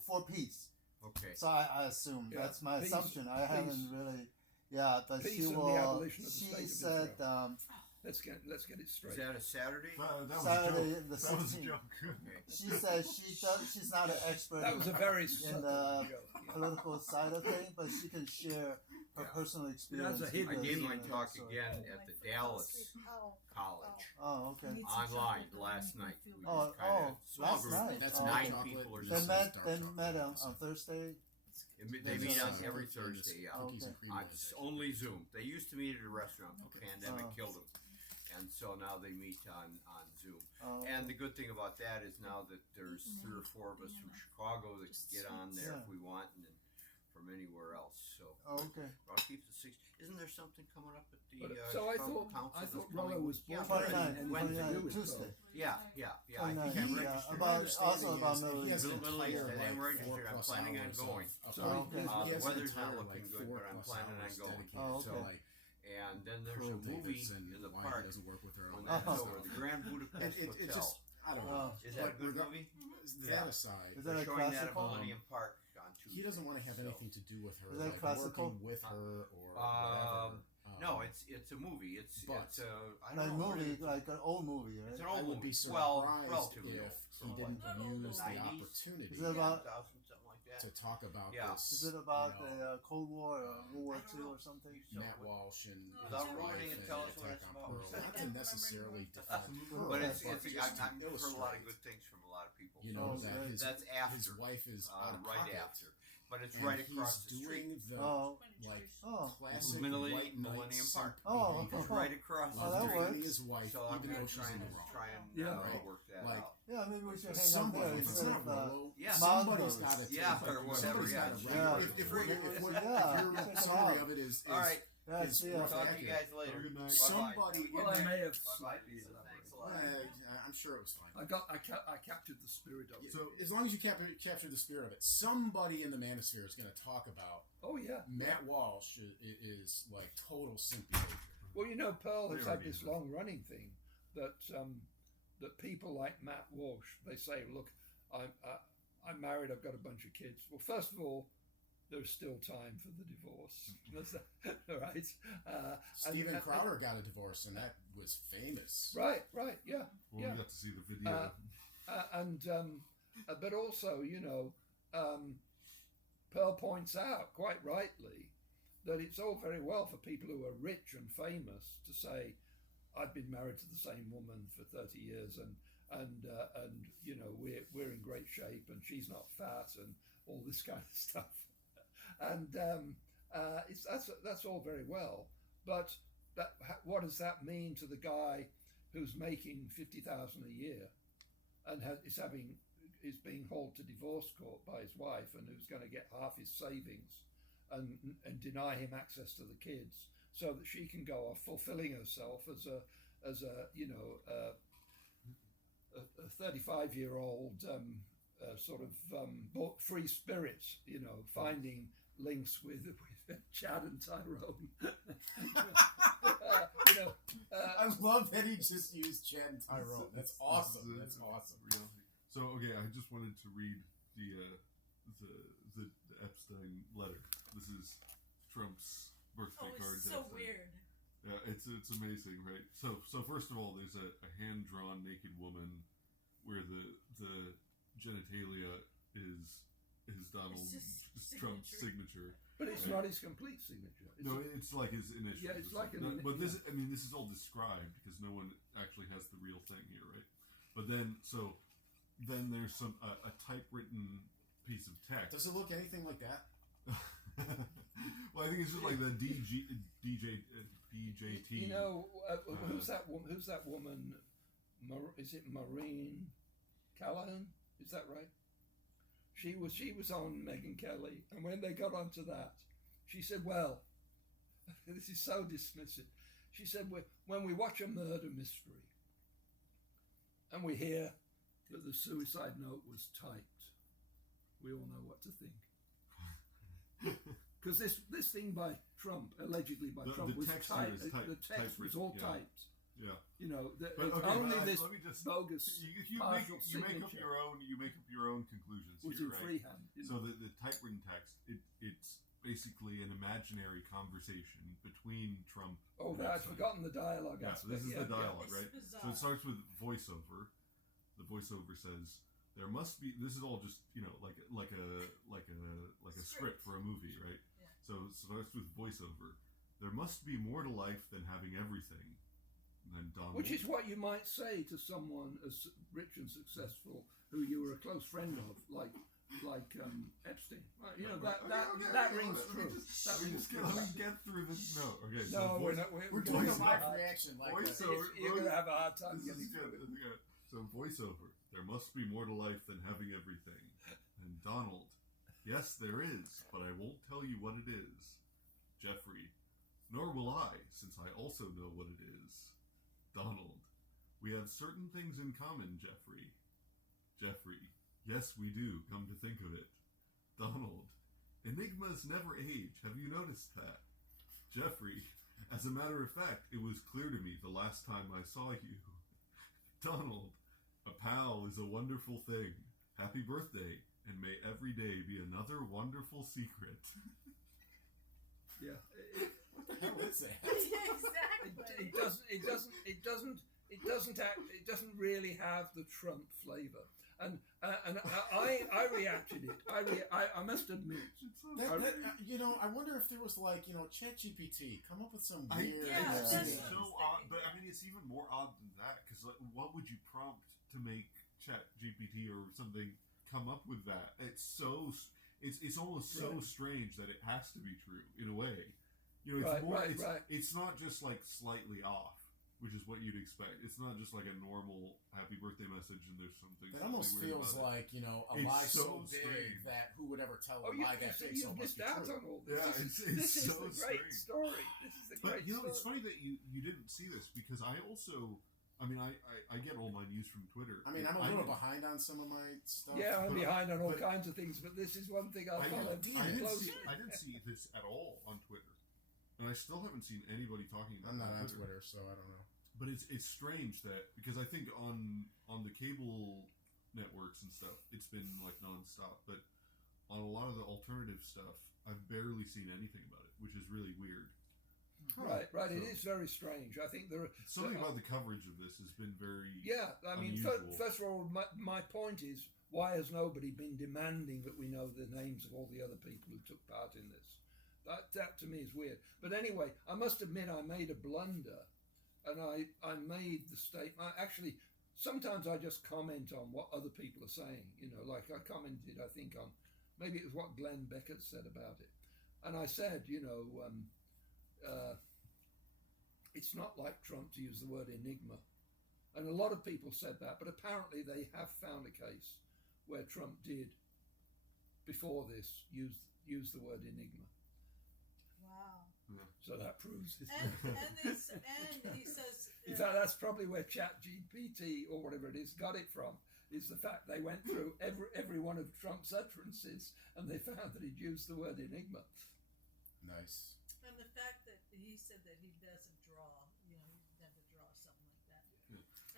for peace. Okay. So I assume that's my Peace. assumption. I haven't really, but Peace she and the will. abolition of the She state of said Israel. Let's get it straight. Is that a Saturday? That was Saturday a joke. the That was a 16th. joke. Okay. She said she's not an expert That was a very in subtle the joke. Yeah. political side of things, but she can share her personal experience. a hidden I with gave us, my and talk so- again at the Dallas College Oh, okay. online last night. We Oh, just kinda small last group. night. That's Oh, nine okay. people or They something. met on Thursday. They meet on every Thursday. Yeah. Okay. It's only Zoom. They used to meet at a restaurant. The pandemic Oh. killed them. And so now they meet on Zoom. Oh, And the good thing about that is now that there's 3 or 4 of us from Chicago that can get on there if we want, and from anywhere else. So okay. I'll keep the 6. Isn't there something coming up at the But, so I Chicago thought Council this Rollo coming was week? Yeah, born right. 29, Wednesday. 29, Tuesday. Yeah. I think 29, I'm yeah, registered. also about Middle He has East. an Middle East, entire, I am like, registered. 4+ I'm planning on hours going. of- So, he okay. has The an weather's not entire, looking like, good, but I'm 4+ planning on hours going. dedicated Oh, to, okay. like, And then there's Pearl a movie Davis and in the why park he doesn't work with her when on that's that over. The Grand Budapest It Hotel. just, I don't know. Oh. Is that a good But movie? That Yeah. aside, Is that They're a showing that at classical? Millennium Park on Tuesday. he doesn't want to have So, anything to do with her. Is that like, classical? working with her or Um, whatever. No, it's a movie. It's but- I Like don't know. movie, really, like an old movie, right? it's an I old would movie. be Well, surprised relatively if old. he Sort of didn't Not old, use the 90s. opportunity Is it about- 2000, something like that. to talk about Yeah. this. Is it about you know, the Cold War or World War I don't II know. or something? So Matt what- Walsh and No, his Without wife ruining it, and tell the us what attack it's on about. Pearl. I Not can't to remember necessarily anymore. defend Well, But that's it's I've just heard a lot of illustrate, good things from a lot of people. you So know, Oh, that great. his, that's his after, wife is out of right pocket. after, but it's And right he's across the street. doing the Oh, Funny like choice. oh, classic Millennium- white knight Millennium simp Park. Oh, behavior. It's right across Oh, the that street. works. his wife, So I'm even gonna though she's try in and the wrong. try and Yeah. Right. work that Like, out. yeah, maybe we should hang out somebody, there if it's instead not of Rollo, Yeah. somebody's Mongols. got to Yeah, or whatever, Somebody's yeah. got to Yeah. write it. If your Yeah. summary of it is All right. yeah, is see ya. rough Talk to you accurate. guys later. Have a good night. Somebody Well, I in may have Bye-bye. slightly So elaborated. thanks a lot. I'm sure it was fine. I captured the spirit of it. So As long as you capture the spirit of it, somebody in the manosphere is going to talk about Oh yeah. Matt Walsh is like total simp behavior. Well, you know, Pearl They has had already this have. long-running thing that that people like Matt Walsh, they say, "Look, I'm married. I've got a bunch of kids." Well, first of all, there's still time for the divorce. That's right. Steven and- Crowder got a divorce, and that was famous. Right. Yeah. well, Yeah. we got to see the video. But also, Pearl points out quite rightly that it's all very well for people who are rich and famous to say, "I've been married to the same woman for 30 years, and we're in great shape, and she's not fat, and all this kind of stuff." And that's all very well, but what does that mean to the guy who's making $50,000 a year and is being hauled to divorce court by his wife, and who's going to get half his savings and deny him access to the kids so that she can go off fulfilling herself as a 35-year-old sort of free spirit, finding links with Chad and Tyrone. I love that he just used Chad and Tyrone. That's awesome. That's awesome. Reality. So okay, I just wanted to read the Epstein letter. This is Trump's birthday Oh, card. it's so death thing. weird. Yeah, it's amazing, right? So first of all, there's a hand drawn naked woman where the genitalia is Donald It's his Trump's signature. signature. But it's not his complete signature. No, it's like his initials. Yeah, it's or like something. an But this, yeah. I mean, this is all described because no one actually has the real thing here, right? But then there's a typewritten piece of text. Does it look anything like that? Well, I think it's just like the DJT. Who's that woman? Who's that woman? Is it Maureen Callahan? Is that right? She was on Megyn Kelly, and when they got onto that, she said, "Well, this is so dismissive." She said, "When we watch a murder mystery, and we hear that the suicide note was typed, we all know what to think." Because this thing by Trump, allegedly by Trump, the was text typed. here is The text was all yeah. typed. Yeah. It's But, okay, only but this let me just, bogus you partial make up signature your own conclusions was here, in right? freehand. So the typewritten text, it's basically an imaginary conversation between Trump. Oh, and I'd Epstein. forgotten the dialogue. Yeah, so this is the dialogue, It's right? bizarre. So it starts with voiceover. The voiceover says there must be. This is all just like a script for a movie, right? Yeah. So it starts with voiceover. There must be more to life than having everything. And then Donald. Which is what you might say to someone as rich and successful who you were a close friend of, like Epstein. Right? That rings true. That rings true. Let me get through this. No, okay. So No, we're voice- not. We're We're doing a voice- live reaction like voiceover. that. You're going to have a hard time This getting is through good. it. This is good. So voiceover. There must be more to life than having everything. And Donald. Yes, there is, but I won't tell you what it is. Jeffrey. Nor will I, since I also know what it is. Donald. We have certain things in common, Jeffrey. Jeffrey. Yes, we do, come to think of it. Donald. Enigmas never age. Have you noticed that? Jeffrey. As a matter of fact, it was clear to me the last time I saw you. Donald. A pal is a wonderful thing. Happy birthday, and may every day be another wonderful secret. Yeah. What the hell is that? Yeah, exactly. It doesn't really have the Trump flavor. And I reacted it. I must admit. I wonder if there was like, ChatGPT come up with some weird. Yeah, It's so odd, but I mean, it's even more odd than that because like, what would you prompt to make ChatGPT or something come up with that? It's almost so strange that it has to be true in a way. It's not just like slightly off, which is what you'd expect. It's not just like a normal happy birthday message and there's something. It almost feels like, a lie so big strange that who would ever tell a you lie that big so you've must missed be out true. on all this. Yeah, This is so the great strange. story. This is the great But story. it's funny that you didn't see this because I also, I get all my news from Twitter. I mean, I'm a little behind on some of my stuff. Yeah, I'm But- behind on all but- kinds of things, but this is one thing I follow closely. I didn't see this at all on Twitter, and I still haven't seen anybody talking about it I'm not on on Twitter, so I don't know. But it's strange that because I think on the cable networks and stuff, it's been like nonstop. But on a lot of the alternative stuff, I've barely seen anything about it, which is really weird. Right. So- It is very strange. I think there are Something about the coverage of this has been very I mean, unusual. first of all, my point is, why has nobody been demanding that we know the names of all the other people who took part in this? That to me is weird. But anyway, I must admit I made a blunder, and I made the statement. Actually, sometimes I just comment on what other people are saying. Like I commented, I think on maybe it was what Glenn Becker said about it, and I said, it's not like Trump to use the word enigma. And a lot of people said that, but apparently they have found a case where Trump did, before this, use the word enigma. Wow. So that proves it. And he says. In fact, that's probably where ChatGPT or whatever it is got it from. Is the fact they went through every one of Trump's utterances and they found that he'd used the word enigma. Nice. And the fact that he said that he doesn't draw, he'd never draw something like that.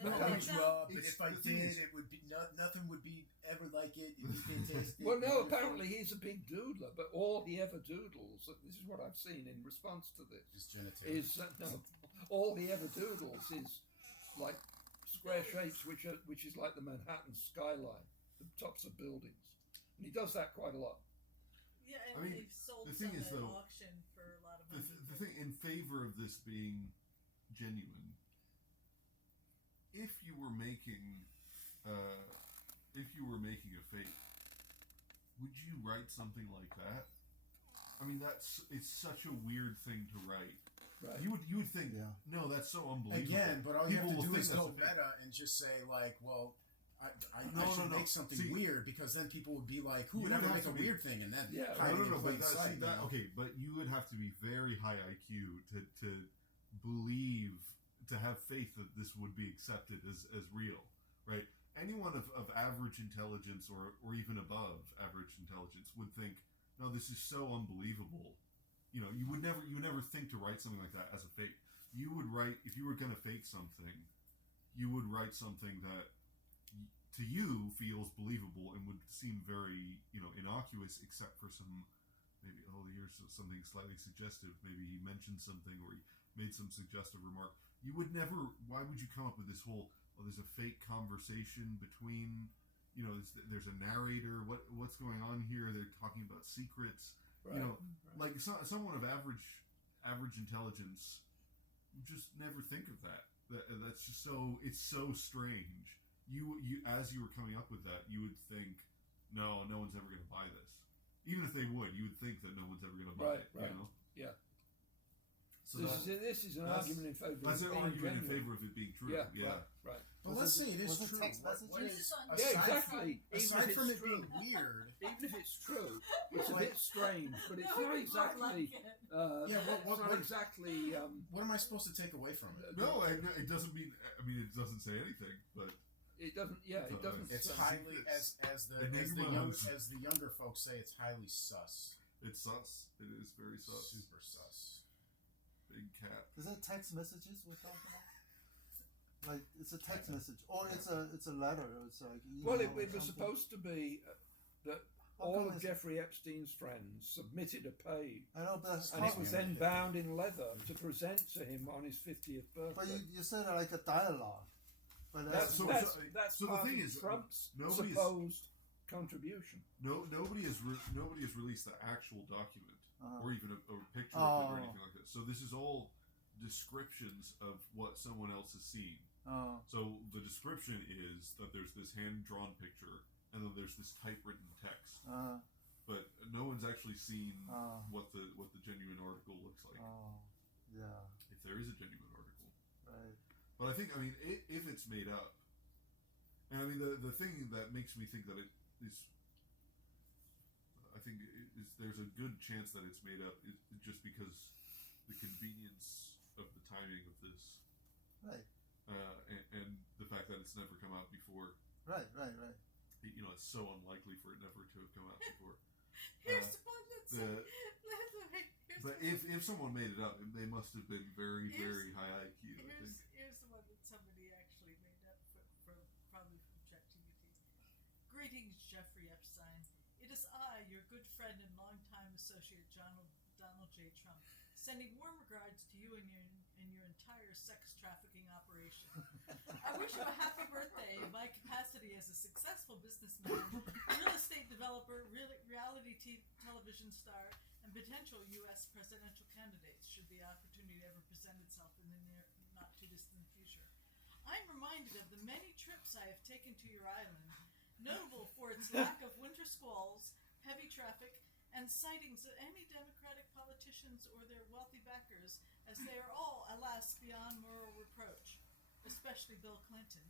No, And I they found- draw, but it's- if I the thing did, is- it would be nothing would be ever like it. It'd be fantastic. Well, no, apparently he's a big doodler, but all he ever doodles, this is what I've seen in response to this, Just genitalia. is all he ever doodles is like square shapes, which is like the Manhattan skyline, the tops of buildings, and he does that quite a lot. Yeah, and I mean, they've sold the some thing is, at though, auction for a lot of the, money. the thing in favor of this being genuine, if you were making a fake, would you write something like that? I mean, it's such a weird thing to write. Right. You would think, Yeah. no, that's so unbelievable. Again, but all you People have to will do think is that's go a fake. meta and just say like, well, I No, should no. make something See, weird because then people would be like, who you would would ever have make to a be- weird thing and then Yeah, hide No, it in but plain that's, sight, see, that, you know? okay, but you would have to be very high IQ to believe, to have faith that this would be accepted as real, right? Anyone of average intelligence or even above average intelligence would think, no, this is so unbelievable. You would never think to write something like that as a fake. You would write, if you were going to fake something, you would write something that to you feels believable and would seem very, innocuous, except for some, maybe, here's something slightly suggestive. Maybe he mentioned something or he made some suggestive remark. You would never, why would you come up with this whole, there's a fake conversation between, there's a narrator, what's going on here? They're talking about secrets. Right. Like someone of average intelligence would just never think of that. That's just it's so strange. You as you were coming up with that, you would think, no one's ever going to buy this. Even if they would, you would think that no one's ever going to buy it. Right. You know? Yeah. So This is an argument in favor that's of an being argument in genuine. favor of it being true. Yeah. Right. But let's say it is was it true. text What messages? is, Yeah, aside exactly. From, aside from it being weird, Even if it's true, it's a Like- bit strange, but it's That not would be more exactly. like it. what- it's not exactly. what am I supposed to take away from it? No, it doesn't mean. I mean, it doesn't say anything, but It doesn't. Yeah, it doesn't. It's highly as the younger folks say, it's highly sus. it's sus. It is very sus. Super sus. Big cat. Is that text messages we're talking about? Like it's a text message, or it's a letter. Or it's like email Well, or it was something? supposed to be that all of Jeffrey Epstein's friends submitted a page, I know, but that's and it was then bound in leather to present to him on his 50th birthday. But you said it like a dialogue. But That's So part the thing of is, Trump's nobody's- supposed contribution. nobody has released the actual document Uh-huh. or even a picture of it or Oh. anything like that. So this is all descriptions of what someone else has seen. Oh, So the description is that there's this hand-drawn picture and then there's this typewritten text, but no one's actually seen what the genuine article looks like. yeah, If there is a genuine article, right. but I mean, if it's made up, and I mean the thing that makes me think that it is, I think is there's a good chance that it's made up just because the convenience of the timing of this, Right. And the fact that it's never come out before. Right. You know, it's so unlikely for it never to have come out before. Here's the one that's But if someone made it up, they must have been very, Here's- very high IQ. I think. Here's the one that somebody actually made up for probably from ChatGPT. Greetings, Jeffrey Epstein. It is I, your good friend and longtime associate, Donald J. Trump, sending warm regards to you and your entire sex trafficking operation. I wish you a happy birthday in my capacity as a successful businessman, real estate developer, reality television star, and potential U.S. presidential candidate should the opportunity ever present itself in the near, not too distant future. I am reminded of the many trips I have taken to your island, notable for its lack of winter squalls, heavy traffic, and sightings of any Democratic politicians or their wealthy backers, as they are all, alas, beyond moral reproach, especially Bill Clinton.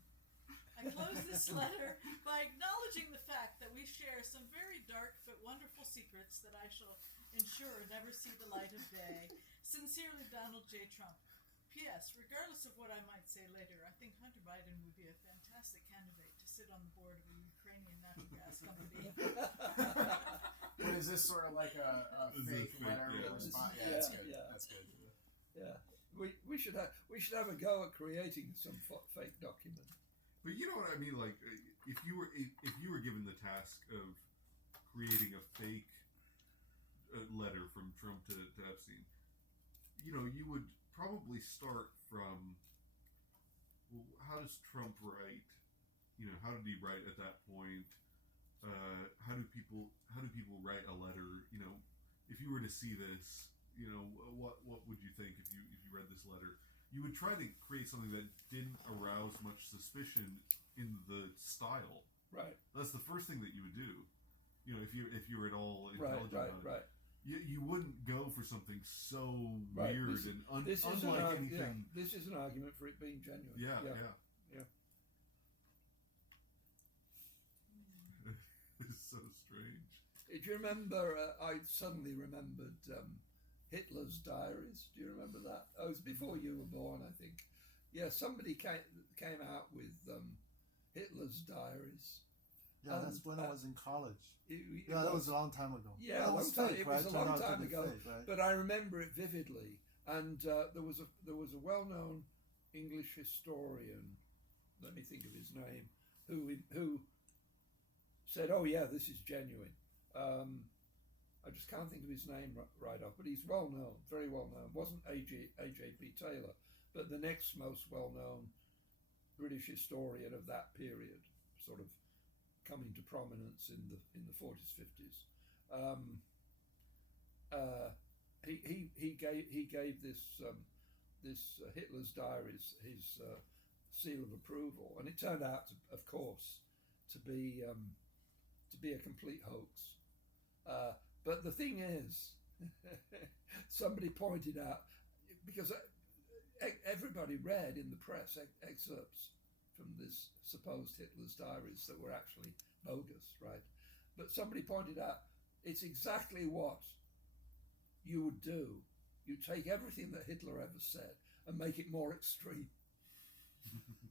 I close this letter by acknowledging the fact that we share some very dark but wonderful secrets that I shall ensure never see the light of day. Sincerely, Donald J. Trump. P.S. Regardless of what I might say later, I think Hunter Biden would be a fantastic candidate to sit on the board of a Ukrainian natural gas company. What is this sort of like a Is fake it fake? letter Yeah. response? Yeah, That's good. yeah. That's good. Yeah, we should have a go at creating some fake document. But you know what I mean? Like, if you were given the task of creating a fake letter from Trump to Epstein, you know, you would probably start from, well, how does Trump write? You know, how did he write at that point? How do people write a letter? You know, if you were to see this, you know, what would you think if you read this letter? You would try to create something that didn't arouse much suspicion in the style. Right. That's the first thing that you would do. You know, if you're at all intelligent about it. Right. You wouldn't go for something so Right. weird This- and This is unlike anything. This is an argument for it being genuine. Yeah. It's so strange. Do you remember? I suddenly remembered Hitler's diaries. Do you remember that? Oh, it was before you were born, I think. Yeah, somebody came out with Hitler's diaries. Yeah, that's when I was in college. That was a long time ago. Yeah, that was long time. fake, It right? was a Turned long out to time be ago, fake, right? but I remember it vividly. And there was a well-known English historian. Let me think of his name. Who said, "Oh yeah, this is genuine." I just can't think of his name right off, but he's well known, very well known. Wasn't A.J.P. Taylor, but the next most well known British historian of that period, sort of coming to prominence in the 40s, 50s. He gave this Hitler's diaries his seal of approval, and it turned out, of course, to be a complete hoax. But the thing is, somebody pointed out, because everybody read in the press excerpts from this supposed Hitler's diaries that were actually bogus, right? But somebody pointed out, it's exactly what you would do. You take everything that Hitler ever said and make it more extreme.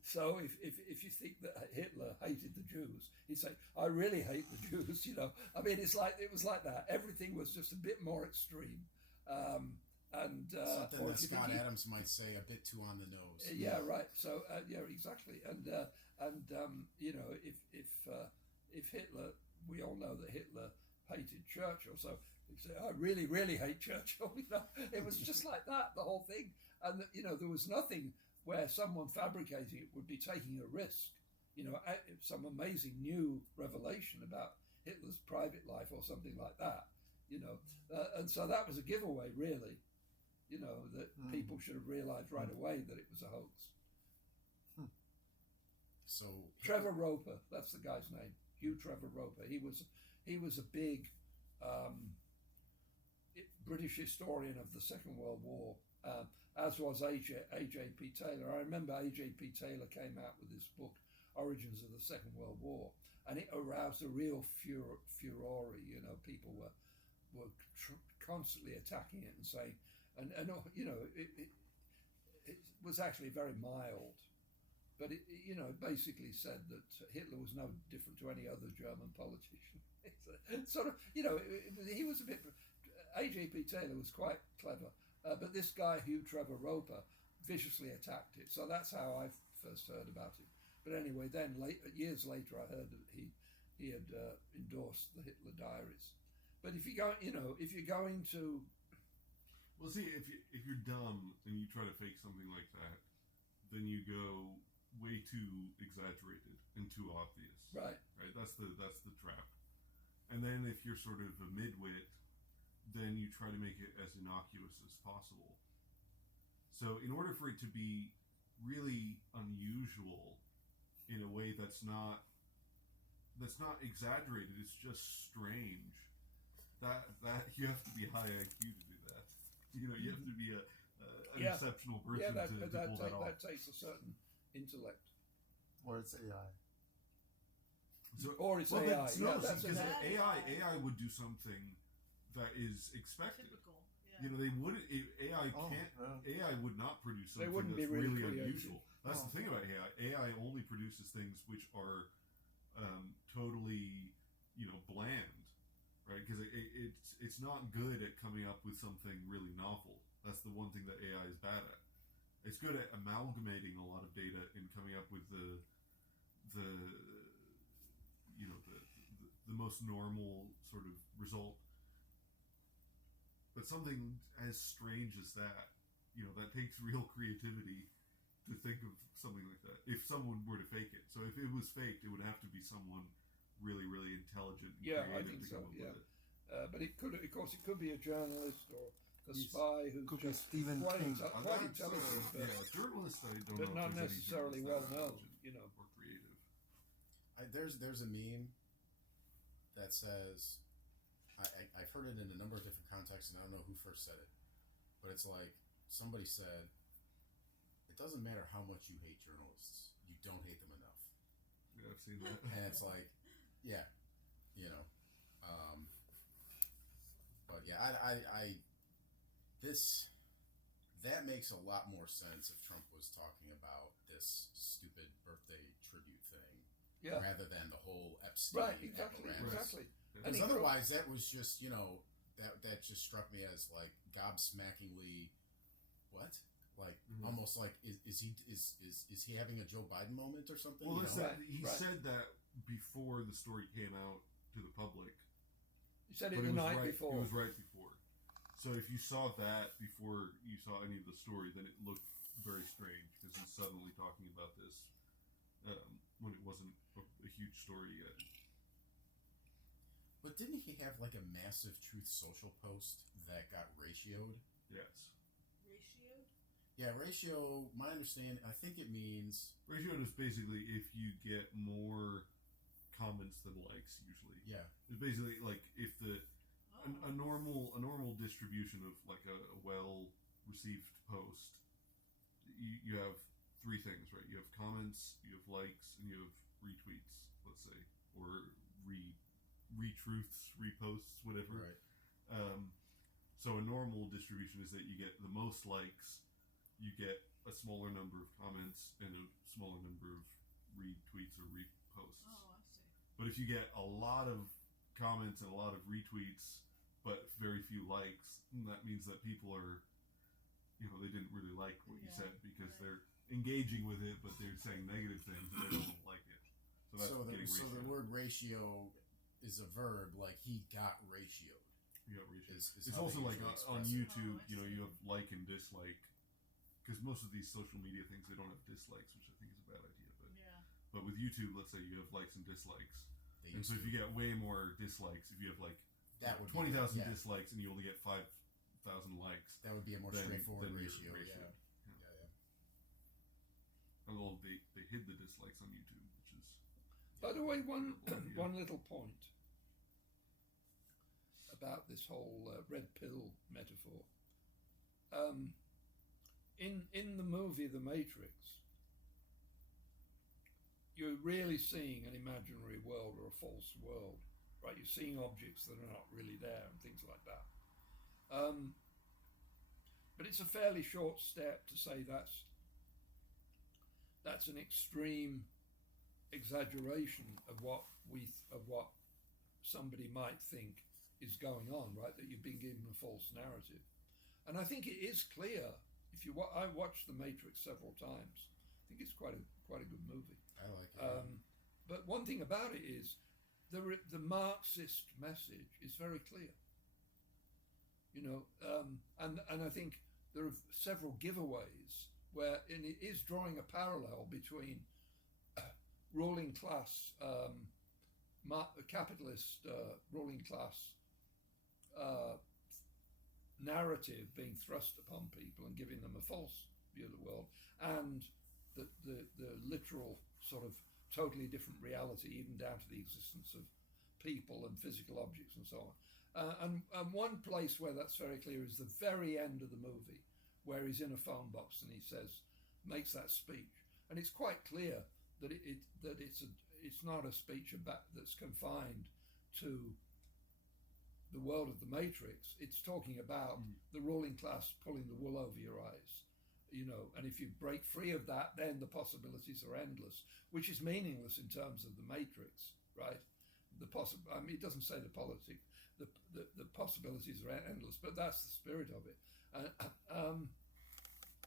So if you think that Hitler hated the Jews, he'd say, I really hate the Jews, you know. I mean, it was like that. Everything was just a bit more extreme. Something that Scott Adams might say a bit too on the nose. Yeah, right. So, yeah, exactly. And you know, if Hitler, we all know that Hitler hated Churchill. So he'd say, I really, really hate Churchill. It was just like that, the whole thing. And, there was nothing where someone fabricating it would be taking a risk. Some amazing new revelation about Hitler's private life or something like that. And so that was a giveaway, really. That people should have realized right away that it was a hoax. So Trevor Roper, that's the guy's name, Hugh Trevor Roper. He was a big British historian of the Second World War, as was A.J.P. Taylor. I remember A.J.P. Taylor came out with this book, Origins of the Second World War, and it aroused a real furore. People were constantly attacking it and saying, it was actually very mild. But it basically said that Hitler was no different to any other German politician. It's sort of, he was a bit. A.J.P. Taylor was quite clever, but this guy Hugh Trevor Roper viciously attacked it. So that's how I first heard about it. But anyway, then years later, I heard that he had endorsed the Hitler Diaries. But if you're going to, well, see, if you're dumb and you try to fake something like that, then you go way too exaggerated and too obvious. Right. That's the trap. And then if you're sort of a midwit, then you try to make it as innocuous as possible. So in order for it to be really unusual in a way that's not exaggerated, it's just strange. That you have to be high IQ to do that. You have to be an exceptional person to pull that off. That takes a certain intellect. Or it's AI. Or it's AI. That's because an AI would do something that is expected. Typical. Yeah. They wouldn't. AI can't. AI would not produce something wouldn't that's be really unusual. That's the thing about AI. AI only produces things which are totally, bland, right? Because it's not good at coming up with something really novel. That's the one thing that AI is bad at. It's good at amalgamating a lot of data and coming up with the most normal sort of result. But something as strange as that, that takes real creativity to think of something like that. If someone were to fake it, so if it was faked, it would have to be someone really, really intelligent and creative I think to so. come up with it. But it could be a journalist or a spy who's could be just Stephen quite, King. quite intelligent, journalists, I don't but know not if there's any necessarily journalists that well known. intelligent or creative. There's a meme that says, I've heard it in a number of different contexts, and I don't know who first said it, but it's like somebody said, it doesn't matter how much you hate journalists, you don't hate them enough. Yeah, I've seen that. And it's like, yeah, but yeah, that makes a lot more sense if Trump was talking about this stupid birthday tribute thing, rather than the whole Epstein apparatus. Exactly. Because otherwise, that was just that just struck me as like gobsmackingly, what? Like almost like is he having a Joe Biden moment or something? Well, he said that before the story came out to the public. He said it the night before. It was right before. So if you saw that before you saw any of the story, then it looked very strange because he's suddenly talking about this when it wasn't a huge story yet. But didn't he have like a massive Truth Social post that got ratioed? Yes. Ratioed? Yeah, ratio, my understanding, I think it means... Ratioed is basically if you get more comments than likes, usually. Yeah. It's basically like if a normal distribution of like a well-received post, you have three things, right? You have comments, you have likes, and you have retweets, let's say, or retruths, reposts, whatever. Right. So a normal distribution is that you get the most likes, you get a smaller number of comments, and a smaller number of retweets or reposts. Oh, I see. But if you get a lot of comments and a lot of retweets, but very few likes, that means that people are, they didn't really like what you said because they're engaging with it, but they're saying negative things and they don't like it. So that's the word ratio is a verb, like he got ratioed. You got ratio. Is It's how also they like usually on express it. YouTube, Oh, I you know, see. you have like and dislike, because most of these social media things they don't have dislikes, which I think is a bad idea. Yeah. But with YouTube, let's say you have likes and dislikes, They and used so to. if you get way more dislikes, if you have like That would be 20,000 yeah. dislikes and you only get 5,000 likes, That would be a more then straightforward you're ratio. ratioed. Yeah. Although they hid the dislikes on YouTube, which is By the way, one Yeah. one little point about this whole red pill metaphor. In the movie The Matrix, you're really seeing an imaginary world or a false world, right? You're seeing objects that are not really there and things like that. But it's a fairly short step to say that's an extreme exaggeration of what somebody might think is going on, right? That you've been given a false narrative, and I think it is clear. If you, I watched The Matrix several times. I think it's quite a good movie. I like it. But one thing about it is the Marxist message is very clear. You know, and I think there are several giveaways where and it is drawing a parallel between ruling class, capitalist ruling class narrative being thrust upon people and giving them a false view of the world, and the literal sort of totally different reality, even down to the existence of people and physical objects and so on. And one place where that's very clear is the very end of the movie, where he's in a phone box and he makes that speech, and it's quite clear that it's not a speech that's confined to the world of the Matrix. It's talking about the ruling class pulling the wool over your eyes, you know, and if you break free of that, then the possibilities are endless, which is meaningless in terms of the Matrix, right? I mean, it doesn't say the politics. The possibilities are endless, but that's the spirit of it.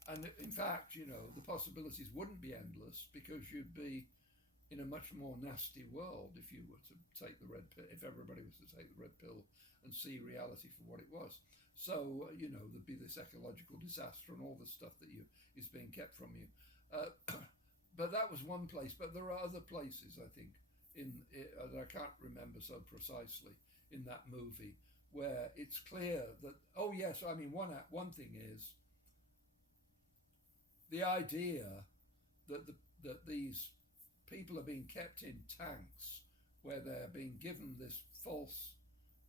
And in fact, you know, the possibilities wouldn't be endless because you'd be in a much more nasty world if you were to take the red pill, if everybody was to take the red pill and see reality for what it was. So, you know, there'd be this ecological disaster and all the stuff that is being kept from you. But that was one place. But there are other places, I think, that I can't remember so precisely in that movie, where it's clear that, oh yes, I mean, one thing is the idea that these people are being kept in tanks where they're being given this false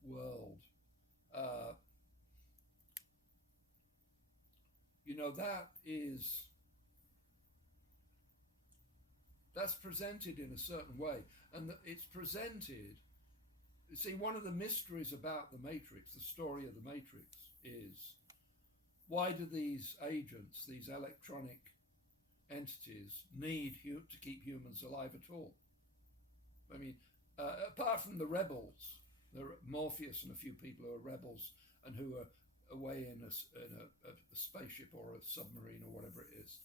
world. You know, that's presented in a certain way, and it's presented. See, one of the mysteries about the Matrix, the story of the Matrix, is why do these agents, these electronic entities, need to keep humans alive at all? I mean, apart from the rebels, there are Morpheus and a few people who are rebels and who are away in a spaceship or a submarine or whatever it is.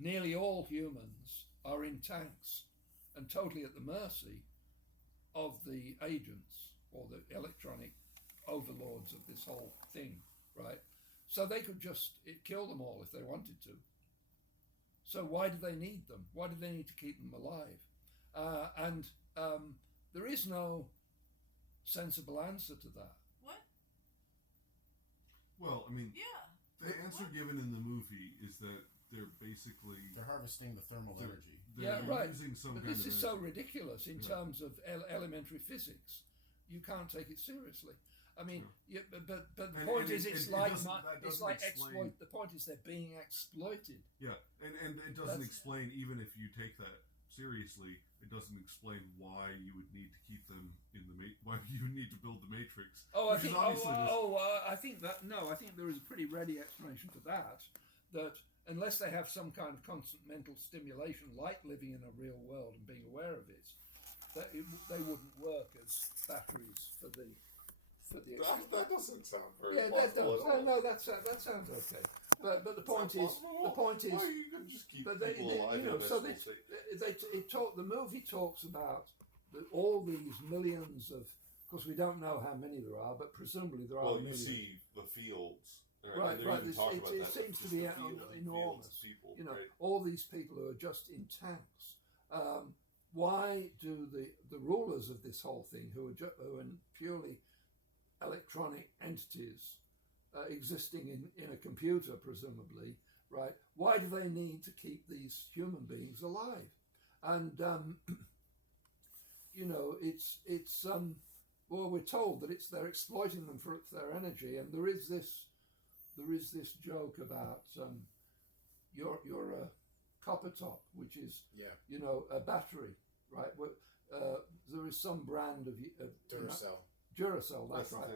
Nearly all humans are in tanks and totally at the mercy of the agents or the electronic overlords of this whole thing, right? So they could just kill them all if they wanted to. So why do they need them? Why do they need to keep them alive? And there is no sensible answer to that. What? Well, I mean, Yeah. the answer given in the movie is that they're basically They're harvesting the thermal energy. they're Yeah, right. using some But kind this of is so energy. ridiculous in terms of elementary physics. You can't take it seriously. I mean, but the And- point and is, it it's doesn't like explain- exploit. The point is, they're being exploited. Yeah, and it doesn't explain, even if you take that seriously, it doesn't explain why you would need to keep them in the why you would need to build the Matrix. Oh, I Which is think. obviously I think that. No, I think there is a pretty ready explanation for that. That unless they have some kind of constant mental stimulation, like living in a real world and being aware of it, they wouldn't work as batteries for the. That doesn't sound very Yeah, that plausible does. at all. No, that sounds okay. But the point is, Why you can just keep but people alive in a so vegetable state? the movie talks about that all these millions of course, we don't know how many there are, but presumably there are Well, you millions. see the fields. Right, and they right. even talk about It that, seems to just be the fields and enormous. fields of people, You know, right? all these people who are just in tanks. Why do the rulers of this whole thing, who are purely electronic entities existing in a computer, presumably, right? Why do they need to keep these human beings alive? And you know, it's well, we're told that they're exploiting them for their energy, and there is this joke about you're a copper top, which is you know, a battery, right? There is some brand of Duracell. Duracell, that's the right.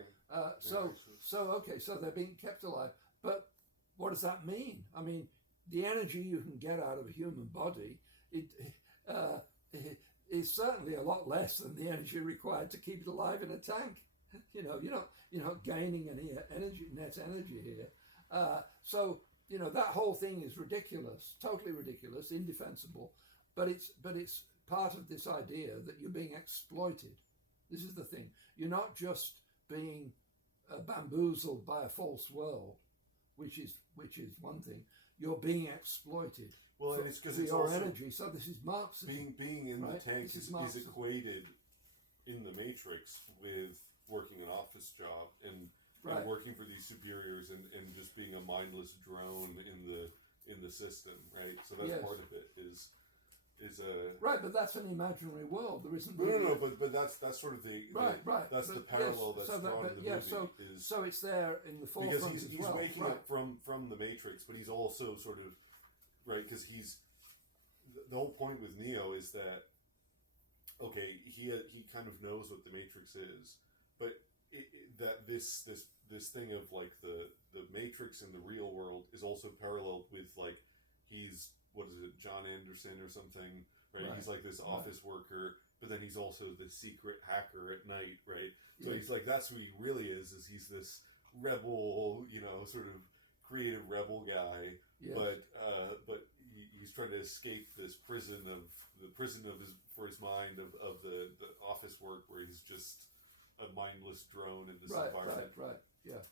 thing. So they're being kept alive, but what does that mean? I mean, the energy you can get out of a human body, it is certainly a lot less than the energy required to keep it alive in a tank. You know, you're not gaining any net energy here. So you know, that whole thing is ridiculous, totally ridiculous, indefensible. But it's part of this idea that you're being exploited. This is the thing. You're not just being bamboozled by a false world, which is one thing. You're being exploited. Well, and it's because for it's your also energy. So this is Marxism. being in right? the tank This is Marxism. equated in the Matrix with working an office job and Right. working for these superiors and just being a mindless drone in the system, right? So that's Yes. part of it is a Right, but that's an imaginary world. There isn't. no, but that's sort of the Right. That's the But parallel yes, that's so drawn but in the yeah, movie. so it's there in the forefront Because he's as well. waking right. up from the Matrix, but he's also sort of right because the whole point with Neo is that okay, he kind of knows what the Matrix is, but that this thing of like the Matrix in the real world is also paralleled with like he's what is it, John Anderson or something, right? He's like this office worker, but then he's also the secret hacker at night, right? So he's like that's who he really is he's this rebel, you know, sort of creative rebel guy, but he's trying to escape this prison of his mind of the office work where he's just a mindless drone in this environment. Right, yeah.